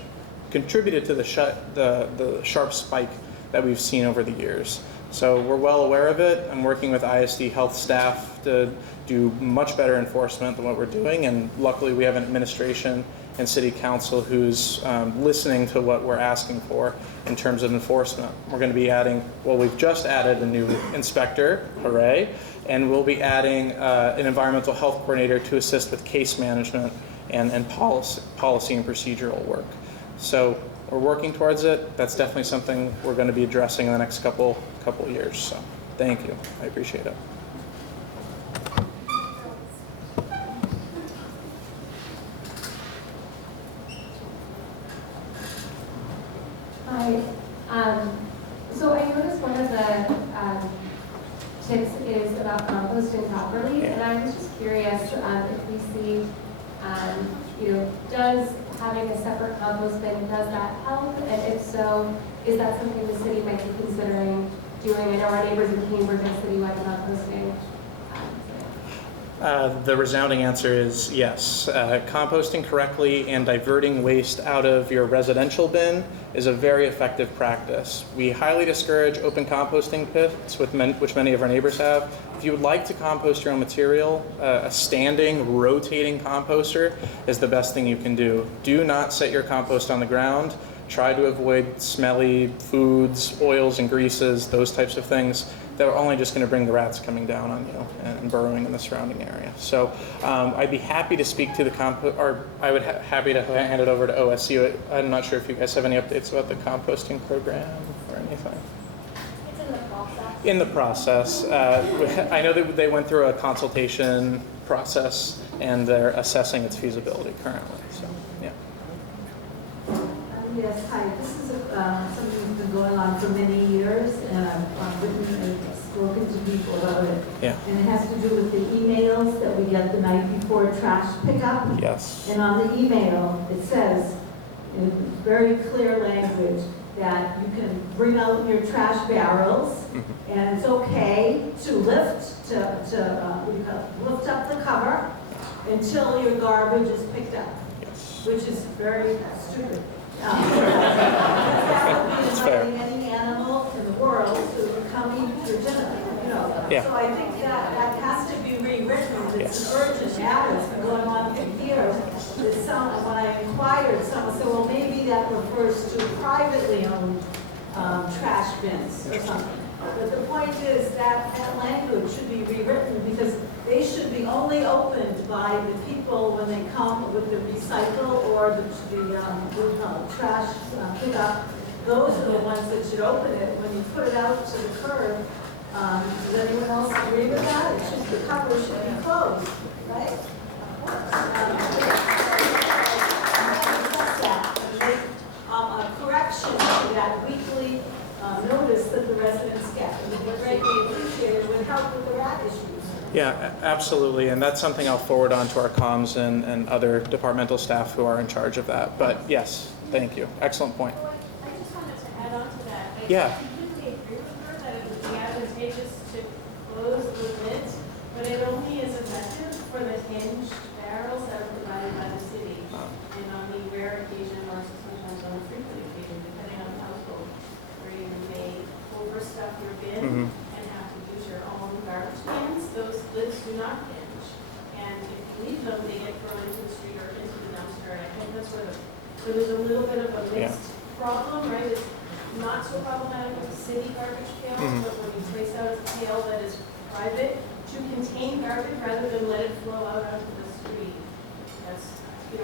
contributed to the sharp spike that we've seen over the years. So we're well aware of it. I'm working with ISD health staff to do much better enforcement than what we're doing, and luckily we have an administration and city council who's listening to what we're asking for in terms of enforcement. We're going to be adding, well, we've just added a new inspector, hooray, and we'll be adding an environmental health coordinator to assist with case management and policy and procedural work. So we're working towards it. That's definitely something we're going to be addressing in the next couple years. So thank you. I appreciate it. Hi. So I noticed one of the tips is about composting properly, and I was just curious if we see, does having a separate compost bin, does that help? And if so, is that something the city might be considering doing? I know our neighbors in Cambridge are citywide composting. The resounding answer is yes. Composting correctly and diverting waste out of your residential bin is a very effective practice. We highly discourage open composting pits, which many of our neighbors have. If you would like to compost your own material, a standing, rotating composter is the best thing you can do. Do not set your compost on the ground. Try to avoid smelly foods, oils and greases, those types of things that are only just going to bring the rats coming down on you and burrowing in the surrounding area. So I'd be happy to speak to the I would happy to hand it over to OSU. I'm not sure if you guys have any updates about the composting program or anything. It's in the process. In the process. I know that they went through a consultation process and they're assessing its feasibility currently. So, yeah. Yes, hi. This is something that's been going on for many years, and I've written and spoken to people about it. Yeah. And it has to do with the emails that we get the night before trash pickup. Yes. And on the email, it says in very clear language that you can bring out your trash barrels, and it's okay to lift up the cover until your garbage is picked up, which is very stupid. That's fair. Any animal in the world to come eat your dinner, Yeah. So I think that has to be rewritten. It's an urgent matter. It's been going on for years. When I inquired, someone said, well, maybe that refers to privately owned trash bins or something. But the point is that language should be rewritten because they should be only opened by the people when they come with the recycle or the trash pickup. Those are the ones that should open it. When you put it out to the curb, does anyone else agree with that? It should, the cover should be closed, right? Make a correction to that weekly notice that the residents get. And it would greatly appreciate it. Would help with the rat issues. Yeah, absolutely, and that's something I'll forward on to our comms and other departmental staff who are in charge of that. But yes, thank you. Excellent point. I just wanted to add on to that. Yeah. I completely agree with her that it would be advantageous to close the lids, but it only is effective for the hinged barrels that are provided by the city. And on the rare occasion, or sometimes on a frequent occasion, depending on the household, where you may overstuff your bin and have to use your own garbage cans, those lids do not hinge. And if you leave them, they get thrown into the street or into the dumpster. And I think that's where there's a little bit of a mixed problem, right? It's not so problematic with city garbage pails, but when you place out a pail that is private to contain garbage rather than let it flow out onto the street, that's, you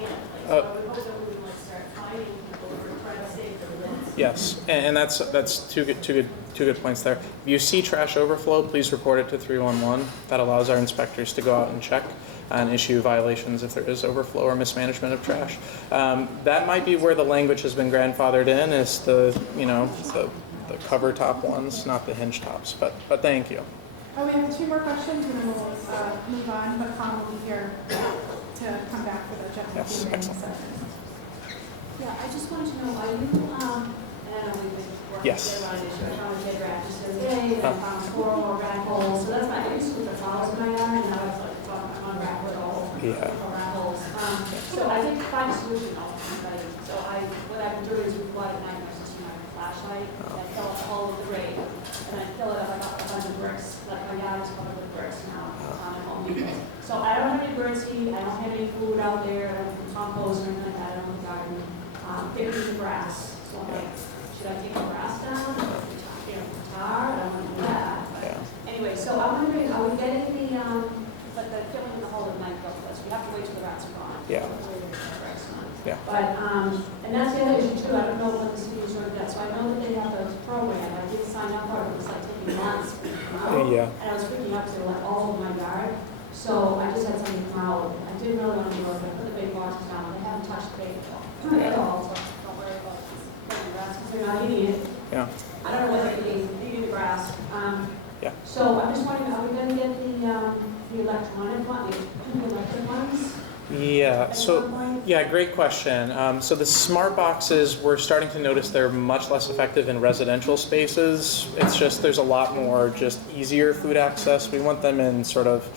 can't. So I would hope that we would start finding people who are trying to save their lids. Yes, and that's two good points there. If you see trash overflow, please report it to 311. That allows our inspectors to go out and check and issue violations if there is overflow or mismanagement of trash. That might be where the language has been grandfathered in, is the cover top ones, not the hinge tops. But thank you. Oh, we have 2 more questions and then we'll move on, but Tom will be here to come back for the general Q&A session. Yeah, I just wanted to know, are you, and I know we've been working together on an issue, I found a kid rat just the other day, and I found 4 more rat holes, so that's my issue with the frogs in my yard, and now it's like, well, I'm on rat hole, rat holes. So I think to find a solution, so what I've been doing is we've got at night, I just use my flashlight, and I fill up all of the grate, and I fill it up, I got a bunch of bricks, like my yard is covered with bricks now, on Home Depot. So I don't have any birdseed, I don't have any food out there, I'm from compost or anything like that in the garden. Picking the grass, so I'm like, should I take the grass down? You know, tar, I don't want to do that. But anyway, so I'm wondering, are we getting but the filling in the hole at night goes, we have to wait till the rats are gone. Yeah. Yeah. But, and that's the other issue too, I don't know what the city is doing that, so I know that they have a program, I did sign up for it, it was like taking months to come out. Yeah. And I was freaking out because they were like all over my yard, so I just had somebody come out, I didn't really want to do it, but I put the big boxes down, they haven't touched the bait at all, so don't worry about the grass, because they're not eating it. Yeah. I don't know what they're eating the grass. Yeah. So I'm just wondering, are we gonna get the electronic one, the electric ones? Yeah, so, yeah, great question. So the smart boxes, we're starting to notice they're much less effective in residential spaces. It's just, there's a lot more just easier food access. We want them in sort of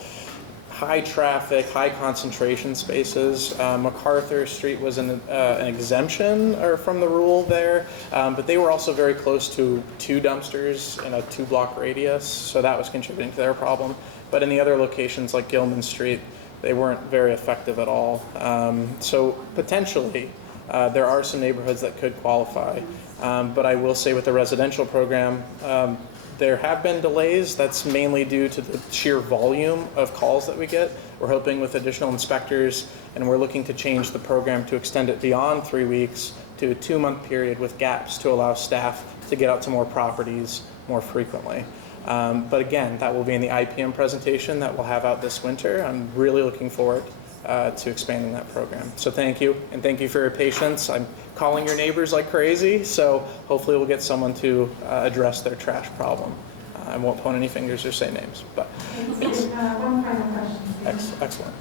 high traffic, high concentration spaces. MacArthur Street was an exemption from the rule there, but they were also very close to 2 dumpsters in a 2-block radius, so that was contributing to their problem. But in the other locations like Gilman Street, they weren't very effective at all. So potentially, there are some neighborhoods that could qualify. But I will say with the residential program, there have been delays. That's mainly due to the sheer volume of calls that we get. We're hoping with additional inspectors, and we're looking to change the program to extend it beyond 3 weeks to a 2-month period with gaps to allow staff to get out to more properties more frequently. But again, that will be in the IPM presentation that we'll have out this winter. I'm really looking forward to expanding that program. So thank you, and thank you for your patience. I'm calling your neighbors like crazy, so hopefully we'll get someone to address their trash problem. I won't point any fingers or say names, but thanks. One final question. Excellent.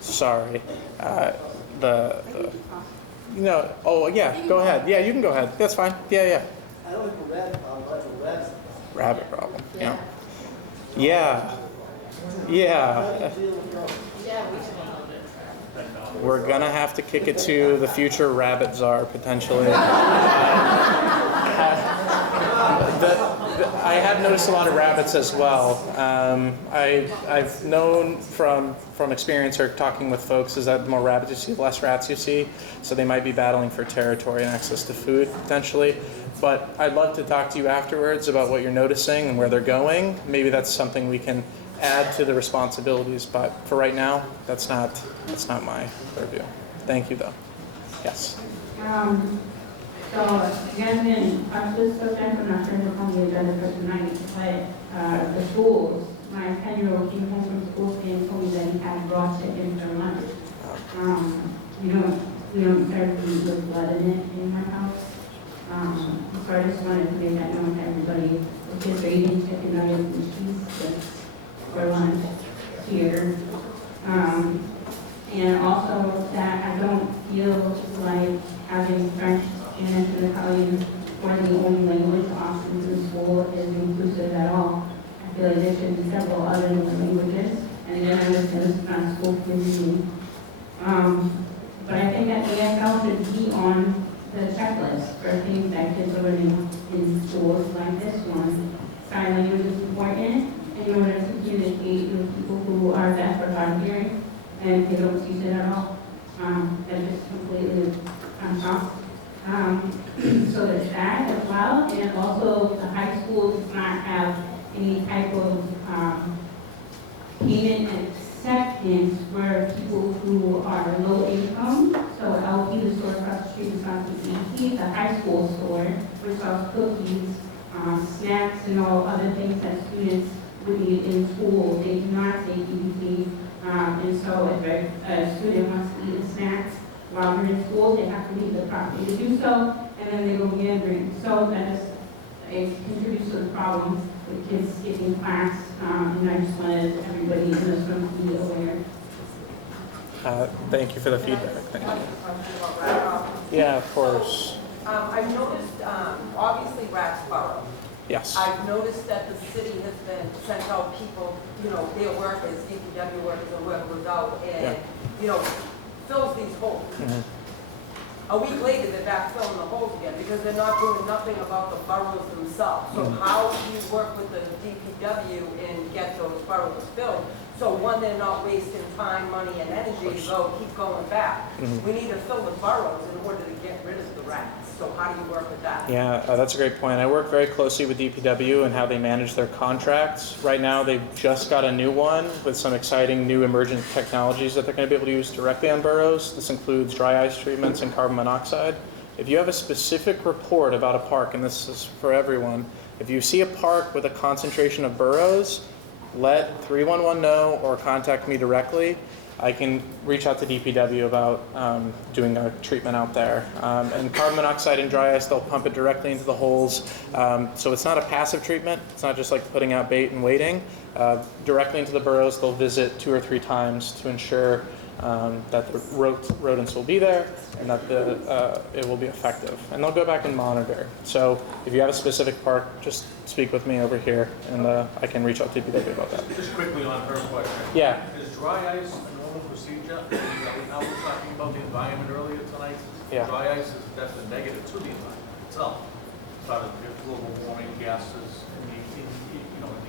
Sorry. Oh yeah, go ahead. Yeah, you can go ahead. That's fine. Yeah. I don't think a rabbit problem, but a rabbit. Rabbit problem. Yeah. Yeah. We're gonna have to kick it to the future rabbit czar potentially. I have noticed a lot of rabbits as well. I've known from experience or talking with folks is that the more rabbits you see, the less rats you see. So they might be battling for territory and access to food potentially. But I'd love to talk to you afterwards about what you're noticing and where they're going. Maybe that's something we can add to the responsibilities. But for right now, that's not my purview. Thank you though. Yes. So again, this subject, I'm not sure if it's on the agenda for tonight, but the schools, my 10-year-old came home from school and told me that he had raw chicken for lunch. We don't serve food with blood in it in my house. So I just wanted to make that known to everybody. The kids are eating chicken nuggets and cheese for lunch here. And also that I don't feel like having French, Spanish, and Italian for the only language options in school is inclusive at all. I feel like there should be several other languages. And again, I understand this is not a school community. But I think that ASL should be on the checklist for things that kids are learning in schools like this one. Sign language is important in order to communicate with people who are deaf or hard of hearing, and they don't teach it at all. That's just completely untaught. So there's that as well, and also the high school does not have any type of payment acceptance for people who are low income. So LP, the store across the street, is not the ET, the high school store, which sells cookies, snacks, and all other things that students would need in school. They do not take EBT. And so if a student wants to eat snacks while they're in school, they have to leave the property to do so, and then they go gambling. So that just contributes to the problem with kids skipping class, and I just wanted everybody in this room to be aware. Thank you for the feedback. Thank you. Yeah, of course. I've noticed, obviously rats burrow. Yes. I've noticed that the city has been sent out people, their workers, DPW workers or whoever was out and, fills these holes. A week later, they're back filling the holes again because they're not doing nothing about the boroughs themselves. So how do you work with the DPW and get those boroughs filled? So one, they're not wasting time, money, and energy to go keep going back. We need to fill the boroughs in order to get rid of the rats. So how do you work with that? Yeah, that's a great point. I work very closely with DPW and how they manage their contracts. Right now, they've just got a new one with some exciting new emergent technologies that they're going to be able to use directly on boroughs. This includes dry ice treatments and carbon monoxide. If you have a specific report about a park, and this is for everyone, if you see a park with a concentration of boroughs, let 311 know or contact me directly. I can reach out to DPW about doing a treatment out there. And carbon monoxide and dry ice, they'll pump it directly into the holes. So it's not a passive treatment. It's not just like putting out bait and waiting. Directly into the burrows, they'll visit 2 or 3 times to ensure that the rodents will be there and that it will be effective. And they'll go back and monitor. So if you have a specific park, just speak with me over here and I can reach out to DPW about that. Just quickly on her question. Yeah. Is dry ice a normal procedure? Now we're talking about the environment earlier tonight. Yeah. Dry ice is definitely negative to the environment itself. Part of the global warming gases in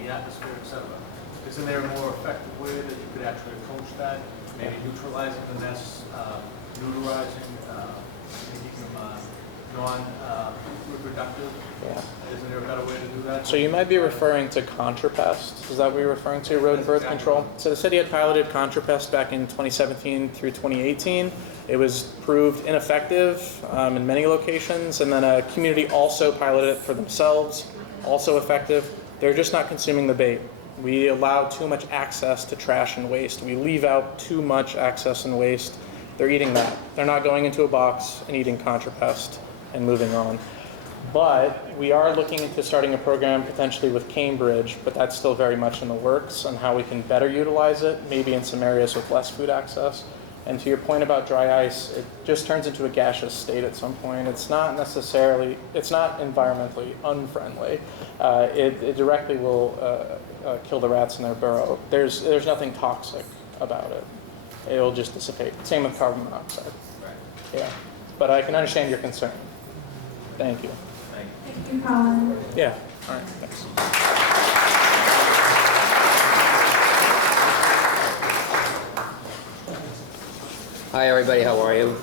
the atmosphere, etc. Isn't there a more effective way that you could actually approach that? Maybe neutralizing the nests, neutralizing, making them non-reproductive? Yeah. Isn't there a better way to do that? So you might be referring to ContraPest. Is that what you're referring to, rodent birth control? So the city had piloted ContraPest back in 2017 through 2018. It was proved ineffective in many locations, and then a community also piloted it for themselves, also effective. They're just not consuming the bait. We allow too much access to trash and waste. We leave out too much access and waste. They're eating that. They're not going into a box and eating ContraPest and moving on. But we are looking into starting a program potentially with Cambridge, but that's still very much in the works on how we can better utilize it, maybe in some areas with less food access. And to your point about dry ice, it just turns into a gaseous state at some point. It's not environmentally unfriendly. It directly will kill the rats in their burrow. There's nothing toxic about it. It will just dissipate. Same with carbon monoxide. Right. Yeah, but I can understand your concern. Thank you. Thank you, Colin. Yeah, all right, thanks. Hi, everybody. How are you?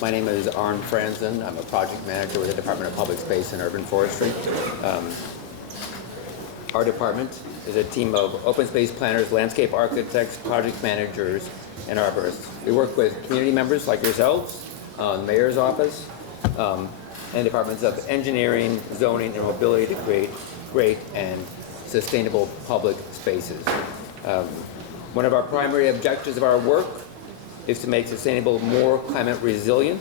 My name is Arne Franzen. I'm a project manager with the Department of Public Space and Urban Forestry. Our department is a team of open space planners, landscape architects, project managers, and arborists. We work with community members like yourselves, the mayor's office, and departments of engineering, zoning, and mobility to create great and sustainable public spaces. One of our primary objectives of our work is to make sustainable more climate resilient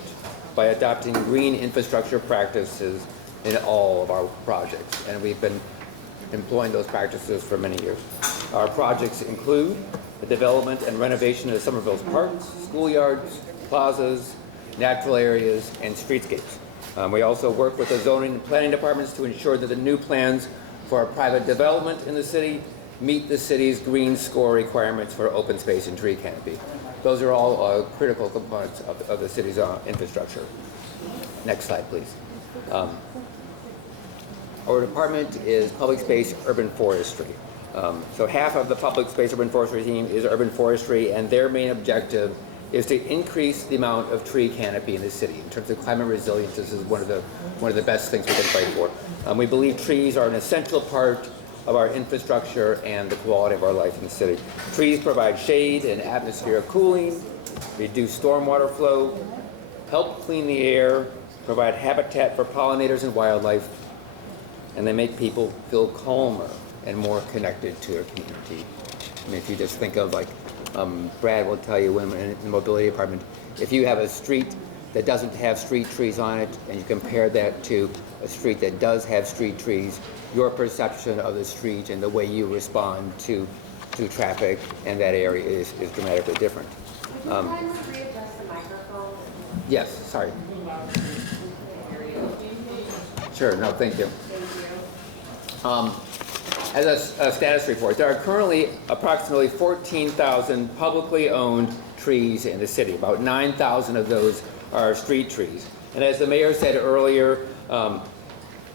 by adopting green infrastructure practices in all of our projects. And we've been employing those practices for many years. Our projects include the development and renovation of Somerville's parks, schoolyards, plazas, natural areas, and streetscapes. We also work with the zoning and planning departments to ensure that the new plans for our private development in the city meet the city's green score requirements for open space and tree canopy. Those are all critical components of the city's infrastructure. Next slide, please. Our department is public space urban forestry. So half of the public space urban forestry team is urban forestry, and their main objective is to increase the amount of tree canopy in the city. In terms of climate resilience, this is one of the best things we can fight for. We believe trees are an essential part of our infrastructure and the quality of our life in the city. Trees provide shade and atmospheric cooling, reduce stormwater flow, help clean the air, provide habitat for pollinators and wildlife, and they make people feel calmer and more connected to their community. I mean, if you just think of, like, Brad will tell you when in the mobility department, if you have a street that doesn't have street trees on it and you compare that to a street that does have street trees, your perception of the street and the way you respond to traffic in that area is dramatically different. Can you kindly readjust the microphone? Yes, sorry. Sure, no, thank you. As a status report, there are currently approximately 14,000 publicly owned trees in the city. About 9,000 of those are street trees. And as the mayor said earlier,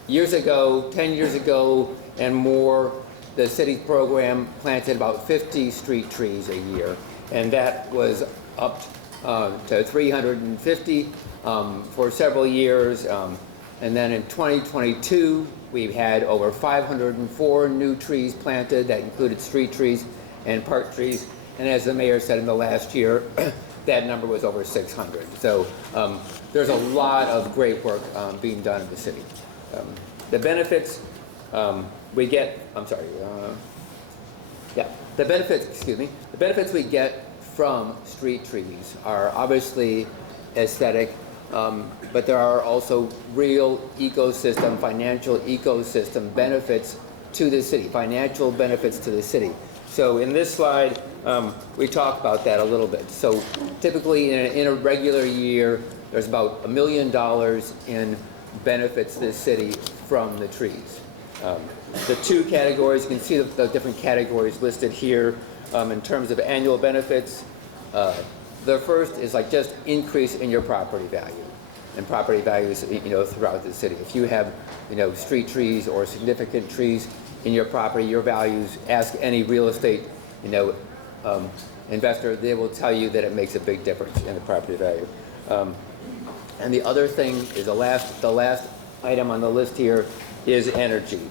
years ago, 10 years ago and more, the city's program planted about 50 street trees a year. And that was up to 350 for several years. And then in 2022, we've had over 504 new trees planted. That included street trees and park trees. And as the mayor said in the last year, that number was over 600. So there's a lot of great work being done in the city. The benefits we get, the benefits we get from street trees are obviously aesthetic, but there are also real ecosystem, financial ecosystem benefits to the city, financial benefits to the city. So in this slide, we talk about that a little bit. So typically in a regular year, there's about $1 million in benefits to the city from the trees. The two categories, you can see the different categories listed here in terms of annual benefits. The first is like just increase in your property value, and property values, throughout the city. If you have, street trees or significant trees in your property, your values, ask any real estate, investor, they will tell you that it makes a big difference in the property value. And the other thing is the last item on the list here is energy.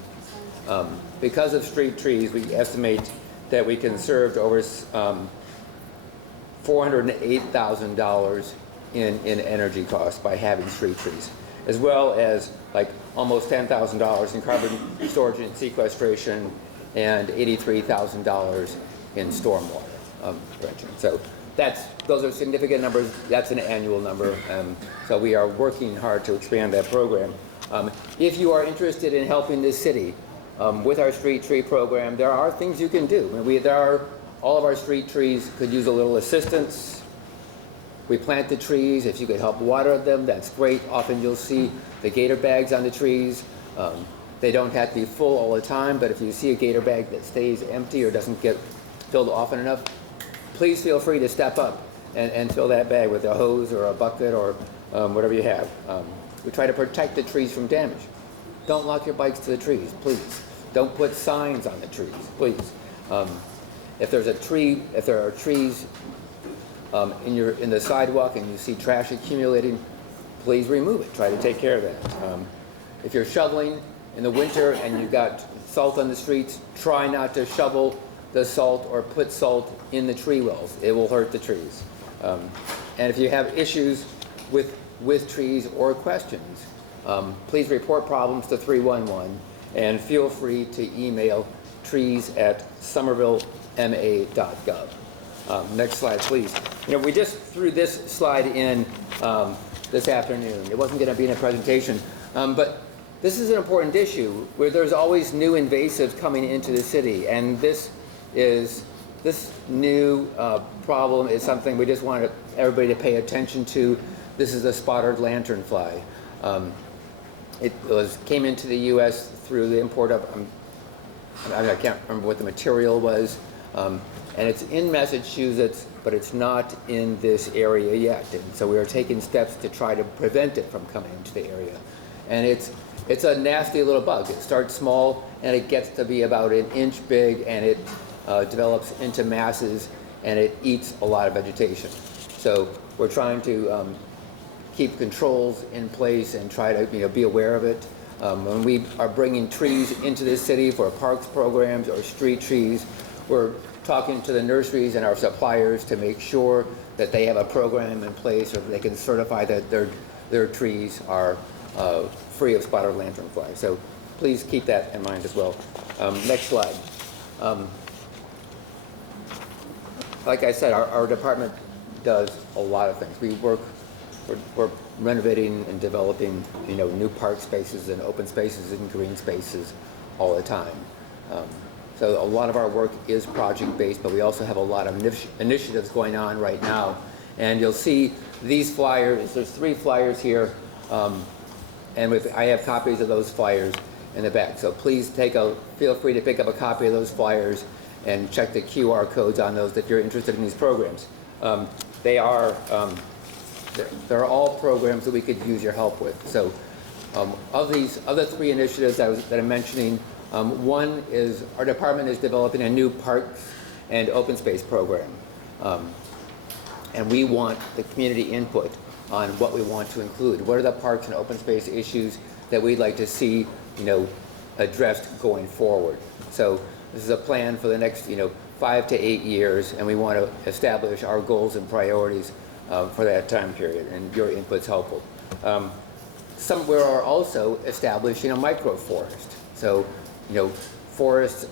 Because of street trees, we estimate that we conserved over $408,000 in energy costs by having street trees, as well as like almost $10,000 in carbon storage and sequestration and $83,000 in stormwater prevention. So those are significant numbers. That's an annual number. So we are working hard to expand that program. If you are interested in helping this city with our street tree program, there are things you can do. All of our street trees could use a little assistance. We plant the trees. If you could help water them, that's great. Often you'll see the gator bags on the trees. They don't have to be full all the time, but if you see a gator bag that stays empty or doesn't get filled often enough, please feel free to step up and fill that bag with a hose or a bucket or whatever you have. We try to protect the trees from damage. Don't lock your bikes to the trees, please. Don't put signs on the trees, please. If there are trees in the sidewalk and you see trash accumulating, please remove it. Try to take care of that. If you're shoveling in the winter and you've got salt on the streets, try not to shovel the salt or put salt in the tree wells. It will hurt the trees. And if you have issues with trees or questions, please report problems to 311 and feel free to email trees@somervillema.gov. Next slide, please. We just threw this slide in this afternoon. It wasn't going to be in a presentation, but this is an important issue where there's always new invasives coming into the city, and this new problem is something we just wanted everybody to pay attention to. This is a spotted lanternfly. It came into the U.S. through the import of, I can't remember what the material was, and it's in Massachusetts, but it's not in this area yet. And so we are taking steps to try to prevent it from coming into the area. And it's a nasty little bug. It starts small, and it gets to be about an inch big, and it develops into masses, and it eats a lot of vegetation. So we're trying to keep controls in place and try to be aware of it. When we are bringing trees into the city for parks programs or street trees, we're talking to the nurseries and our suppliers to make sure that they have a program in place or they can certify that their trees are free of spotted lanternfly. So please keep that in mind as well. Next slide. Like I said, our department does a lot of things. We're renovating and developing, new park spaces and open spaces and green spaces all the time. So a lot of our work is project-based, but we also have a lot of initiatives going on right now. And you'll see these flyers. There's 3 flyers here, and I have copies of those flyers in the back. So please feel free to pick up a copy of those flyers and check the QR codes on those if you're interested in these programs. they are, they're all programs that we could use your help with. So of these other 3 initiatives that I'm mentioning, one is our department is developing a new parks and open space program. And we want the community input on what we want to include. What are the parks and open space issues that we'd like to see, addressed going forward? So this is a plan for the next, 5 to 8 years, and we want to establish our goals and priorities for that time period, and your input's helpful. We are also establishing a microforest. So, forests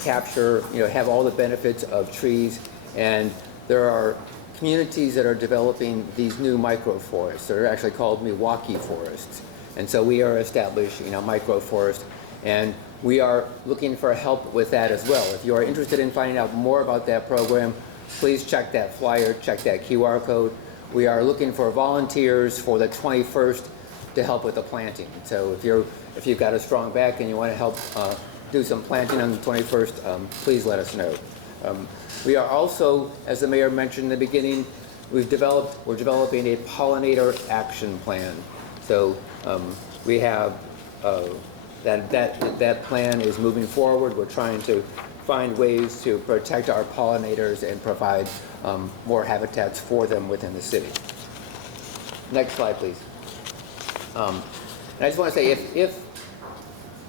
capture, have all the benefits of trees, and there are communities that are developing these new microforests. They're actually called Milwaukee forests. And so we are establishing a microforest, and we are looking for help with that as well. If you are interested in finding out more about that program, please check that flyer, check that QR code. We are looking for volunteers for the 21st to help with the planting. So if you've got a strong back and you want to help do some planting on the 21st, please let us know. We are also, as the mayor mentioned in the beginning, we're developing a pollinator action plan. So we have that plan is moving forward. We're trying to find ways to protect our pollinators and provide more habitats for them within the city. Next slide, please. And I just want to say, if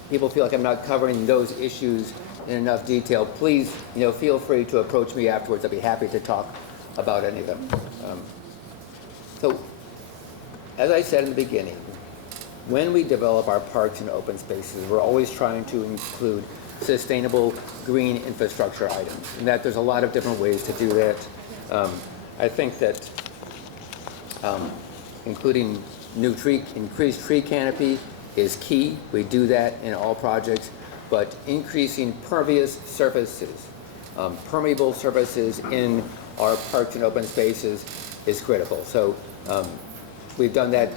people feel like I'm not covering those issues in enough detail, please, feel free to approach me afterwards. I'd be happy to talk about any of them. So, as I said in the beginning, when we develop our parks and open spaces, we're always trying to include sustainable green infrastructure items, and that there's a lot of different ways to do that. I think that including increased tree canopy is key. We do that in all projects, but increasing pervious surfaces, permeable surfaces in our parks and open spaces is critical. So we've done that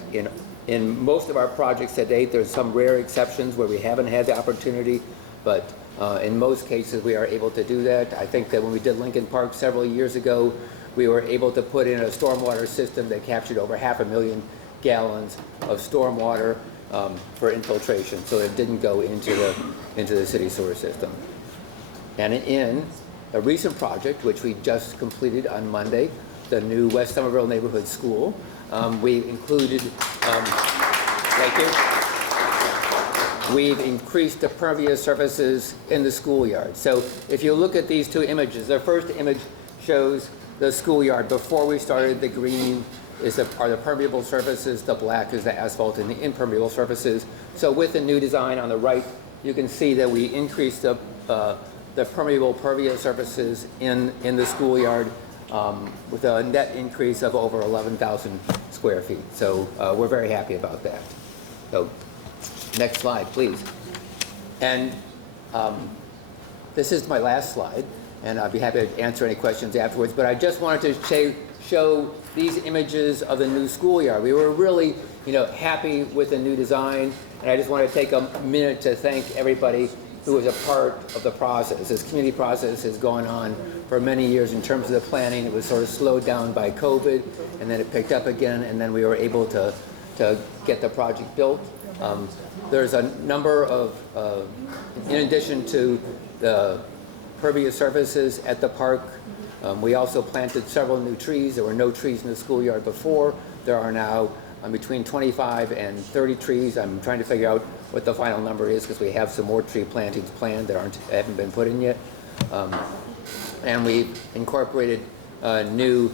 in most of our projects to date. There's some rare exceptions where we haven't had the opportunity, but in most cases we are able to do that. I think that when we did Lincoln Park several years ago, we were able to put in a stormwater system that captured over 500,000 gallons of stormwater for infiltration, so it didn't go into the city sewer system. And in a recent project, which we just completed on Monday, the new West Somerville Neighborhood School, we included, thank you. We've increased the pervious surfaces in the schoolyard. So if you look at these 2 images, the first image shows the schoolyard before we started. The green are the permeable surfaces, the black is the asphalt, and the impermeable surfaces. So with the new design on the right, you can see that we increased the permeable pervious surfaces in the schoolyard with a net increase of over 11,000 square feet. So we're very happy about that. So next slide, please. And this is my last slide, and I'll be happy to answer any questions afterwards, but I just wanted to show these images of the new schoolyard. We were really, happy with the new design, and I just want to take a minute to thank everybody who was a part of the process. This community process has gone on for many years in terms of the planning. It was sort of slowed down by COVID, and then it picked up again, and then we were able to get the project built. There's a number of, in addition to the pervious surfaces at the park, we also planted several new trees. There were no trees in the schoolyard before. There are now between 25 and 30 trees. I'm trying to figure out what the final number is because we have some more tree plantings planned that haven't been put in yet. And we've incorporated new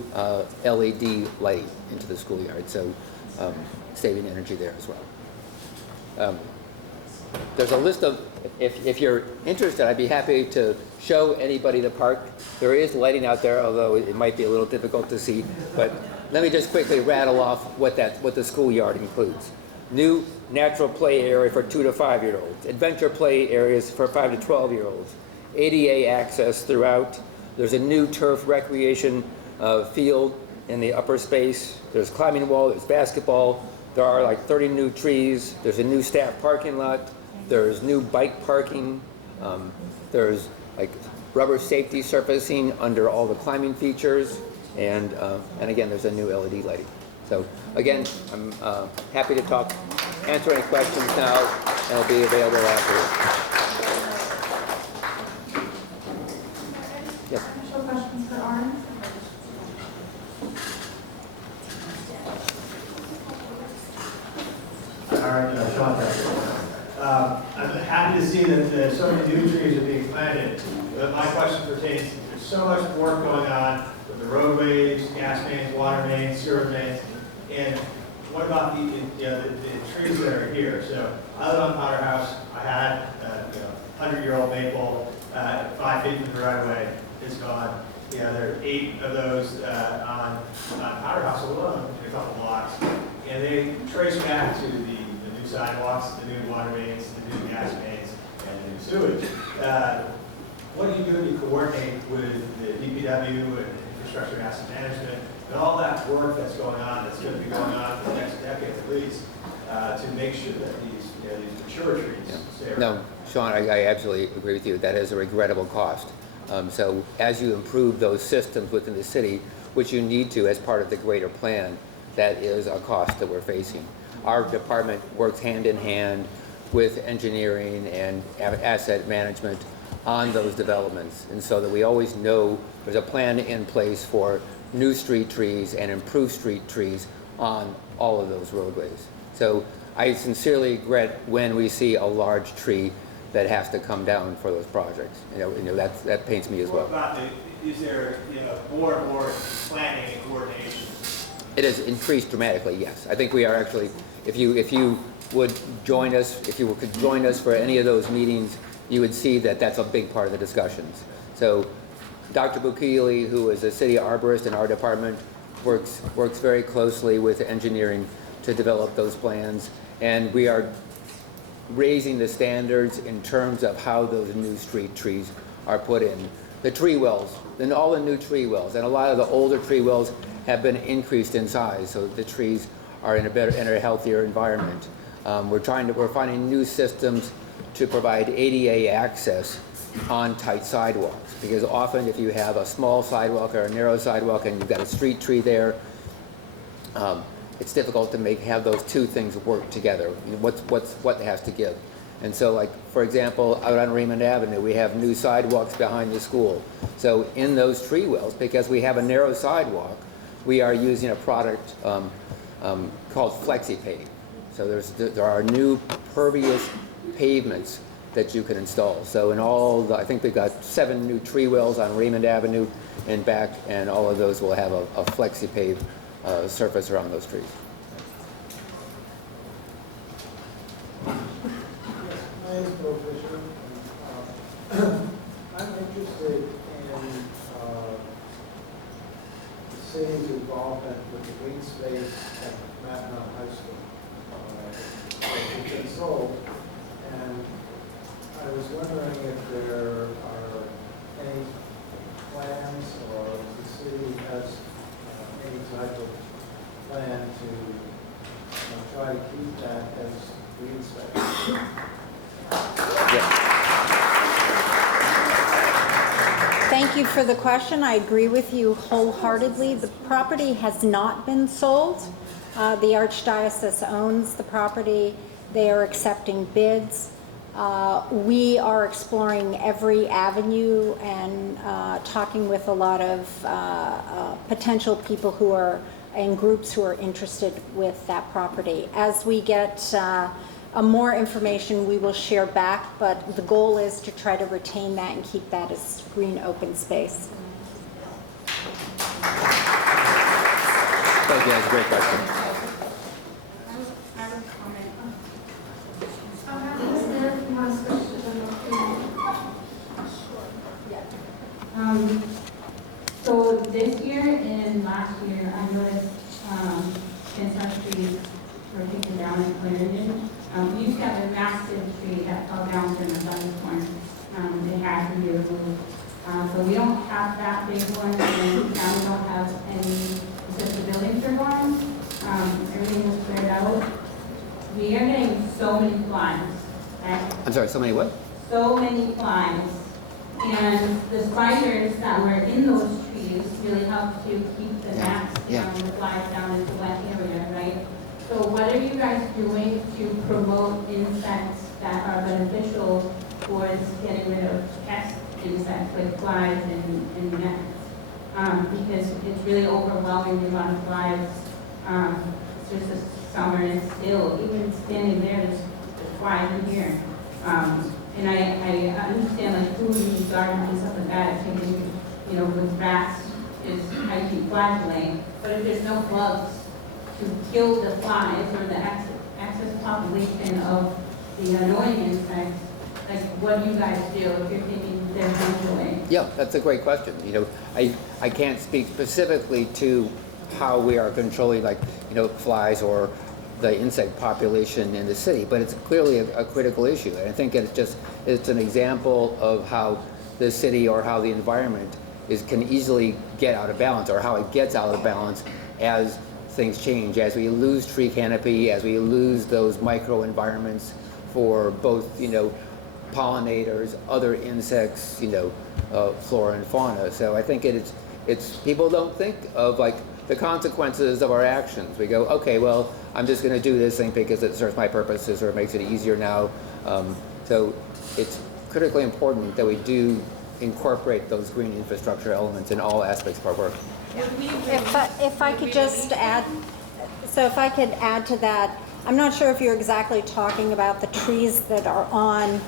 LED lighting into the schoolyard, so saving energy there as well. There's a list of, if you're interested, I'd be happy to show anybody the park. There is lighting out there, although it might be a little difficult to see. But let me just quickly rattle off what the schoolyard includes. New natural play area for 2 to 5-year-olds. Adventure play areas for 5 to 12-year-olds. ADA access throughout. There's a new turf recreation field in the upper space. There's climbing wall, there's basketball. There are like 30 new trees. There's a new staff parking lot. There's new bike parking. There's like rubber safety surfacing under all the climbing features. And again, there's a new LED lighting. So again, I'm happy to answer any questions now, and I'll be available afterwards. Yes. Initial questions for Arn? Sean Becker. I'm happy to see that so many new trees are being planted. But my question pertains, there's so much work going on with the roadways, gas mains, water mains, sewer mains, and what about the trees that are here? So I live on Powder House. I had a 100-year-old maple 5 feet from the right of way. It's gone. There are 8 of those on Powder House alone in a couple blocks. And they trace back to the new sidewalks, the new water mains, the new gas mains, and the new sewage. What are you doing to coordinate with the DPW and infrastructure and asset management and all that work that's going on, that's going to be going on for the next decade at least, to make sure that these mature trees stay around? No, Sean, I absolutely agree with you. That is a regrettable cost. So as you improve those systems within the city, which you need to as part of the greater plan, that is a cost that we're facing. Our department works hand in hand with engineering and asset management on those developments, and so that we always know there's a plan in place for new street trees and improved street trees on all of those roadways. So I sincerely regret when we see a large tree that has to come down for those projects. That pains me as well. Is there more and more planning and coordination? It has increased dramatically, yes. I think we are actually, if you would join us, if you could join us for any of those meetings, you would see that that's a big part of the discussions. So Dr. Bukili, who is a city arborist in our department, works very closely with engineering to develop those plans. And we are raising the standards in terms of how those new street trees are put in. The tree wells, then all the new tree wells, and a lot of the older tree wells have been increased in size, so the trees are in a healthier environment. We're finding new systems to provide ADA access on tight sidewalks, because often if you have a small sidewalk or a narrow sidewalk and you've got a street tree there, it's difficult to have those two things work together. What has to give? And so, like, for example, out on Raymond Avenue, we have new sidewalks behind the school. So in those tree wells, because we have a narrow sidewalk, we are using a product called FlexiPave. So there are new pervious pavements that you can install. So in I think we've got 7 new tree wells on Raymond Avenue and back, and all of those will have a FlexiPave surface around those trees. My name is Bill Fisher. I'm interested in the city's involvement with the green space at Mackinac High School. It's been sold, and I was wondering if there are any plans or if the city has any type of plan to try to keep that as green space. Thank you for the question. I agree with you wholeheartedly. The property has not been sold. The Archdiocese owns the property. They are accepting bids. We are exploring every avenue and talking with a lot of potential people who are in groups who are interested with that property. As we get more information, we will share back, but the goal is to try to retain that and keep that as green open space. Thank you, that's a great question. I have a comment. So this year and last year, I noticed in some trees were taken down in Clarendon. We used to have a massive tree that fell down in the thunderstorm. They had to be removed. So we don't have that big one, and now we don't have any, since the buildings are gone, everything was cleared out. We are getting so many flies. I'm sorry, so many what? So many flies. And the spiders that were in those trees really helps to keep the gnats Yeah. down, the flies down in the wet area, right? So what are you guys doing to promote insects that are beneficial towards getting rid of pest insects like flies and gnats? Because it's really overwhelming the amount of flies. It's just a summer and it's still, even standing there's flies in here. And I understand like food and gardens and stuff like that, I think, you know, with rats is hygiene flagellating. But if there's no gloves to kill the flies or the excess population of the annoying insects, like what do you guys do if you're thinking there's no way? Yeah, that's a great question. You know, I can't speak specifically to how we are controlling, like, you know, flies or the insect population in the city, but it's clearly a critical issue. And I think it's an example of how the city or how the environment can easily get out of balance, or how it gets out of balance as things change, as we lose tree canopy, as we lose those micro environments for both, you know, pollinators, other insects, you know, flora and fauna. So I think it's people don't think of like the consequences of our actions. We go, okay, well, I'm just going to do this thing because it serves my purposes or it makes it easier now. So it's critically important that we do incorporate those green infrastructure elements in all aspects of our work. If I could just add, so if I could add to that, I'm not sure if you're exactly talking about the trees that are on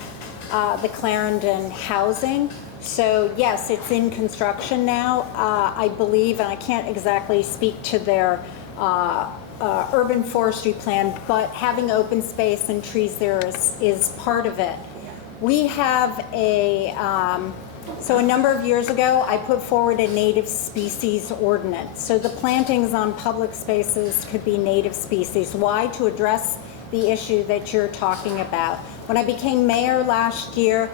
the Clarendon housing. So yes, it's in construction now, I believe, and I can't exactly speak to their urban forestry plan, but having open space and trees there is part of it. We have so a number of years ago, I put forward a native species ordinance. So the plantings on public spaces could be native species. Why? To address the issue that you're talking about. When I became mayor last year,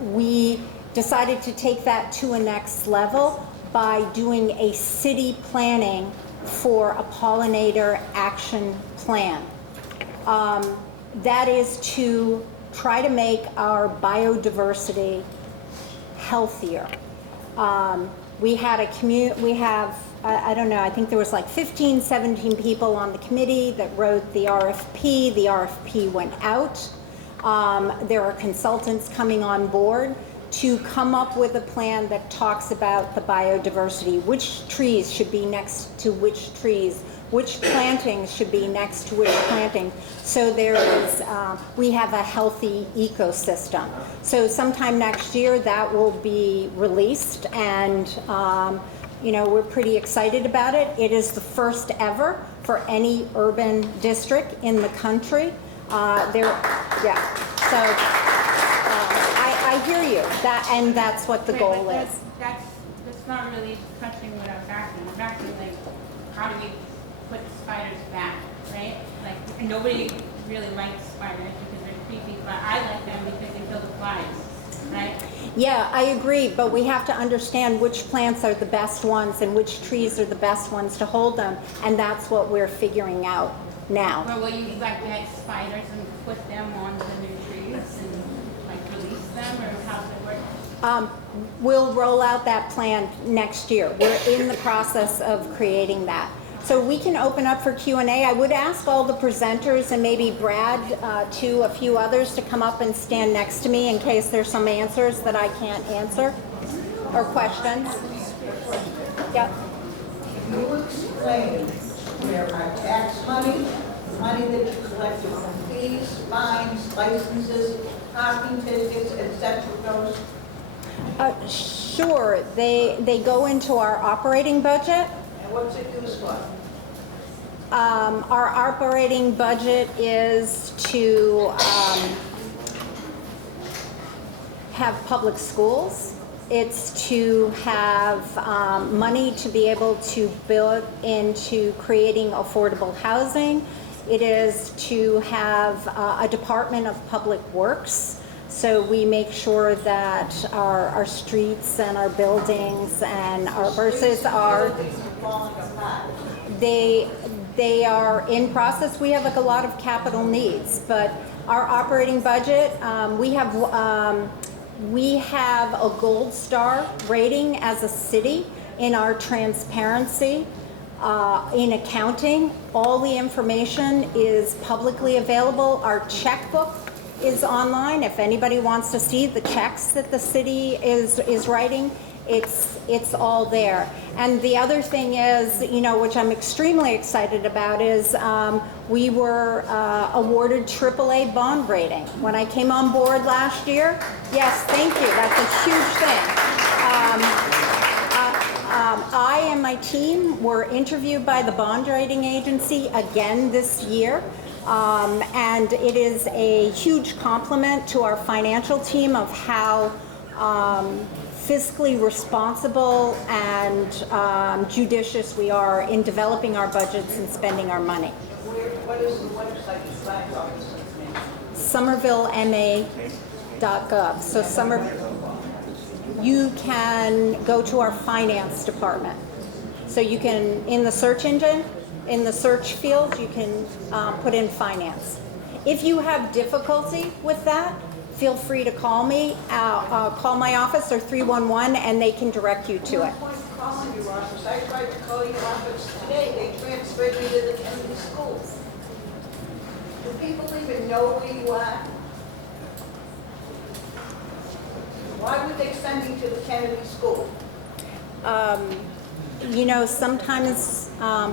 we decided to take that to a next level by doing a city planning for a pollinator action plan. That is to try to make our biodiversity healthier. We had I don't know, I think there was like 15, 17 people on the committee that wrote the RFP. The RFP went out. There are consultants coming on board to come up with a plan that talks about the biodiversity, which trees should be next to which trees, which plantings should be next to which plantings. So we have a healthy ecosystem. So sometime next year that will be released, and you know, we're pretty excited about it. It is the first ever for any urban district in the country. So I hear you. And that's what the goal is. That's not really touching what I was asking. I was asking, like, how do we put the spiders back, right? Like, nobody really likes spiders because they're creepy, but I like them because they kill the flies, right? Yeah, I agree, but we have to understand which plants are the best ones and which trees are the best ones to hold them, and that's what we're figuring out now. Or will you like get spiders and put them on the new trees and like release them, or how's it work? We'll roll out that plan next year. We're in the process of creating that. So we can open up for Q&A. I would ask all the presenters and maybe Brad, too, a few others to come up and stand next to me in case there's some answers that I can't answer or questions. Yep. You explain where our tax money that you collected from fees, fines, licenses, parking tickets, etc. goes? Sure. They go into our operating budget. And what's it used for? Our operating budget is to have public schools. It's to have money to be able to build into creating affordable housing. It is to have a Department of Public Works. So we make sure that our streets and our buildings and our buses are, they are in process. We have like a lot of capital needs, but our operating budget, we have a gold star rating as a city. in our transparency. In accounting, all the information is publicly available. Our checkbook is online. If anybody wants to see the checks that the city is writing, it's all there. And the other thing is, you know, which I'm extremely excited about, is we were awarded AAA bond rating. When I came on board last year, yes, thank you, that's a huge thing. I and my team were interviewed by the bond rating agency again this year. And it is a huge compliment to our financial team of how fiscally responsible and judicious we are in developing our budgets and spending our money. What is the website somervillema.gov. So you can go to our finance department. So you can, in the search engine, in the search field, you can put in finance. If you have difficulty with that, feel free to call me, call my office or 311 and they can direct you to it. Calling your office. I tried to call your office today. They transferred me to the Kennedy School. Do people even know where you are? Why would they send me to the Kennedy School? You know, sometimes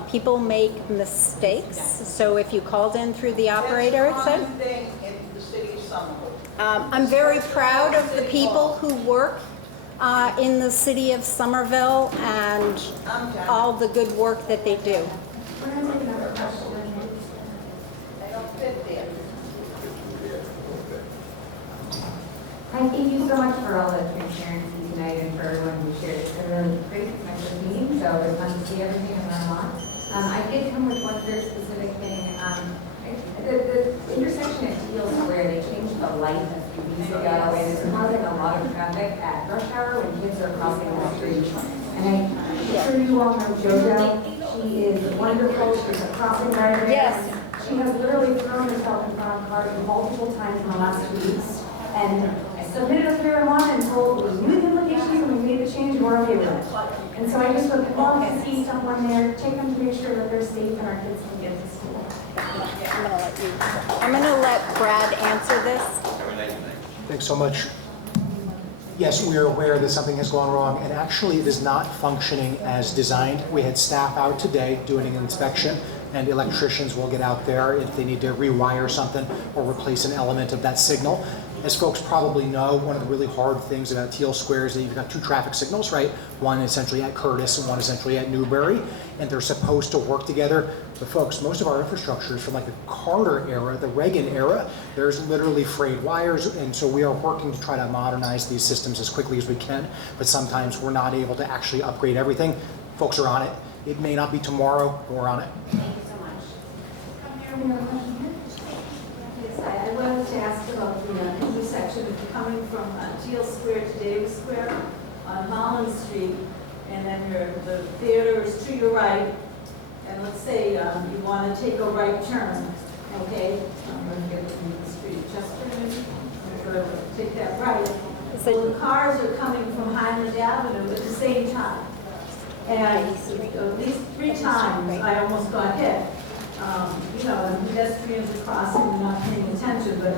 people make mistakes. So if you called in through the operator, it said. That's the thing in the city of Somerville. I'm very proud of the people who work in the city of Somerville and all the good work that they do. They don't fit there. Hi, thank you so much for all the transparency tonight and for everyone who shared. It's been really great. It's my first meeting, so it was fun to see everything and learn a lot. I did come with one very specific thing. The intersection at Teal Square, they changed the light a few weeks ago, and it's causing a lot of traffic at rush hour when kids are crossing the street. And I'm sure you all know JoJo. She is wonderful. She's a crossing guard. Yes. She has literally thrown herself in front of cars multiple times in the last 2 weeks. And I submitted a 301 and told, we knew the implications and we made the change, we're okay with it. And so I just would love to see someone there, take them to make sure that they're safe and our kids can get to school. I'm gonna let Brad answer this. Thanks so much. Yes, we are aware that something has gone wrong, and actually it is not functioning as designed. We had staff out today doing an inspection, and electricians will get out there if they need to rewire something or replace an element of that signal. As folks probably know, one of the really hard things about Teal Square is that you've got two traffic signals, right? One essentially at Curtis and one essentially at Newbury, and they're supposed to work together. But folks, most of our infrastructure is from like the Carter era, the Reagan era. There's literally frayed wires, and so we are working to try to modernize these systems as quickly as we can, but sometimes we're not able to actually upgrade everything. Folks are on it. It may not be tomorrow, but we're on it. Thank you so much. Come here, we have a question here. Yes, I wanted to ask about the intersection of coming from Teal Square to Davis Square on Holland Street, and then the theater is to your right, and let's say you want to take a right turn, okay? I'm going to get to the street, Chester, take that right. So the cars are coming from Highland Avenue at the same time. And at least 3 times I almost got hit. You know, and pedestrians are crossing and not paying attention, but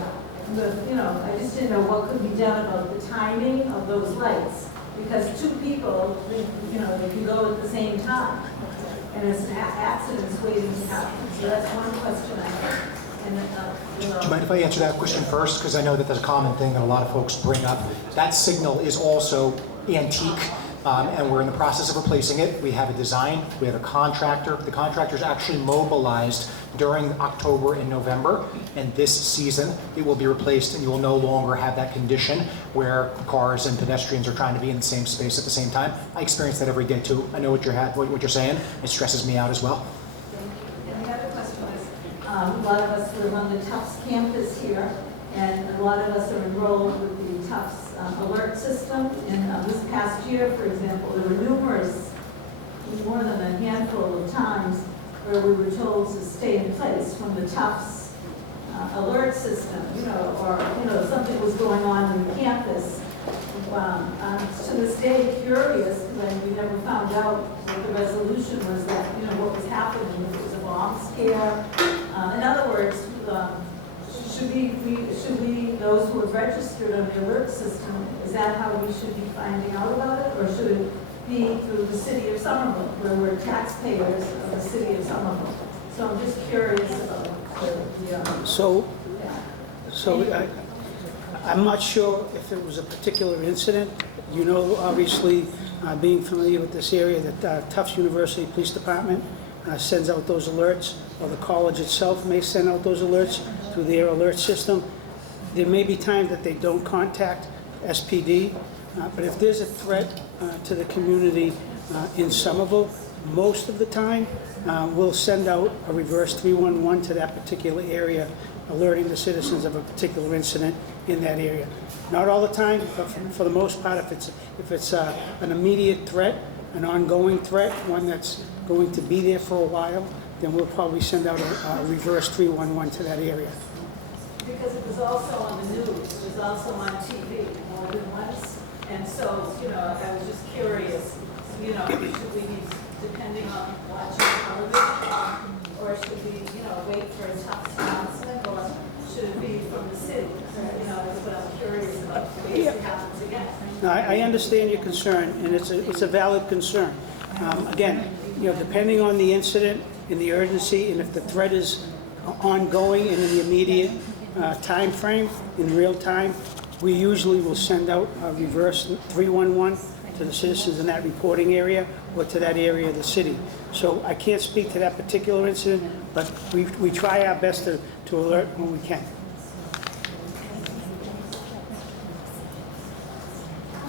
you know, I just didn't know what could be done about the timing of those lights. Because 2 people, you know, they can go at the same time. And it's an accident waiting to happen. So that's one question I have. And then, Do you mind if I answer that question first? Because I know that that's a common thing that a lot of folks bring up. That signal is also antique. And we're in the process of replacing it. We have a design, we have a contractor. The contractor's actually mobilized during October and November, and this season it will be replaced, and you will no longer have that condition where cars and pedestrians are trying to be in the same space at the same time. I experience that every day too. I know what you're saying. It stresses me out as well. And the other question is, a lot of us live on the Tufts campus here, and a lot of us are enrolled with the Tufts alert system. And this past year, for example, there were numerous, more than a handful of times where we were told to stay in place from the Tufts alert system, you know, or, you know, something was going on in the campus. to this day curious when we never found out what the resolution was that, you know, what was happening, if it was a bomb scare. In other words, should we, those who have registered on the alert system, is that how we should be finding out about it? Or should it be through the city of Somerville, where we're taxpayers of the city of Somerville? So I'm just curious about I'm not sure if it was a particular incident. You know, obviously, being familiar with this area, that Tufts University Police Department sends out those alerts, or the college itself may send out those alerts through their alert system. There may be times that they don't contact SPD, but if there's a threat to the community in Somerville, most of the time, we'll send out a reverse 311 to that particular area, alerting the citizens of a particular incident in that area. Not all the time, but for the most part, if it's an immediate threat, an ongoing threat, one that's going to be there for a while, then we'll probably send out a reverse 311 to that area. Because it was also on the news, it was also on TV more than once. And so, you know, I was just curious, you know, should we be depending on watching television? Or should we, you know, wait for a tough announcement? Or should it be from the city? You know, that's what I'm curious about, in case it happens again. Now, I understand your concern, and it's a valid concern. Again, you know, depending on the incident and the urgency, and if the threat is ongoing and in the immediate time frame, in real time, we usually will send out a reverse 311 to the citizens in that reporting area or to that area of the city. So I can't speak to that particular incident, but we try our best to alert when we can.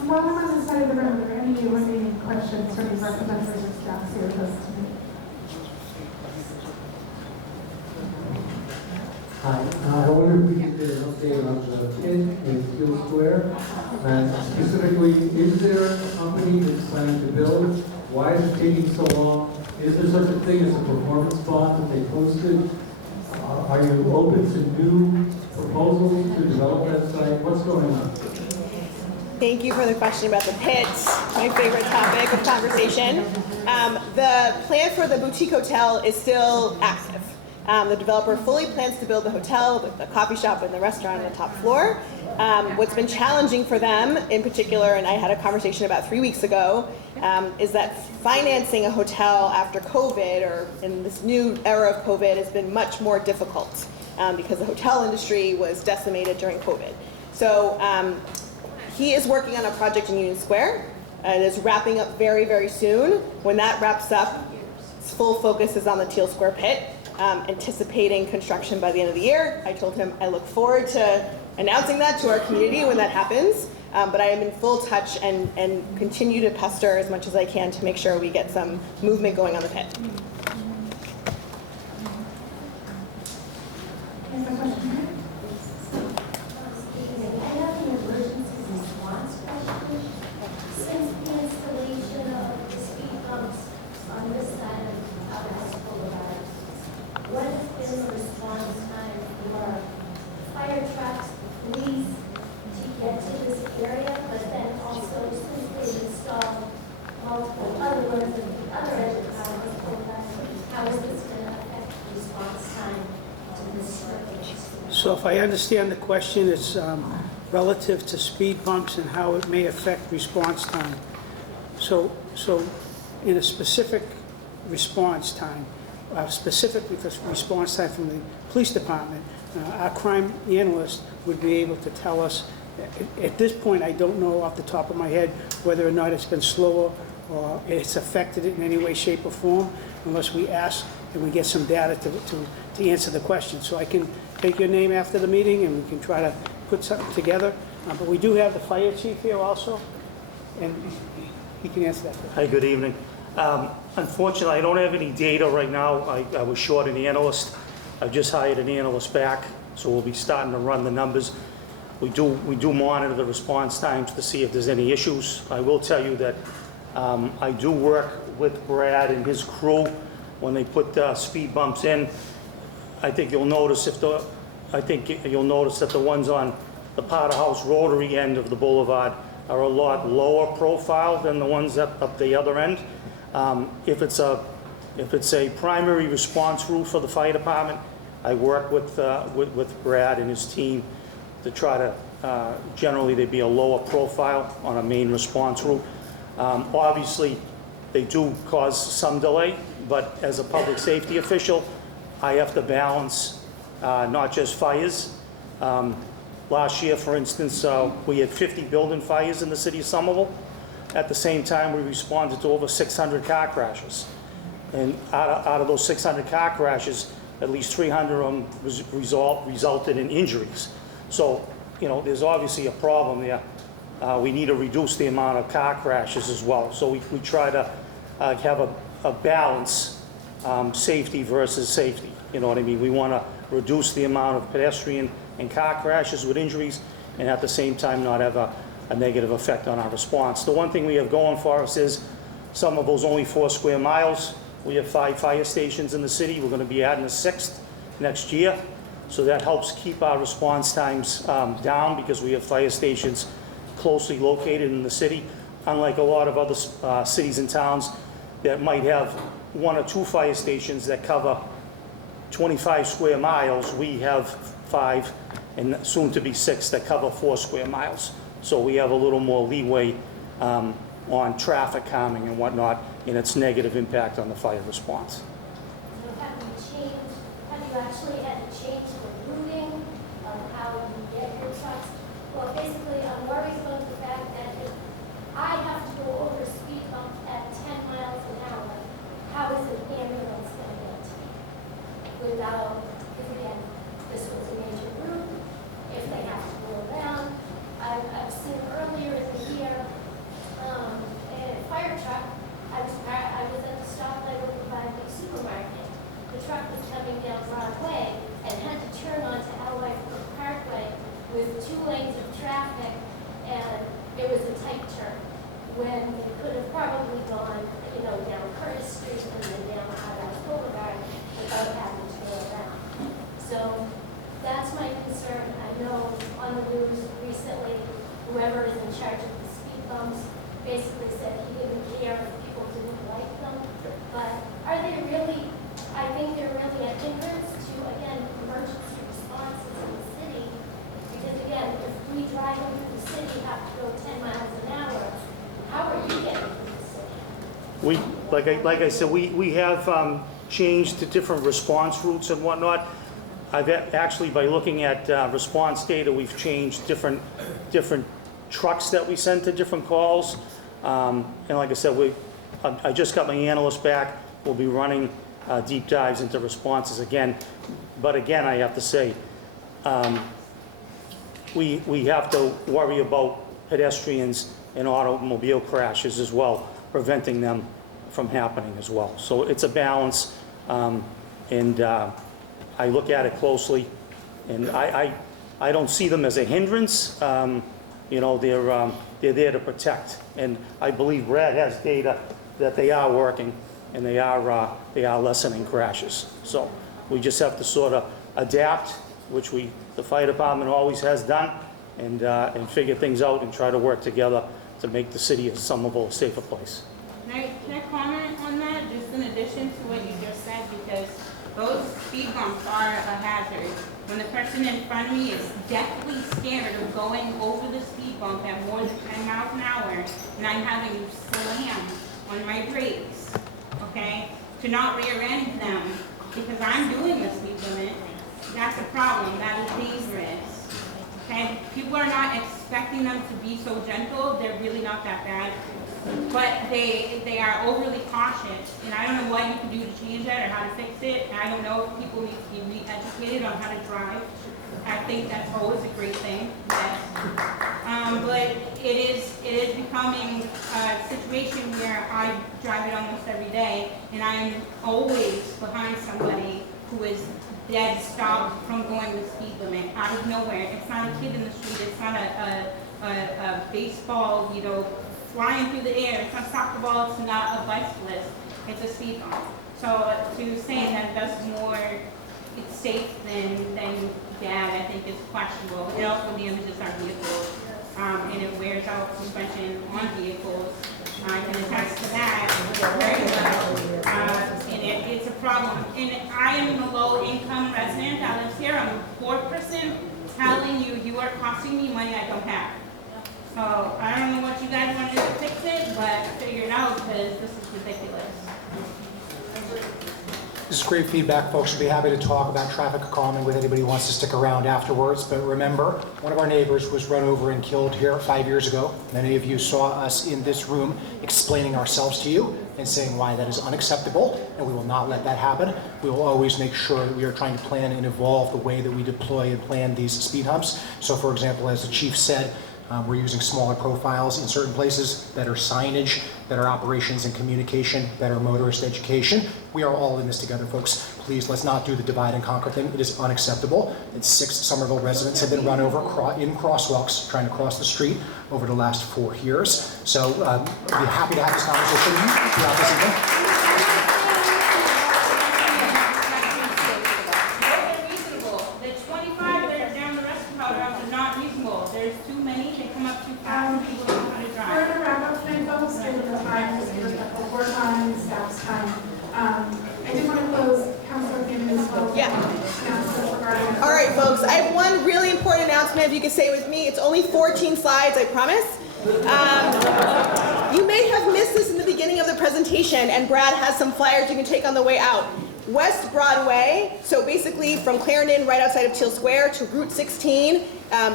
While I'm on this side of the room, are there any remaining questions from the representatives of staff here with us tonight? Hi, I wonder if we could get an update on the pit in Steel Square. And specifically, is there a company that's planning to build? Why is it taking so long? Is there such a thing as a performance bond that they posted? Are you open to new proposals to develop that site? What's going on? Thank you for the question about the pit, my favorite topic of conversation. The plan for the boutique hotel is still active. The developer fully plans to build the hotel with the coffee shop and the restaurant on the top floor. What's been challenging for them in particular, and I had a conversation about 3 weeks ago, is that financing a hotel after COVID, or in this new era of COVID, has been much more difficult because the hotel industry was decimated during COVID. So he is working on a project in Union Square. It is wrapping up very, very soon. When that wraps up, his full focus is on the Teal Square pit, anticipating construction by the end of the year. I told him I look forward to announcing that to our community when that happens, but I am in full touch and continue to pester as much as I can to make sure we get some movement going on the pit. So if I understand the question, it's relative to speed bumps and how it may affect response time. So in a specific response time, specifically for response time from the police department, our crime analyst would be able to tell us. At this point, I don't know off the top of my head whether or not it's been slower or it's affected it in any way, shape, or form, unless we ask and we get some data to answer the question. So I can take your name after the meeting and we can try to put something together. But we do have the fire chief here also, and he can answer that. Hi, good evening. Unfortunately, I don't have any data right now. I was short an analyst. I've just hired an analyst back, so we'll be starting to run the numbers. We do monitor the response times to see if there's any issues. I will tell you that I do work with Brad and his crew when they put speed bumps in. I think you'll notice that the ones on the Potter House Rotary end of the boulevard are a lot lower profile than the ones up the other end. If it's a primary response route for the fire department, I work with Brad and his team to try to, generally they'd be a lower profile on a main response route. Obviously, they do cause some delay, but as a public safety official, I have to balance not just fires. Last year, for instance, we had 50 building fires in the city of Somerville. At the same time, we responded to over 600 car crashes. And out of those 600 car crashes, at least 300 of them resulted in injuries. So, you know, there's obviously a problem there. We need to reduce the amount of car crashes as well. So we try to have a balance, safety versus safety. You know what I mean? We want to reduce the amount of pedestrian and car crashes with injuries, and at the same time not have a negative effect on our response. The one thing we have going for us is Somerville's only 4 square miles. We have 5 fire stations in the city. We're going to be adding a 6th next year. So that helps keep our response times down, because we have fire stations closely located in the city. Unlike a lot of other cities and towns that might have 1 or 2 fire stations that cover 25 square miles, we have 5 and soon to be 6 that cover 4 square miles. So we have a little more leeway on traffic calming and whatnot, and its negative impact on the fire response. So have you actually had to change the routing of how you get your trucks? Well, basically, I'm worried about the fact that if I have to go over a speed bump at 10 miles an hour, how is an ambulance going to get to me? Without, if again, this was a major route, if they have to go around. I've seen earlier in the year, a fire truck, I was at the stoplight over by the supermarket. The truck was coming down Broadway and had to turn onto Alway Parkway with 2 lanes of traffic, and it was a tight turn when they could have probably gone, you know, down Curtis Street and then down Highland Boulevard without having to go around. So that's my concern. I know on the news recently, whoever is in charge of the speed bumps basically said he didn't care if people didn't like them. But are they really, I think they're really a hindrance to, again, emergency responses in the city. Because again, if we drive into the city, have to go 10 miles an hour, how are you getting into the city? Like I said, we have changed to different response routes and whatnot. I've actually, by looking at response data, we've changed different trucks that we send to different calls. And like I said, I just got my analyst back. We'll be running deep dives into responses again. But again, I have to say, we have to worry about pedestrians and automobile crashes as well, preventing them from happening as well. So it's a balance, and I look at it closely, and I don't see them as a hindrance. You know, they're there to protect, and I believe Brad has data that they are working, and they are lessening crashes. So we just have to sort of adapt, which the fire department always has done, and figure things out and try to work together to make the city of Somerville a safer place. Can I comment on that, just in addition to what you just said, because those speed bumps are a hazard. When the person in front of me is deathly scared of going over the speed bump at more than 10 miles an hour, and I'm having to slam on my brakes, okay, to not rear-end them because I'm doing the speed limit, that's a problem. That is dangerous. Okay, people are not expecting them to be so gentle. They're really not that bad. But they are overly cautious, and I don't know what you can do to change that or how to fix it. And I don't know if people need to be re-educated on how to drive. I think that's always a great thing, yes. But it is becoming a situation where I drive it almost every day, and I'm always behind somebody who is dead stop from going the speed limit out of nowhere. It's not a kid in the street. It's not a baseball, you know, flying through the air. It's not a soccer ball. It's not a bicyclist. It's a speed bump. So to say that that's more safe than bad, I think is questionable. And also damages our vehicles. and it wears out suspension on vehicles. I can attest to that very well, and it's a problem. And I am a low-income resident that lives here. I'm a poor person telling you, you are costing me money I don't have. So I don't know what you guys want to do to fix it, but figure it out because this is ridiculous. This is great feedback, folks. We'll be happy to talk about traffic calming with anybody who wants to stick around afterwards. But remember, one of our neighbors was run over and killed here 5 years ago. Many of you saw us in this room explaining ourselves to you and saying why that is unacceptable, and we will not let that happen. We will always make sure that we are trying to plan and evolve the way that we deploy and plan these speed humps. So for example, as the chief said, we're using smaller profiles in certain places, better signage, better operations and communication, better motorist education. We are all in this together, folks. Please, let's not do the divide and conquer thing. It is unacceptable. And 6 Somerville residents have been run over in crosswalks trying to cross the street over the last 4 years. So I'd be happy to have this conversation throughout this evening. I did want to close Councilor Newman as well. Yeah. All right, folks, I have one really important announcement. If you can say it with me, it's only 14 slides, I promise. You may have missed this in the beginning of the presentation, and Brad has some flyers you can take on the way out. West Broadway, so basically from Clarendon right outside of Teal Square to Route 16,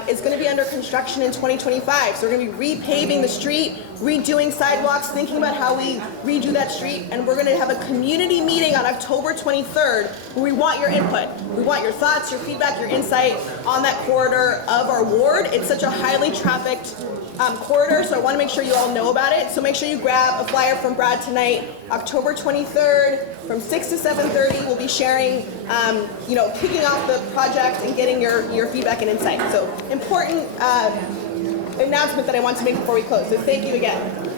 is going to be under construction in 2025. So we're going to be repaving the street, redoing sidewalks, thinking about how we redo that street, and we're going to have a community meeting on October 23rd where we want your input. We want your thoughts, your feedback, your insight on that corridor of our ward. It's such a highly trafficked corridor, so I want to make sure you all know about it. So make sure you grab a flyer from Brad tonight. October 23rd from 6 to 7:30, we'll be sharing, kicking off the project and getting your feedback and insight. So important announcement that I want to make before we close. So thank you again.